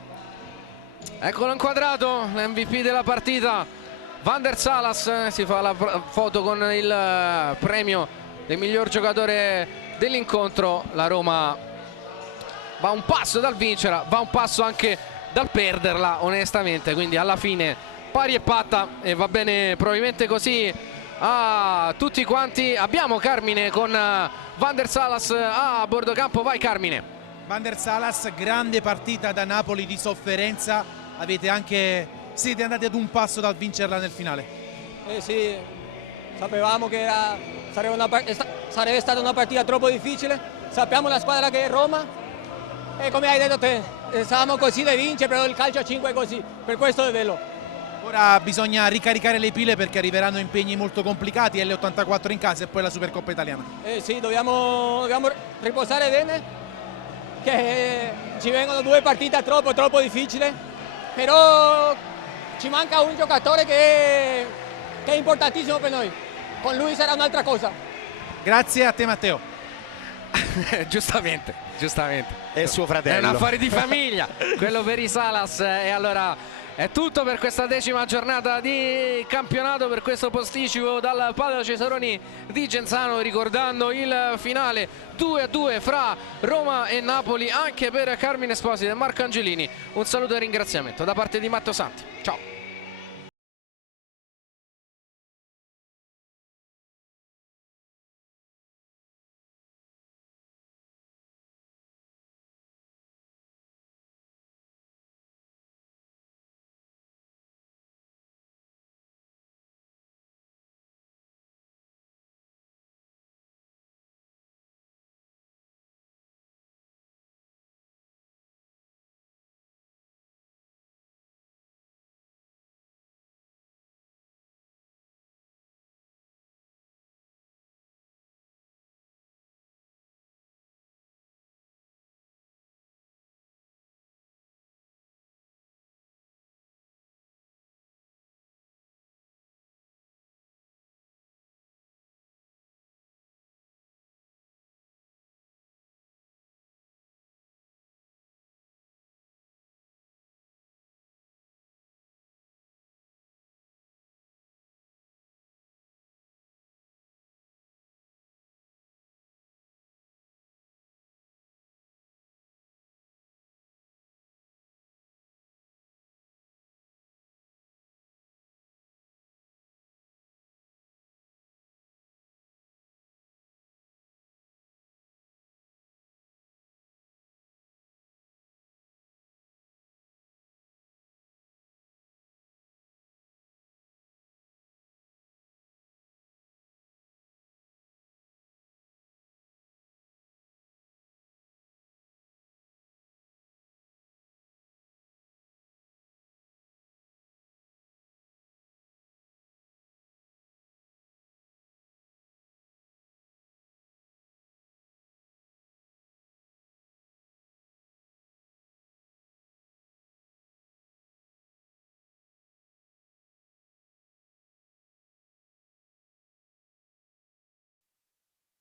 Eccolo inquadrato, l'MVP della partita, Van der Salas, si fa la foto con il premio del miglior giocatore dell'incontro. La Roma va un passo dal vincerla, va un passo anche dal perderla onestamente, quindi alla fine pari e patta e va bene probabilmente così a tutti quanti. Abbiamo Carmine con Van der Salas a bordo campo, vai Carmine. Van der Salas, grande partita da Napoli di sofferenza, siete andati ad un passo dal vincerla nel finale. Sì, sapevamo che sarebbe stata una partita troppo difficile, sappiamo la squadra che è Roma e come hai detto te, stavamo così di vincere, però il calcio a 5 è così, per questo è bello. Ora bisogna ricaricare le pile perché arriveranno impegni molto complicati, L84 in casa e poi la Supercoppa italiana. Sì, dobbiamo riposare bene, che ci vengono 2 partite troppo difficili, però ci manca un giocatore che è importantissimo per noi, con lui sarà un'altra cosa. Grazie a te Matteo. giustamente è suo fratello, è un affare di famiglia quello per i Salas. E allora è tutto per questa 10ª giornata di campionato, per questo posticipo dal Palio Cesaroni di Genzano, ricordando il finale 2-2 fra Roma e Napoli anche per Carmine Esposito e Marco Angelini. Un saluto e ringraziamento da parte di Matteo Santi, ciao.